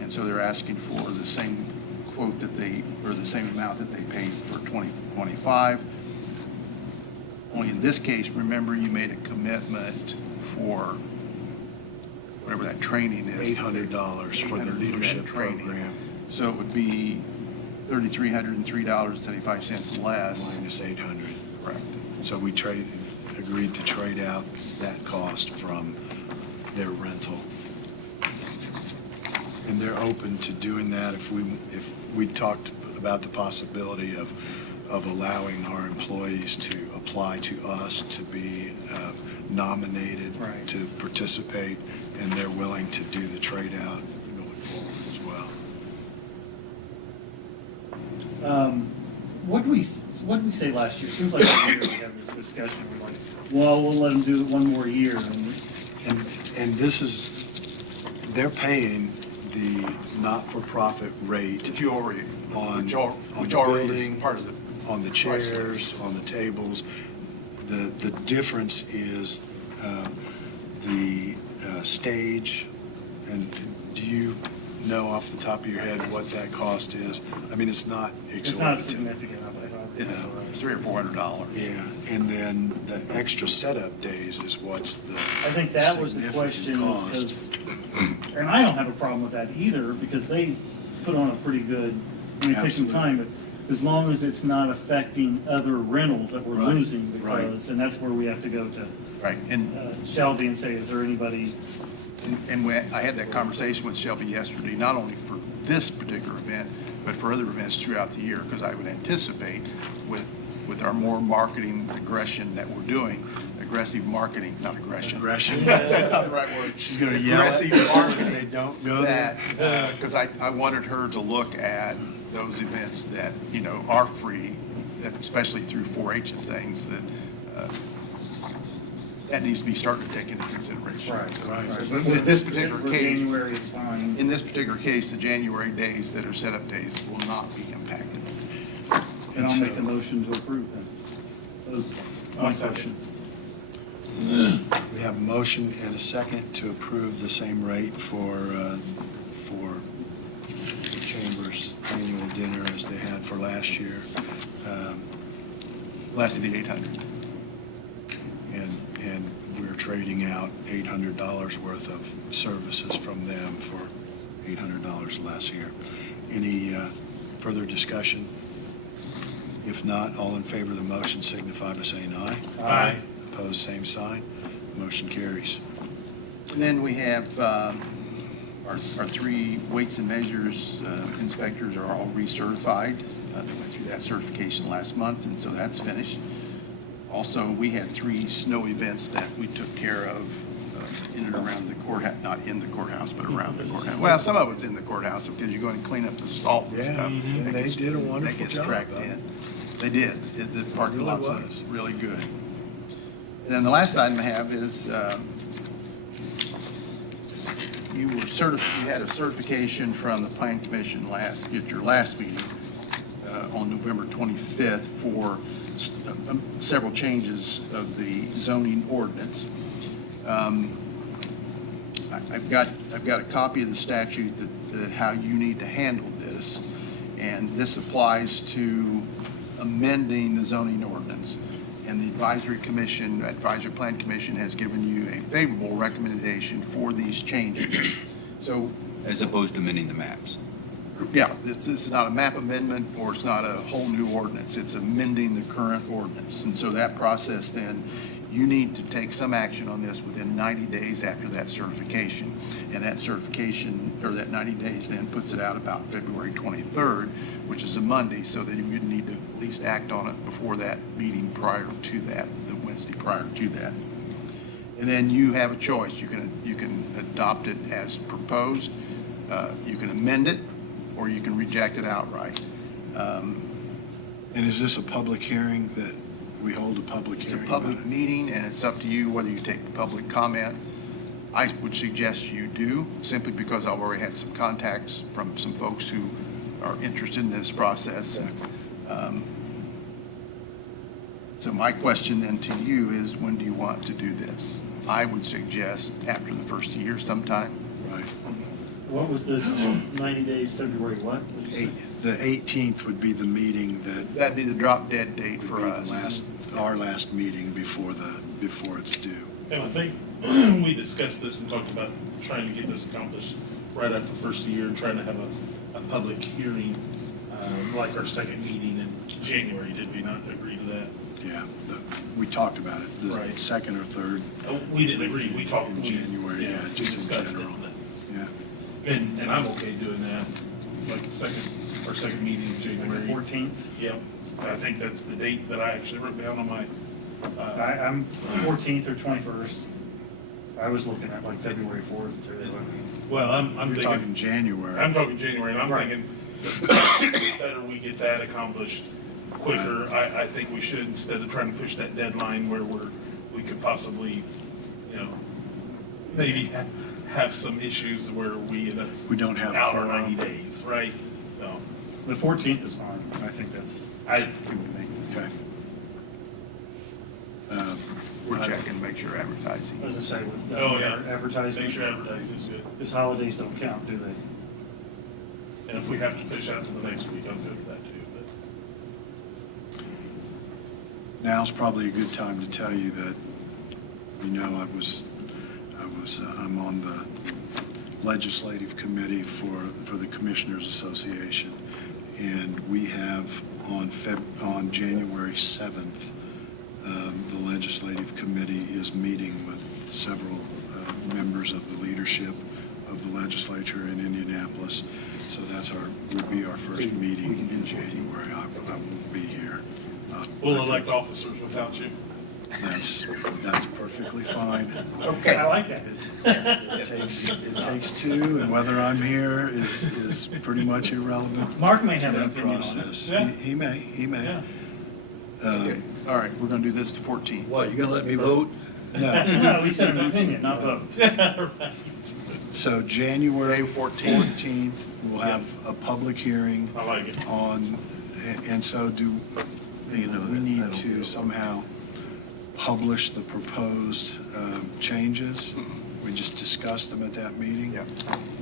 And so they're asking for the same quote or the same amount that they paid for 2025. Only in this case, remember, you made a commitment for whatever that training is. $800 for the $800 leadership training. program. So it would be $3,303.75 less. Minus 800. Correct. So we agreed to trade out that cost from their rental. And they're open to doing that if we talked about the possibility of allowing our employees to apply to us to be nominated Right. to participate, and they're willing to do the trade out going forward as well. What did we say last year? Seems like every year we have this discussion. We're like, well, we'll let them do it one more year. And this is, they're paying the not-for-profit rate Which you already, on which the already building, is part of the. on the chairs, on the tables. The difference is the stage, and do you know off the top of your head what that cost is? I mean, it's not It's not exorbitant. significant. It's $300 or $400. Yeah, and then the extra setup days is what's the I think that was the significant question, cost. and I don't have a problem with that either, because they put on a pretty good, I mean, it takes some time, but as long as it's not affecting other rentals that we're Right, losing, right. because, and that's where we have to go to Right, and Shelby and say, is there anybody? I had that conversation with Shelby yesterday, not only for this particular event, but for other events throughout the year, because I would anticipate with our more marketing aggression that we're doing, aggressive marketing, not aggression. Aggression? That's not the right word. She's gonna yell at Aggressive people if marketing. they don't go there. Because I wanted her to look at those events that, are free, especially through 4-H and things, that needs to be started to take into consideration. So, Right. but in this particular For case, January, it's fine. in this particular case, the January days that are setup days will not be impacted. And I'll make a motion to approve them. Those are my questions. We have a motion and a second to approve the same rate for the Chamber's annual dinner as they had for last year. Less the 800. Yeah, and we're trading out $800 worth of services from them for $800 less here. Any further discussion? If not, all in favor of the motion signify by saying aye. Aye. Opposed, same sign. Motion carries. And then we have our three weights and measures inspectors are all recertified. They went through that certification last month, and so that's finished. Also, we had 3 snow events that we took care of in and around the courthouse, not in the courthouse, but around the courthouse. Well, some of it's in the courthouse because you go and clean up the salt and stuff. And they did a wonderful That gets job. tracked in. They did. The parking Really lots was. are really good. And then the last item I have is you had a certification from the Plan Commission at your last meeting on November 25th for several changes of the zoning ordinance. I've got a copy of the statute that how you need to handle this, and this applies to amending the zoning ordinance. And the Advisory Plan Commission has given you a favorable recommendation for these changes. So, As opposed to amending the maps. yeah, this is not a map amendment, or it's not a whole new ordinance. It's amending the current ordinance. And so that process then, you need to take some action on this within 90 days after that certification. And that certification, or that 90 days then puts it out about February 23rd, which is a Monday, so that you would need to at least act on it before that meeting prior to that, the Wednesday prior to that. And then you have a choice. You can adopt it as proposed, you can amend it, or you can reject it outright. And is this a public hearing that we hold a public It's a hearing? public about it? meeting, and it's up to you whether you take public comment. I would suggest you do, simply because I've already had some contacts from some folks who are interested in this process. So my question then to you is, when do you want to do this? I would suggest after the first year sometime. Right. What was the 90 days, February what? What'd you say? The 18th would be the meeting That'd be the drop dead date would for be us. our last meeting before it's due. And I think we discussed this and talked about trying to get this accomplished right after the first year and trying to have a public hearing, like our second meeting in January. Did we not agree to that? Yeah, we talked about it, the Right. second or third. We didn't agree. We talked. In January, yeah, we just in discussed it, general. but- Yeah. And I'm okay doing that, like our second meeting in January. 14th? Yep. I think that's the date that I actually wrote down on my, I'm 14th or 21st. I was looking at like February 4th. well, I'm You're thinking, talking January. I'm talking January, and I'm Right. thinking the better we get that accomplished quicker, I think we should, instead of trying to push that deadline where we could possibly, maybe have some issues where we end up We don't have out our quorum. 90 days, right? So, The 14th is fine. I think that's, I, Okay. We're checking, make sure advertising. as I say, with oh yeah. advertising. Make sure advertising's good. Because holidays don't count, do they? And if we have to push out to the next week, I'm good with that too, Now's probably a good time to tell you that, I'm on the legislative committee for the Commissioners Association, and we have on January 7th, the legislative committee is meeting with several members of the leadership of the legislature in Indianapolis. So would be our first meeting in January. I won't be here. we'll elect officers without you. That's perfectly fine. Okay. I like that. It takes two, and whether I'm here is pretty much irrelevant Mark may to have an that opinion on it. process. Yeah. He may. Yeah. Okay, all right, we're gonna do this the 14th. What, you gonna let me vote? No. No, we said an opinion, not vote. So January May 14th. 14th, we'll have a public hearing I like it. on, and so we need to somehow publish the proposed changes. We just discussed them at that meeting. Yeah.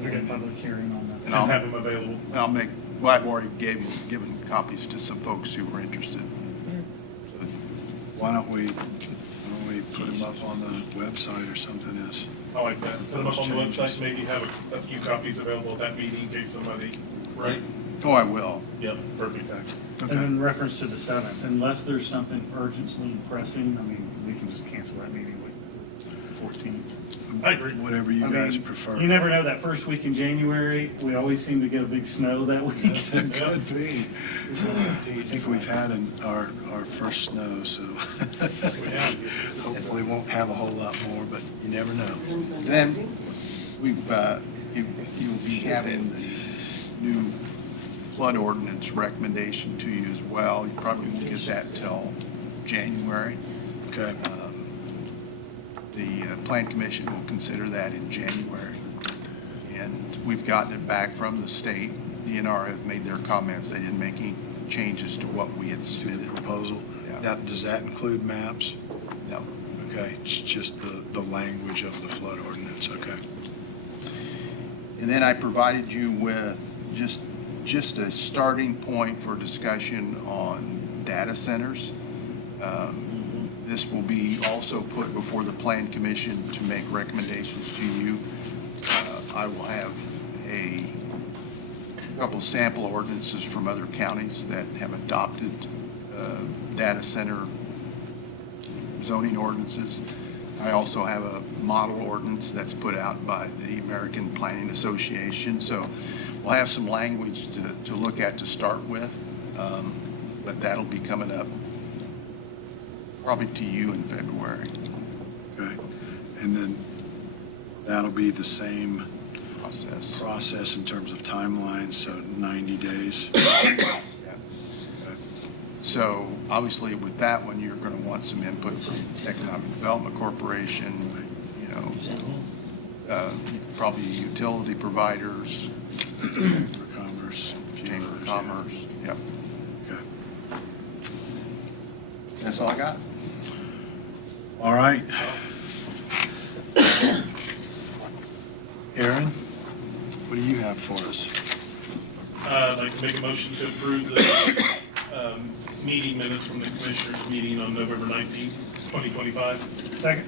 We got a public hearing on that. And And have them available. I've already given copies to some folks who were interested. So, Why don't we put them up on the website or something as. I like that. Put them up on the Changes. website, maybe have a few copies available at that meeting in case somebody, right? Oh, I will. Yep, perfect. And in reference to the 7th, unless there's something urgently pressing, I mean, we can just cancel that meeting with 14th. I agree. Whatever you guys prefer. You never know, that first week in January, we always seem to get a big snow that week. That could be. I think we've had our first snow, so hopefully won't have a whole lot more, but you never know. Then you'll be having the new flood ordinance recommendation to you as well. You probably won't get that till January. Okay. The Plan Commission will consider that in January. And we've gotten it back from the state. DNR have made their comments. They didn't make any changes to what we had submitted. Proposal? Yeah. Now, does that include maps? No. Okay, it's just the language of the flood ordinance, okay. And then I provided you with just a starting point for discussion on data centers. This will be also put before the Plan Commission to make recommendations to you. I will have a couple of sample ordinances from other counties that have adopted data center zoning ordinances. I also have a model ordinance that's put out by the American Planning Association. So we'll have some language to look at to start with, but that'll be coming up probably to you in February. Okay, and then that'll be the same process in terms of timeline, so 90 days. So obviously with that one, you're going to want some input from Economic Development Corporation, probably utility providers, Chamber of Commerce. Chamber of Commerce, yep. Okay. That's all I got. All right. Aaron, what do you have for us? I'd like to make a motion to approve the meeting minutes from the Commissioners' meeting on November 19th, 2025. Second.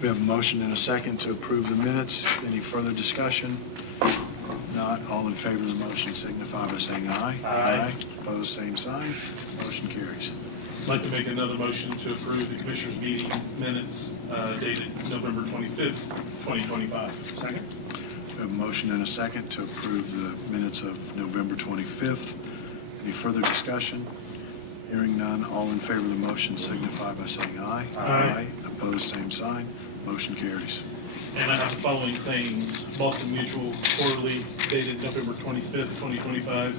We have a motion and a second to approve the minutes. Any further discussion? If not, all in favor of the motion signify by saying aye. Aye. Opposed, same sign. Motion carries. I'd like to make another motion to approve the Commissioners' meeting minutes dated November 25th, 2025. Second. We have a motion and a second to approve the minutes of November 25th. Any further discussion? Hearing none, all in favor of the motion signify by saying aye. Aye. Opposed, same sign. Motion carries. And I have the following claims: Boston Mutual quarterly dated November 25th, 2025.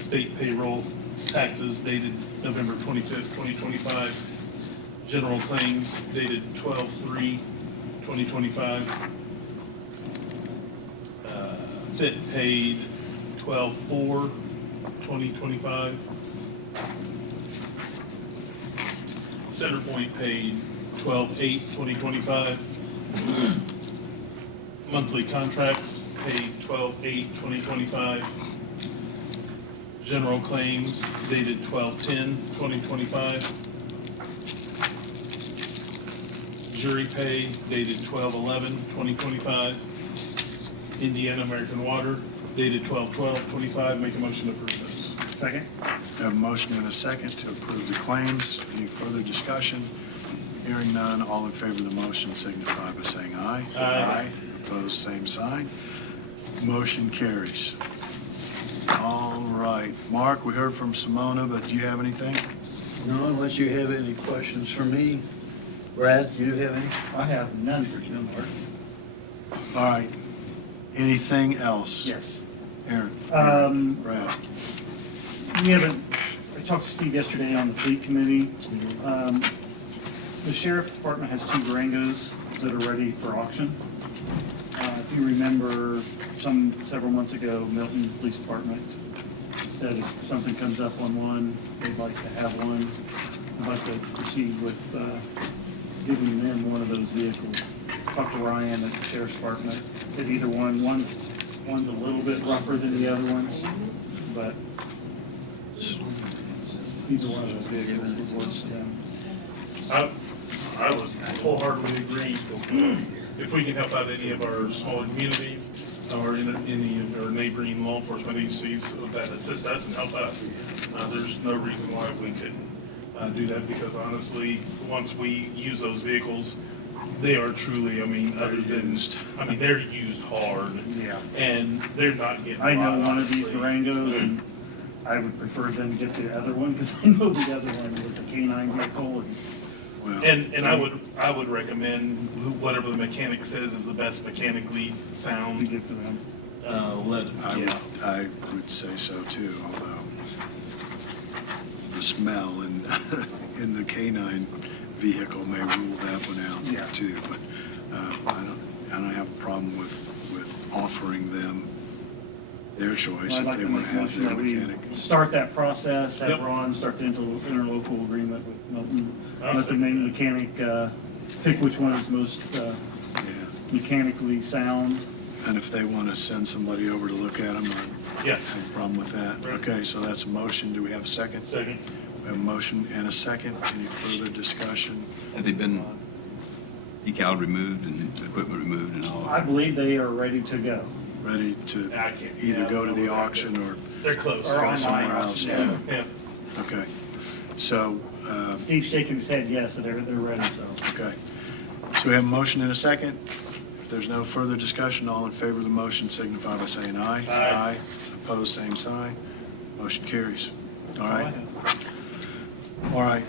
State payroll taxes dated November 25th, 2025. General claims dated 12/3/2025. Fit paid 12/4/2025. Centerpoint paid 12/8/2025. Monthly contracts paid 12/8/2025. General claims dated 12/10/2025. Jury pay dated 12/11/2025. Indiana American Water dated 12/12/25. Make a motion to approve those. Second. We have a motion and a second to approve the claims. Any further discussion? Hearing none, all in favor of the motion signify by saying aye. Aye. Opposed, same sign. Motion carries. All right. Mark, we heard from Simona, but do you have anything? No, unless you have any questions for me. Brad, do you have any? I have none for you, Mark. All right. Anything else? Yes. Aaron? Brad? I talked to Steve yesterday on the fleet committee. The sheriff's department has 2 Durangos that are ready for auction. If you remember, several months ago, Milton Police Department said if something comes up on one, they'd like to have one. I'd like to proceed with giving them one of those vehicles. Talked to Ryan at the sheriff's department. Said either one's a little bit rougher than the other one, but either one of those vehicles would work for them. I would wholeheartedly agree. If we can help out any of our smaller communities or any of our neighboring law enforcement agencies that assist us and help us, there's no reason why we couldn't do that, because honestly, once we use those vehicles, they are truly, I mean, other than, I mean, they're used hard. Yeah. And they're not getting. I know robbed, one of these honestly. Durangos, and I would prefer them to get the other one, because I know the other one was a K-9 vehicle. And I would recommend whatever the mechanic says is the best mechanically sound. To give to them. I would say so too, although the smell in the K-9 vehicle may rule that one out too. But I don't have a problem with offering them their choice Well, I'd like if they to want make to a have motion their that we mechanic. start that process, have Yep. Ron start the interlocal agreement with Milton. I'll Let the second main mechanic pick which one is most mechanically sound. And if they want to send somebody over to look at them, I Yes. have a problem with that. Okay, so that's a motion. Do we have a second? Second. We have a motion and a second. Any further discussion? Have they been decal removed and equipment removed and all? I believe they are ready to go. Ready to I can't- either yeah, go to the no, auction or They're close. Or go online somewhere else? auction, Yeah. Okay. So, Steve's shaking his head yes, so they're ready, so. okay. So we have a motion and a second. If there's no further discussion, all in favor of the motion signify by saying aye. Aye. Opposed, same sign. Motion carries. All right. All right.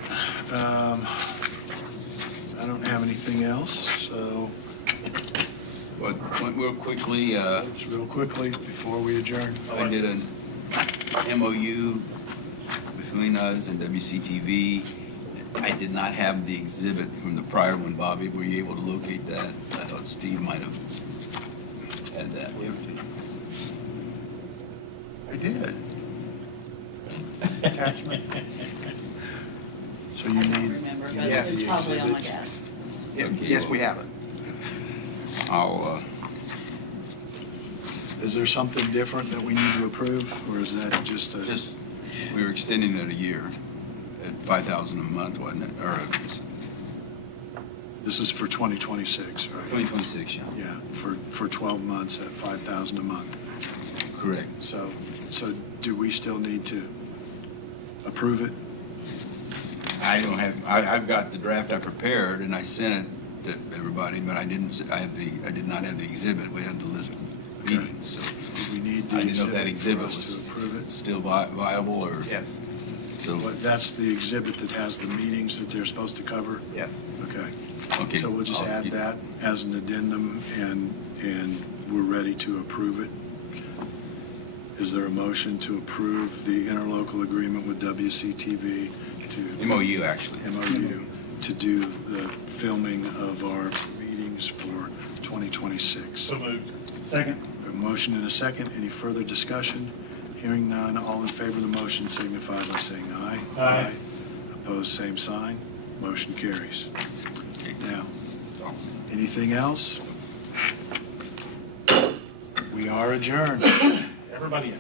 I don't have anything else, so But real quickly, just real quickly before we adjourn. I did an MOU between us and WCTV. I did not have the exhibit from the prior one. Bobby, were you able to locate that? I thought Steve might have had that. I did. Attachment. So you need. Remember, you but need it's the probably on my exhibit. desk. Yes, we have it. I'll, Is there something different that we need to approve, or is that just a? we were extending it a year at $5,000 a month, wasn't it? Or This is for 2026, right? 2026, yeah. Yeah, for 12 months at 5,000 a month. Correct. So do we still need to approve it? I don't have, I've got the draft I prepared and I sent it to everybody, but I did not have the exhibit. We had the list of meetings, so. Do we need I the didn't know if that exhibit exhibit for us was to approve it? still viable or? Yes. So, But that's the exhibit that has the meetings that they're supposed to cover? Yes. Okay. okay. So we'll just I'll add keep- that as an addendum, and we're ready to approve it. Is there a motion to approve the interlocal agreement with WCTV to? MOU, actually. MOU, to do the filming of our meetings for 2026. So moved. Second. A motion and a second. Any further discussion? Hearing none, all in favor of the motion signify by saying aye. Aye. Opposed, same sign. Motion carries. Now, anything else? We are adjourned. Everybody out.